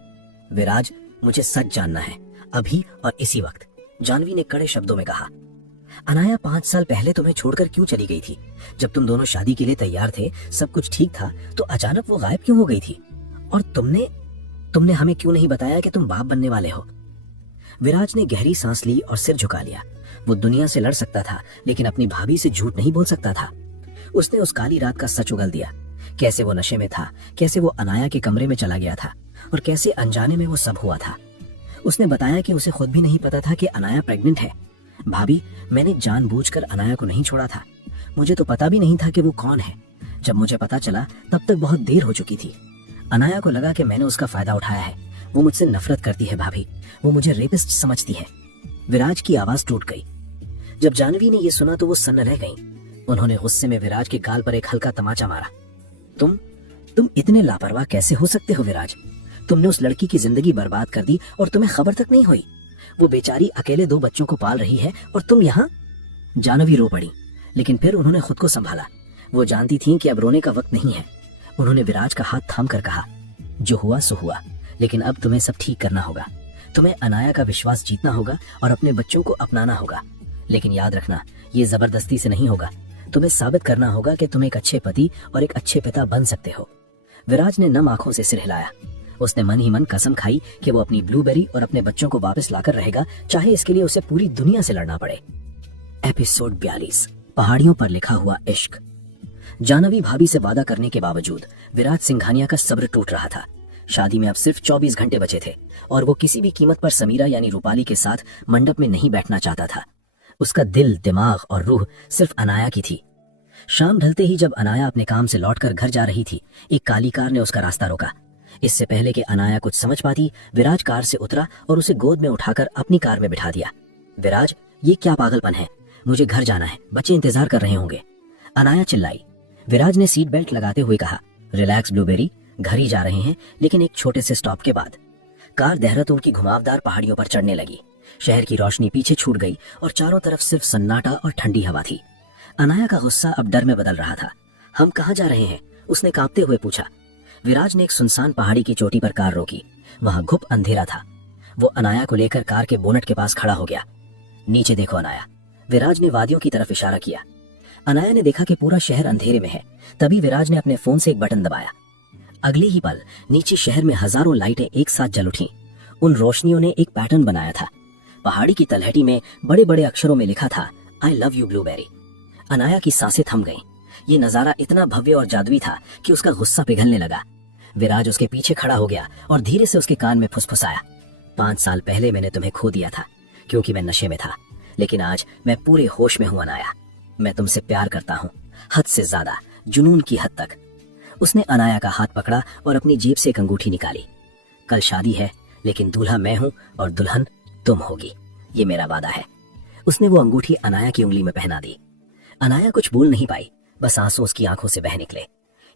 विराज, मुझे सच जानना है, अभी और इसी वक्त, जानवी ने कड़े शब्दों में कहा। अनाया 5 साल पहले तुम्हें छोड़कर क्यों चली गई थी? जब तुम दोनों शादी के लिए तैयार थे, सब कुछ ठीक था, तो अचानक वो गायब क्यों हो गई थी? और तुमने हमें क्यों नहीं बताया कि तुम बाप बनने वाले हो? विराज ने गहरी सांस ली और सिर झुका लिया। वो दुनिया से लड़ सकता था, लेकिन अपनी भाभी से झूठ नहीं बोल सकता था। उसने उस काली रात का सच उगल दिया। कैसे वो नशे में था, कैसे वो अनाया के कमरे में चला गया था, और कैसे अनजाने में वो सब हुआ था। उसने बताया कि उसे खुद भी नहीं पता था कि अनाया प्रेग्नेंट है। भाभी, मैंने जानबूझकर अनाया को नहीं छोड़ा था। मुझे तो पता भी नहीं था कि वो कौन है। जब मुझे पता चला तब तक बहुत देर हो चुकी थी। अनाया को लगा कि मैंने उसका फायदा उठाया है। वो मुझसे नफरत करती है भाभी, वो मुझे रेपिस्ट समझती है। विराज की आवाज टूट गई। जब जानवी ने यह सुना तो वो सन्न रह गई। उन्होंने गुस्से में विराज के गाल पर एक हल्का तमाचा मारा। तुम इतने लापरवाह कैसे हो सकते हो विराज? तुमने उस लड़की की जिंदगी बर्बाद कर दी और तुम्हें खबर तक नहीं हुई। वो बेचारी अकेले 2 बच्चों को पाल रही है और तुम यहाँ। जानवी रो पड़ी, लेकिन फिर उन्होंने खुद को संभाला। वो जानती थीं कि अब रोने का वक्त नहीं है। उन्होंने विराज का हाथ थाम कर कहा, जो हुआ सो हुआ, लेकिन अब तुम्हें सब ठीक करना होगा। तुम्हें अनाया का विश्वास जीतना होगा और अपने बच्चों को अपनाना होगा। लेकिन याद रखना, ये जबरदस्ती से नहीं होगा। तुम्हें साबित करना होगा कि तुम एक अच्छे पति और एक अच्छे पिता बन सकते हो। विराज ने नम आंखों से सिर हिलाया। उसने मन ही मन कसम खाई कि वो अपनी ब्लूबेरी और अपने बच्चों को वापस लाकर रहेगा, चाहे इसके लिए उसे पूरी दुनिया से लड़ना पड़े। एपिसोड 42, पहाड़ियों पर लिखा हुआ इश्क। जानवी भाभी से वादा करने के बावजूद विराज सिंघानिया का सब्र टूट रहा था। शादी में अब सिर्फ 24 घंटे बचे थे और वो किसी भी कीमत पर समीरा यानी रूपाली के साथ मंडप में नहीं बैठना चाहता था। उसका दिल, दिमाग और रूह सिर्फ अनाया की थी। शाम ढलते ही जब अनाया अपने काम से लौटकर घर जा रही थी, एक काली कार ने उसका रास्ता रोका। इससे पहले कि अनाया कुछ समझ पाती, विराज कार से उतरा और उसे गोद में उठाकर अपनी कार में बिठा दिया। विराज, ये क्या पागलपन है? मुझे घर जाना है, बच्चे इंतजार कर रहे होंगे। अनाया चिल्लाई। विराज ने सीट बेल्ट लगाते हुए कहा, रिलैक्स ब्लूबेरी, घर ही जा रहे हैं, लेकिन एक छोटे से स्टॉप के बाद। कार देहरादून की घुमावदार पहाड़ियों पर चढ़ने लगी। शहर की रोशनी पीछे छूट गई और चारों तरफ सिर्फ सन्नाटा और ठंडी हवा थी। अनाया का गुस्सा अब डर में बदल रहा था। हम कहाँ जा रहे हैं? उसने कांपते हुए पूछा। विराज ने एक सुनसान पहाड़ी की चोटी पर कार रोकी। वहां घुप अंधेरा था। वो अनाया को लेकर कार के बोनट के पास खड़ा हो गया। नीचे देखो अनाया, विराज ने वादियों की तरफ इशारा किया। अनाया ने देखा कि पूरा शहर अंधेरे में है। तभी विराज ने अपने फोन से एक बटन दबाया। अगले ही पल नीचे शहर में हजारों लाइटें एक साथ जल उठीं। उन रोशनियों ने एक पैटर्न बनाया था। पहाड़ी की तलहटी में बड़े बड़े अक्षरों में लिखा था, I love you blueberry. Anaya की सांसें थम गईं। ये नजारा इतना भव्य और जादुई था कि उसका गुस्सा पिघलने लगा। विराज उसके पीछे खड़ा हो गया और धीरे से उसके कान में फुसफुसाया। 5 साल पहले मैंने तुम्हें खो दिया था क्योंकि मैं नशे में था, लेकिन आज मैं पूरे होश में हूं अनाया। मैं तुमसे प्यार करता हूं, हद से ज्यादा, जुनून की हद तक। उसने अनाया का हाथ पकड़ा और अपनी जेब से एक अंगूठी निकाली। कल शादी है, लेकिन दूल्हा मैं हूं और दुल्हन तुम होगी, ये मेरा वादा है। उसने वो अंगूठी अनाया की उंगली में पहना दी। अनाया कुछ बोल नहीं पाई, बस आंसू उसकी आंखों से बह निकले।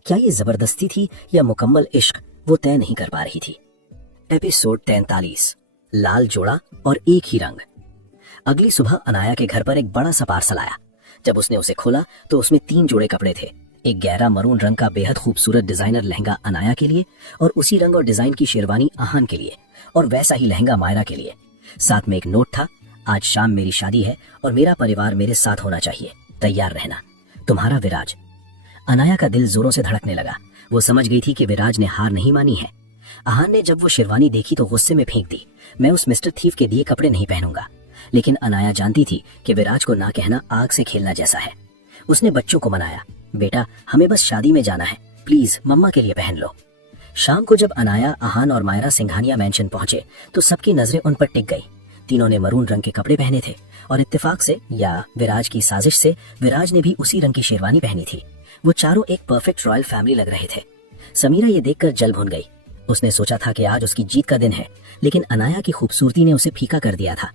क्या ये जबरदस्ती थी या मुकम्मल इश्क, वो तय नहीं कर पा रही थी। एपिसोड 43, लाल जोड़ा और एक ही रंग। अगली सुबह अनाया के घर पर एक बड़ा सा पार्सल आया। जब उसने उसे खोला तो उसमें 3 जोड़े कपड़े थे। एक गहरा मरून रंग का बेहद खूबसूरत डिजाइनर लहंगा अनाया के लिए, और उसी रंग और डिजाइन की शेरवानी आहान के लिए, और वैसा ही लहंगा मायरा के लिए। साथ में एक नोट था, आज शाम मेरी शादी है और मेरा परिवार मेरे साथ होना चाहिए, तैयार रहना, तुम्हारा विराज। अनाया का दिल जोरों से धड़कने लगा। वो समझ गई थी कि विराज ने हार नहीं मानी है। आहान ने जब वो शेरवानी देखी तो गुस्से में फेंक दी। मैं उस मिस्टर थीफ के दिए कपड़े नहीं पहनूंगा। लेकिन अनाया जानती थी कि विराज को ना कहना आग से खेलना जैसा है। उसने बच्चों को मनाया, बेटा हमें बस शादी में जाना है, प्लीज मम्मा के लिए पहन लो। शाम को जब अनाया, आहान और मायरा सिंघानिया मैंशन पहुंचे तो सबकी नजरें उन पर टिक गई। तीनों ने मरून रंग के कपड़े पहने थे और इत्तेफाक से या विराज की साजिश से विराज ने भी उसी रंग की शेरवानी पहनी थी। वो चारों एक परफेक्ट रॉयल फैमिली लग रहे थे। समीरा ये देखकर जल भुन गई। उसने सोचा था कि आज उसकी जीत का दिन है, लेकिन अनाया की खूबसूरती ने उसे फीका कर दिया था।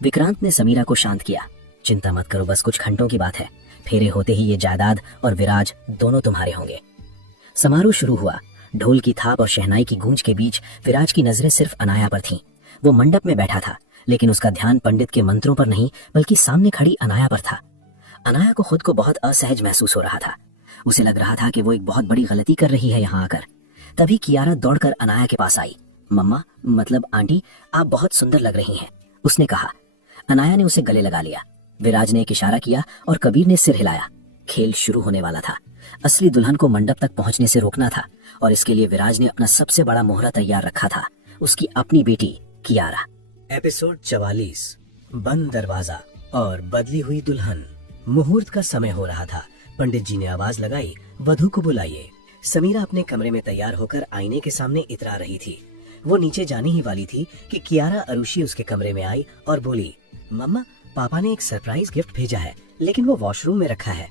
विक्रांत ने समीरा को शांत किया। चिंता मत करो, बस कुछ घंटों की बात है। फेरे होते ही ये जायदाद और विराज दोनों तुम्हारे होंगे। समारोह शुरू हुआ। ढोल की थाप और शहनाई की गूंज के बीच विराज की नजरें सिर्फ अनाया पर थीं। वो मंडप में बैठा था, लेकिन उसका ध्यान पंडित के मंत्रों पर नहीं, बल्कि सामने खड़ी अनाया पर था। अनाया को खुद को बहुत असहज महसूस हो रहा था। उसे लग रहा था कि वो एक बहुत बड़ी गलती कर रही है यहाँ आकर। तभी कियारा दौड़कर अनाया के पास आई। मम्मा, मतलब आंटी, आप बहुत सुंदर लग रही हैं, उसने कहा। अनाया ने उसे गले लगा लिया। विराज ने एक इशारा किया और कबीर ने सिर हिलाया। खेल शुरू होने वाला था। असली दुल्हन को मंडप तक पहुंचने से रोकना था, और इसके लिए विराज ने अपना सबसे बड़ा मोहरा तैयार रखा था, उसकी अपनी बेटी कियारा। एपिसोड 44, बंद दरवाजा और बदली हुई दुल्हन। मुहूर्त का समय हो रहा था। पंडित जी ने आवाज लगाई, वधू को बुलाइए। समीरा अपने कमरे में तैयार होकर आईने के सामने इतरा रही थी। वो नीचे जाने ही वाली थी कि कियारा अरुषि उसके कमरे में आई और बोली, मम्मा, पापा ने एक सरप्राइज गिफ्ट भेजा है, लेकिन वो वॉशरूम में रखा है।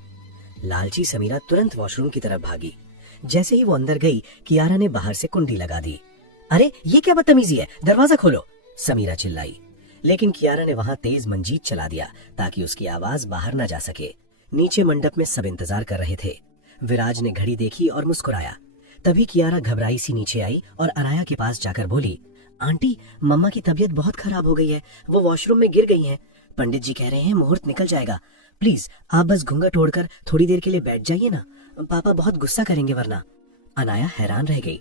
लालची समीरा तुरंत वॉशरूम की तरफ भागी। जैसे ही वो अंदर गई, कियारा ने बाहर से कुंडी लगा दी। अरे ये क्या बदतमीजी है, दरवाजा खोलो, समीरा चिल्लाई। लेकिन कियारा ने वहां तेज मंजीत चला दिया ताकि उसकी आवाज बाहर न जा सके। नीचे मंडप में सब इंतजार कर रहे थे। विराज ने घड़ी देखी और मुस्कुराया। तभी कियारा घबराई सी नीचे आई और अनाया के पास जाकर बोली, आंटी, मम्मा की तबीयत बहुत खराब हो गई है, वो वॉशरूम में गिर गई हैं। पंडित जी कह रहे हैं मुहूर्त निकल जाएगा। प्लीज आप बस घूंघट ओढ़कर थोड़ी देर के लिए बैठ जाइए ना, पापा बहुत गुस्सा करेंगे वरना। अनाया हैरान रह गई।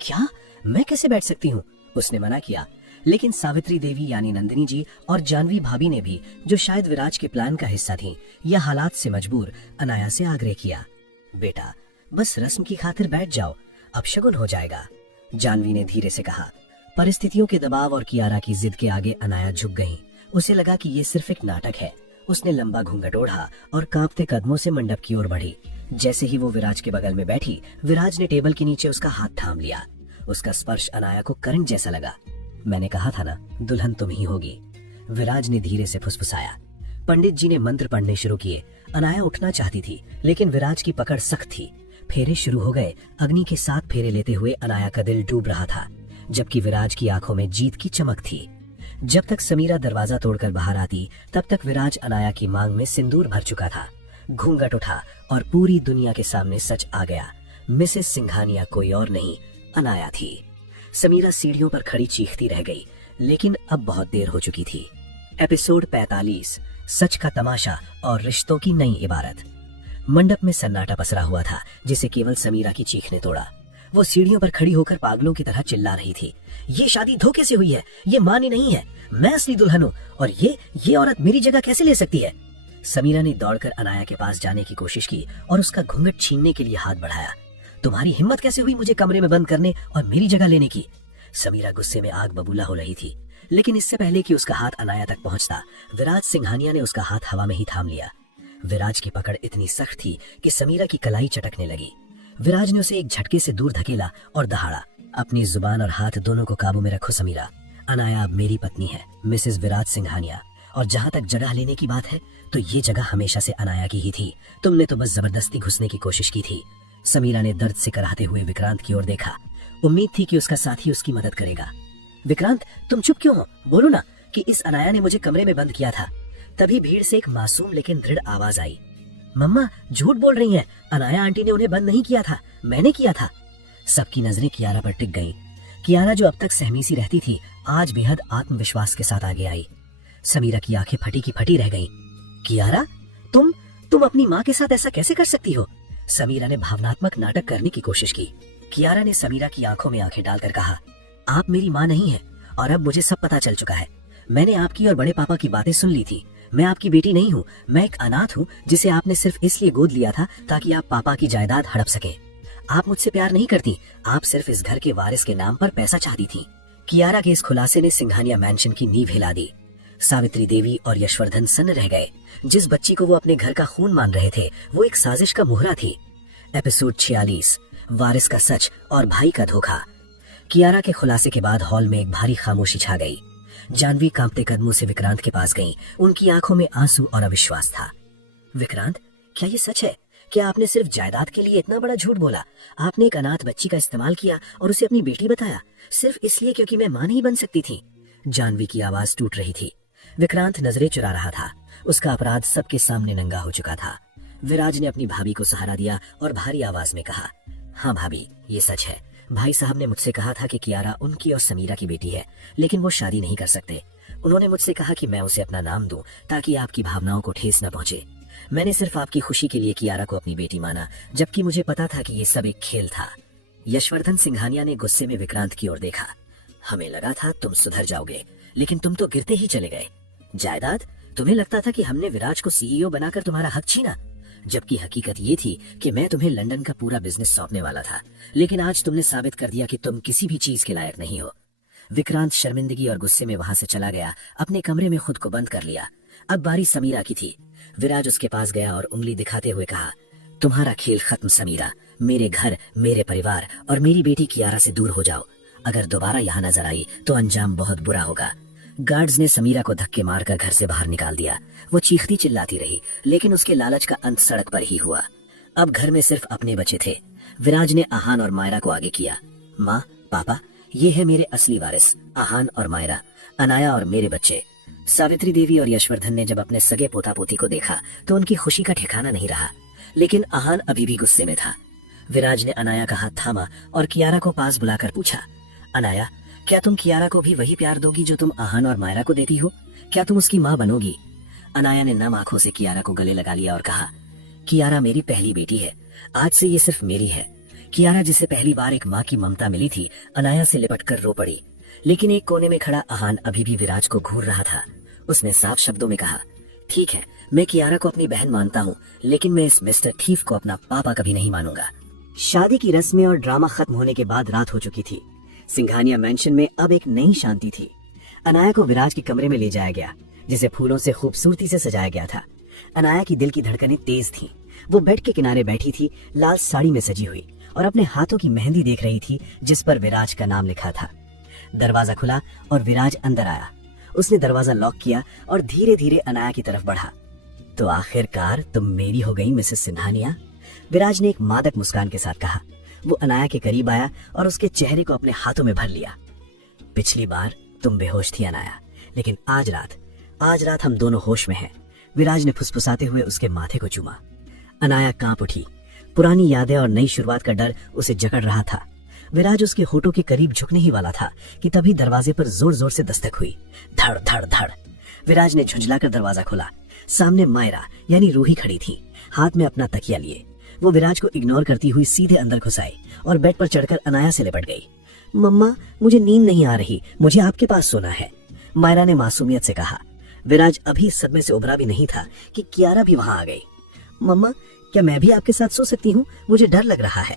क्या, मैं कैसे बैठ सकती हूँ? उसने मना किया। लेकिन सावित्री देवी यानी नंदिनी जी और जानवी भाभी ने भी, जो शायद विराज के प्लान का हिस्सा थी या हालात से मजबूर, अनाया से आग्रह किया, बेटा बस रस्म की खातिर बैठ जाओ, अपशगुन हो जाएगा, जानवी ने धीरे से कहा। परिस्थितियों के दबाव और कियारा की जिद के आगे अनाया झुक गई। उसे लगा कि ये सिर्फ एक नाटक है। उसने लंबा घूंघट ओढ़ा और कांपते कदमों से मंडप की ओर बढ़ी। जैसे ही वो विराज के बगल में बैठी, विराज ने टेबल के नीचे उसका हाथ थाम लिया। उसका स्पर्श अनाया को करंट जैसा लगा। मैंने कहा था ना, दुल्हन तुम ही होगी, विराज ने धीरे से फुसफुसाया। पंडित जी ने मंत्र पढ़ने शुरू किए। अनाया उठना चाहती थी, लेकिन विराज की पकड़ सख्त थी। फेरे शुरू हो गए। अग्नि के 7 फेरे लेते हुए अनाया का दिल डूब रहा था, जबकि विराज की आंखों में जीत की चमक थी। जब तक समीरा दरवाजा तोड़कर बाहर आती, तब तक विराज अनाया की मांग में सिंदूर भर चुका था। घूंघट उठा और पूरी दुनिया के सामने सच आ गया। मिसेस सिंघानिया कोई और नहीं, अनाया थी। समीरा सीढ़ियों पर खड़ी चीखती रह गई, लेकिन अब बहुत देर हो चुकी थी। एपिसोड 45, सच का तमाशा और रिश्तों की नई इबारत। मंडप में सन्नाटा पसरा हुआ था, जिसे केवल समीरा की चीख ने तोड़ा। वो सीढ़ियों पर खड़ी होकर पागलों की तरह चिल्ला रही थी। ये शादी धोखे से हुई है, ये मान्य नहीं है। मैं असली दुल्हन हूँ और ये औरत मेरी जगह कैसे ले सकती है? समीरा ने दौड़कर अनाया के पास जाने की कोशिश की और उसका घूंघट छीनने के लिए हाथ बढ़ाया। तुम्हारी हिम्मत कैसे हुई मुझे कमरे में बंद करने और मेरी जगह लेने की? समीरा गुस्से में आग बबूला हो रही थी, लेकिन इससे पहले कि उसका हाथ अनाया तक पहुंचता, विराज सिंघानिया ने उसका हाथ हवा में ही थाम लिया। विराज की पकड़ इतनी सख्त थी कि समीरा की कलाई चटकने लगी। विराज ने उसे एक झटके से दूर धकेला और दहाड़ा। अपनी जुबान और हाथ दोनों को काबू में रखो समीरा। अनाया अब मेरी पत्नी है, मिसेस विराज सिंघानिया, और जहाँ तक जगह लेने की बात है, तो ये जगह हमेशा से अनाया की ही थी। तुमने तो बस जबरदस्ती घुसने की कोशिश की थी। समीरा ने दर्द से कराहते हुए विक्रांत की ओर देखा। उम्मीद थी कि उसका साथी उसकी मदद करेगा। विक्रांत, तुम चुप क्यों हो? बोलो ना कि इस अनाया ने मुझे कमरे में बंद किया था। तभी भीड़ से एक मासूम लेकिन दृढ़ आवाज आई। मम्मा झूठ बोल रही हैं, अनाया आंटी ने उन्हें बंद नहीं किया था, मैंने किया था। सबकी नजरें कियारा पर टिक गईं। कियारा जो अब तक सहमी सी रहती थी, आज बेहद आत्मविश्वास के साथ आगे आई। समीरा की आंखें फटी की फटी रह गईं। कियारा, तुम अपनी माँ के साथ ऐसा कैसे कर सकती हो? समीरा ने भावनात्मक नाटक करने की कोशिश की। कियारा ने समीरा की आंखों में आंखें डालकर कहा, आप मेरी माँ नहीं है और अब मुझे सब पता चल चुका है। मैंने आपकी और बड़े पापा की बातें सुन ली थी। मैं आपकी बेटी नहीं हूँ, मैं एक अनाथ हूँ जिसे आपने सिर्फ इसलिए गोद लिया था ताकि आप पापा की जायदाद हड़प सके। आप मुझसे प्यार नहीं करती, आप सिर्फ इस घर के वारिस के नाम पर पैसा चाहती थी। कियारा के इस खुलासे ने सिंघानिया मैंशन की नींव हिला दी। सावित्री देवी और यशवर्धन सन्न रह गए। जिस बच्ची को वो अपने घर का खून मान रहे थे, वो एक साजिश का मुहरा थी। एपिसोड 46, वारिस का सच और भाई का धोखा। कियारा के खुलासे के बाद हॉल में एक भारी खामोशी छा गई। जानवी कांपते कदमों से विक्रांत के पास गई। उनकी आंखों में आंसू और अविश्वास था। विक्रांत, क्या ये सच है? क्या आपने सिर्फ जायदाद के लिए इतना बड़ा झूठ बोला? आपने एक अनाथ बच्ची का इस्तेमाल किया और उसे अपनी बेटी बताया, सिर्फ इसलिए क्योंकि मैं मां नहीं बन सकती थी? जानवी की आवाज टूट रही थी। विक्रांत नजरें चुरा रहा था। उसका अपराध सबके सामने नंगा हो चुका था। विराज ने अपनी भाभी को सहारा दिया और भारी आवाज में कहा, हाँ भाभी, ये सच है। भाई साहब ने मुझसे कहा था कि कियारा उनकी और समीरा की बेटी है, लेकिन वो शादी नहीं कर सकते। उन्होंने मुझसे कहा कि मैं उसे अपना नाम दूं ताकि आपकी भावनाओं को ठेस न पहुंचे। मैंने सिर्फ आपकी खुशी के लिए कियारा को अपनी बेटी माना, जबकि मुझे पता था कि ये सब एक खेल था। यशवर्धन सिंघानिया ने गुस्से में विक्रांत की ओर देखा। हमें लगा था तुम सुधर जाओगे, लेकिन तुम तो गिरते ही चले गए। जायदाद, तुम्हें लगता था कि हमने विराज को सीईओ बनाकर तुम्हारा हक छीना, जबकि हकीकत ये थी कि मैं तुम्हें लंदन का पूरा बिजनेस सौंपने वाला था। लेकिन आज तुमने साबित कर दिया कि तुम किसी भी चीज के लायक नहीं हो। विक्रांत शर्मिंदगी और गुस्से में वहां से चला गया। अपने कमरे में खुद को बंद कर लिया। अब बारी समीरा की थी। विराज उसके पास गया और उंगली दिखाते हुए कहा, तुम्हारा खेल खत्म समीरा। मेरे घर, मेरे परिवार और मेरी बेटी कियारा से दूर हो जाओ। अगर दोबारा यहाँ नजर आई तो अंजाम बहुत बुरा होगा। गार्ड्स ने समीरा को धक्के मारकर घर से बाहर निकाल दिया। वो चीखती चिल्लाती रही, लेकिन उसके लालच का अंत सड़क पर ही हुआ। अब घर में सिर्फ अपने बचे थे। विराज ने आहान और मायरा को आगे किया। माँ, पापा, ये है मेरे असली वारिस, आहान और मायरा, अनाया और मेरे बच्चे। सावित्री देवी और यशवर्धन ने जब अपने सगे पोता पोती को देखा तो उनकी खुशी का ठिकाना नहीं रहा, लेकिन आहान अभी भी गुस्से में था। विराज ने अनाया का हाथ थामा और कियारा को पास बुलाकर पूछा, अनाया, क्या तुम कियारा को भी वही प्यार दोगी जो तुम आहान और मायरा को देती हो? क्या तुम उसकी माँ बनोगी? अनाया ने नम आंखों से कियारा को गले लगा लिया और कहा, कियारा मेरी पहली बेटी है, आज से ये सिर्फ मेरी है। कियारा, जिसे पहली बार एक माँ की ममता मिली थी, अनाया से लिपट कर रो पड़ी। लेकिन एक कोने में खड़ा आहान अभी भी विराज को घूर रहा था। उसने साफ शब्दों में कहा, ठीक है, मैं कियारा को अपनी बहन मानता हूँ, लेकिन मैं इस मिस्टर थीफ को अपना पापा कभी नहीं मानूंगा। शादी की रस्में और ड्रामा खत्म होने के बाद रात हो चुकी थी। सिंघानिया मैंशन में अब एक नई शांति थी। अनाया को विराज के कमरे में ले जाया गया, जिसे फूलों से खूबसूरती से सजाया गया था। अनाया की दिल की धड़कनें तेज थीं। वो बेड के किनारे बैठी थी, लाल साड़ी में सजी हुई, और अपने हाथों की मेहंदी देख रही थी जिस पर विराज का नाम लिखा था। दरवाजा खुला और विराज अंदर आया। उसने दरवाजा लॉक किया और धीरे धीरे अनाया की तरफ बढ़ा। तो आखिरकार तुम मेरी हो गई मिसेस सिंघानिया, विराज ने एक मादक मुस्कान के साथ कहा। वो अनाया के करीब आया और उसके चेहरे को अपने हाथों में भर लिया। पिछली बार तुम बेहोश थी अनाया, लेकिन आज रात हम दोनों होश में हैं, विराज ने फुसफुसाते हुए उसके माथे को चूमा। अनाया कांप उठी। पुरानी यादें और नई शुरुआत का डर उसे जकड़ रहा था। विराज उसके होठों के करीब झुकने ही वाला था कि तभी दरवाजे पर जोर जोर से दस्तक हुई। धड़ धड़ धड़। विराज ने झुंझलाकर दरवाजा खोला। सामने मायरा यानी रूही खड़ी थी, हाथ में अपना तकिया लिए। वो विराज को इग्नोर करती हुई सीधे अंदर घुस आई और बेड पर चढ़कर अनाया से लिपट गई। मम्मा, मुझे नींद नहीं आ रही, मुझे आपके पास सोना है, मायरा ने मासूमियत से कहा। विराज अभी इस सदमे से उभरा भी नहीं था कि कियारा भी वहां आ गई। मम्मा, क्या मैं भी आपके साथ सो सकती हूँ? मुझे डर लग रहा है।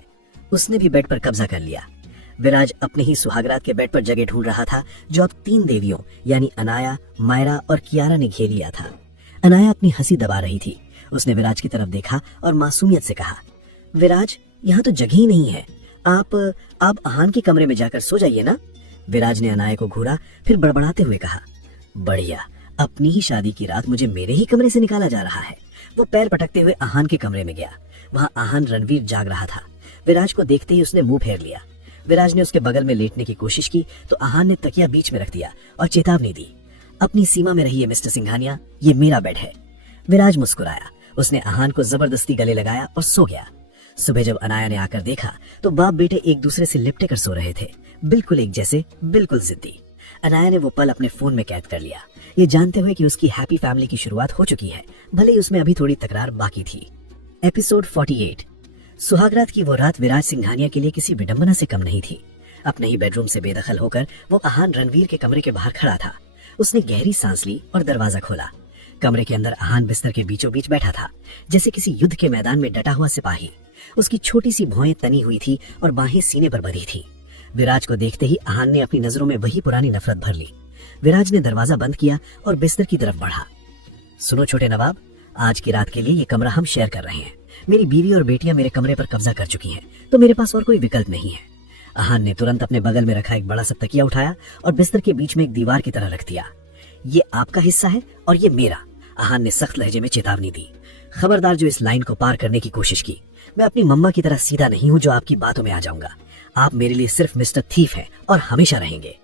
उसने भी बेड पर कब्जा कर लिया। विराज अपने ही सुहागरात के बेड पर जगह ढूंढ रहा था जो अब 3 देवियों यानी अनाया, मायरा और कियारा ने घेर लिया था। अनाया अपनी हंसी दबा रही थी। उसने विराज की तरफ देखा और मासूमियत से कहा, विराज, यहाँ तो जगह ही नहीं है, आप आहान के कमरे में जाकर सो जाइए ना। विराज ने अनाया को घूरा, फिर बड़बड़ाते हुए कहा, बढ़िया, अपनी ही शादी की रात मुझे मेरे ही कमरे से निकाला जा रहा है। वो पैर पटकते हुए आहान के कमरे में गया। वहां आहान रणवीर जाग रहा था। विराज को देखते ही उसने मुंह फेर लिया। विराज ने उसके बगल में लेटने की कोशिश की तो आहान ने तकिया बीच में रख दिया और चेतावनी दी, अपनी सीमा में रहिए मिस्टर सिंघानिया, ये मेरा बेड है। विराज मुस्कुराया। उसने आहान को जबरदस्ती गले लगाया और सो गया। सुबह जब अनाया ने आकर देखा तो बाप बेटे एक दूसरे से लिपटे कर सो रहे थे, बिल्कुल एक जैसे, बिल्कुल जिद्दी। अनाया ने वो पल अपने फोन में कैद कर लिया, ये जानते हुए कि उसकी हैप्पी फैमिली की शुरुआत हो चुकी है, भले ही उसमें अभी थोड़ी तकरार बाकी थी। एपिसोड 48। सुहागरात की वो रात विराज सिंघानिया के लिए किसी विडंबना से कम नहीं थी। अपने ही बेडरूम से बेदखल होकर वो आहान रणवीर के कमरे के बाहर खड़ा था। उसने गहरी सांस ली और दरवाजा खोला। कमरे के अंदर आहान बिस्तर के बीचों बीच बैठा था, जैसे किसी युद्ध के मैदान में डटा हुआ सिपाही। उसकी छोटी सी भौहें तनी हुई थी और बाहें सीने पर बंधी थी। विराज को देखते ही आहान ने अपनी नजरों में वही पुरानी नफरत भर ली। विराज ने दरवाजा बंद किया और बिस्तर की तरफ बढ़ा। सुनो छोटे नवाब, आज की रात के लिए ये कमरा हम शेयर कर रहे हैं। मेरी बीवी और बेटियां मेरे कमरे पर कब्जा कर चुकी हैं, तो मेरे पास और कोई विकल्प नहीं है। आहान ने तुरंत अपने बगल में रखा एक बड़ा सा तकिया उठाया और बिस्तर के बीच में एक दीवार की तरह रख दिया। ये आपका हिस्सा है और ये मेरा, आहान ने सख्त लहजे में चेतावनी दी। खबरदार जो इस लाइन को पार करने की कोशिश की। मैं अपनी मम्मा की तरह सीधा नहीं हूँ जो आपकी बातों में आ जाऊंगा। आप मेरे लिए सिर्फ मिस्टर थीफ हैं और हमेशा रहेंगे।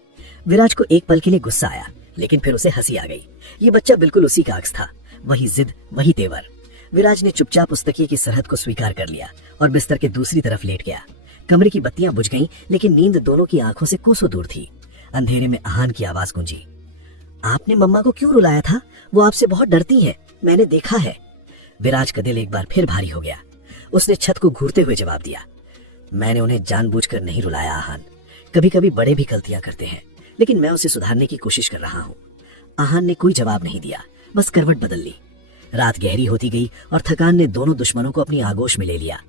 विराज को एक पल के लिए गुस्सा आया, लेकिन फिर उसे हंसी आ गई। ये बच्चा बिल्कुल उसी का अक्स था, वही जिद, वही तेवर। विराज ने चुपचाप उस तकिए की सरहद को स्वीकार कर लिया और बिस्तर के दूसरी तरफ लेट गया। कमरे की बत्तियां बुझ गईं, लेकिन नींद दोनों की आंखों से कोसों दूर थी। अंधेरे में आहान की आवाज गूंजी, आपने मम्मा को क्यों रुलाया था? वो आपसे बहुत डरती है, मैंने देखा है। विराज का दिल एक बार फिर भारी हो गया। उसने छत को घूरते हुए जवाब दिया, मैंने उन्हें जानबूझकर नहीं रुलाया आहान। कभी कभी बड़े भी गलतियां करते हैं, लेकिन मैं उसे सुधारने की कोशिश कर रहा हूँ। आहान ने कोई जवाब नहीं दिया, बस करवट बदल ली। रात गहरी होती गई और थकान ने दोनों दुश्मनों को अपनी आगोश में ले लिया।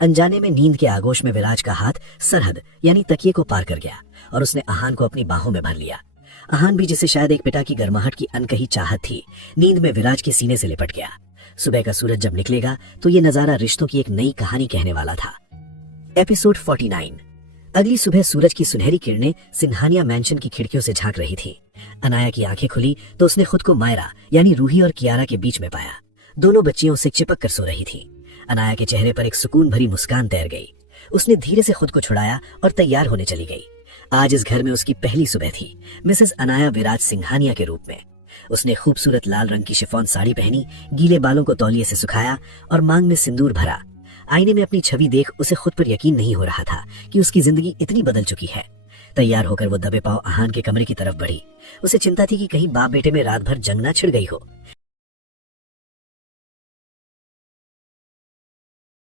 अनजाने में नींद के आगोश में विराज का हाथ सरहद यानी तकिए को पार कर गया और उसने आहान को अपनी बाहों में भर लिया। आहान भी, जिसे शायद एक पिता की गर्माहट की अनकही चाहत थी, नींद में विराज के सीने से लिपट गया। सुबह का सूरज जब निकलेगा तो ये नजारा रिश्तों की एक नई कहानी कहने वाला था। एपिसोड 49। अगली सुबह सूरज की सुनहरी किरणें सिंघानिया मैंशन की खिड़कियों से झांक रही थी। अनाया की आंखें खुली तो उसने खुद को मायरा यानी रूही और कियारा के बीच में पाया। दोनों बच्चियों से चिपक कर सो रही थी। अनाया के चेहरे पर एक सुकून भरी मुस्कान तैर गई। उसने धीरे से खुद को छुड़ाया और तैयार होने चली गई। आज इस घर में उसकी पहली सुबह थी, मिसेस अनाया विराज सिंघानिया के रूप में। उसने खूबसूरत लाल रंग की शिफॉन साड़ी पहनी, गीले बालों को तौलिए से सुखाया और मांग में सिंदूर भरा। आईने में अपनी छवि देख उसे खुद पर यकीन नहीं हो रहा था कि उसकी जिंदगी इतनी बदल चुकी है। तैयार होकर वो दबे पांव आहान के कमरे की तरफ बढ़ी। उसे चिंता थी कि कहीं बाप बेटे में रात भर जंग ना छिड़ गई हो।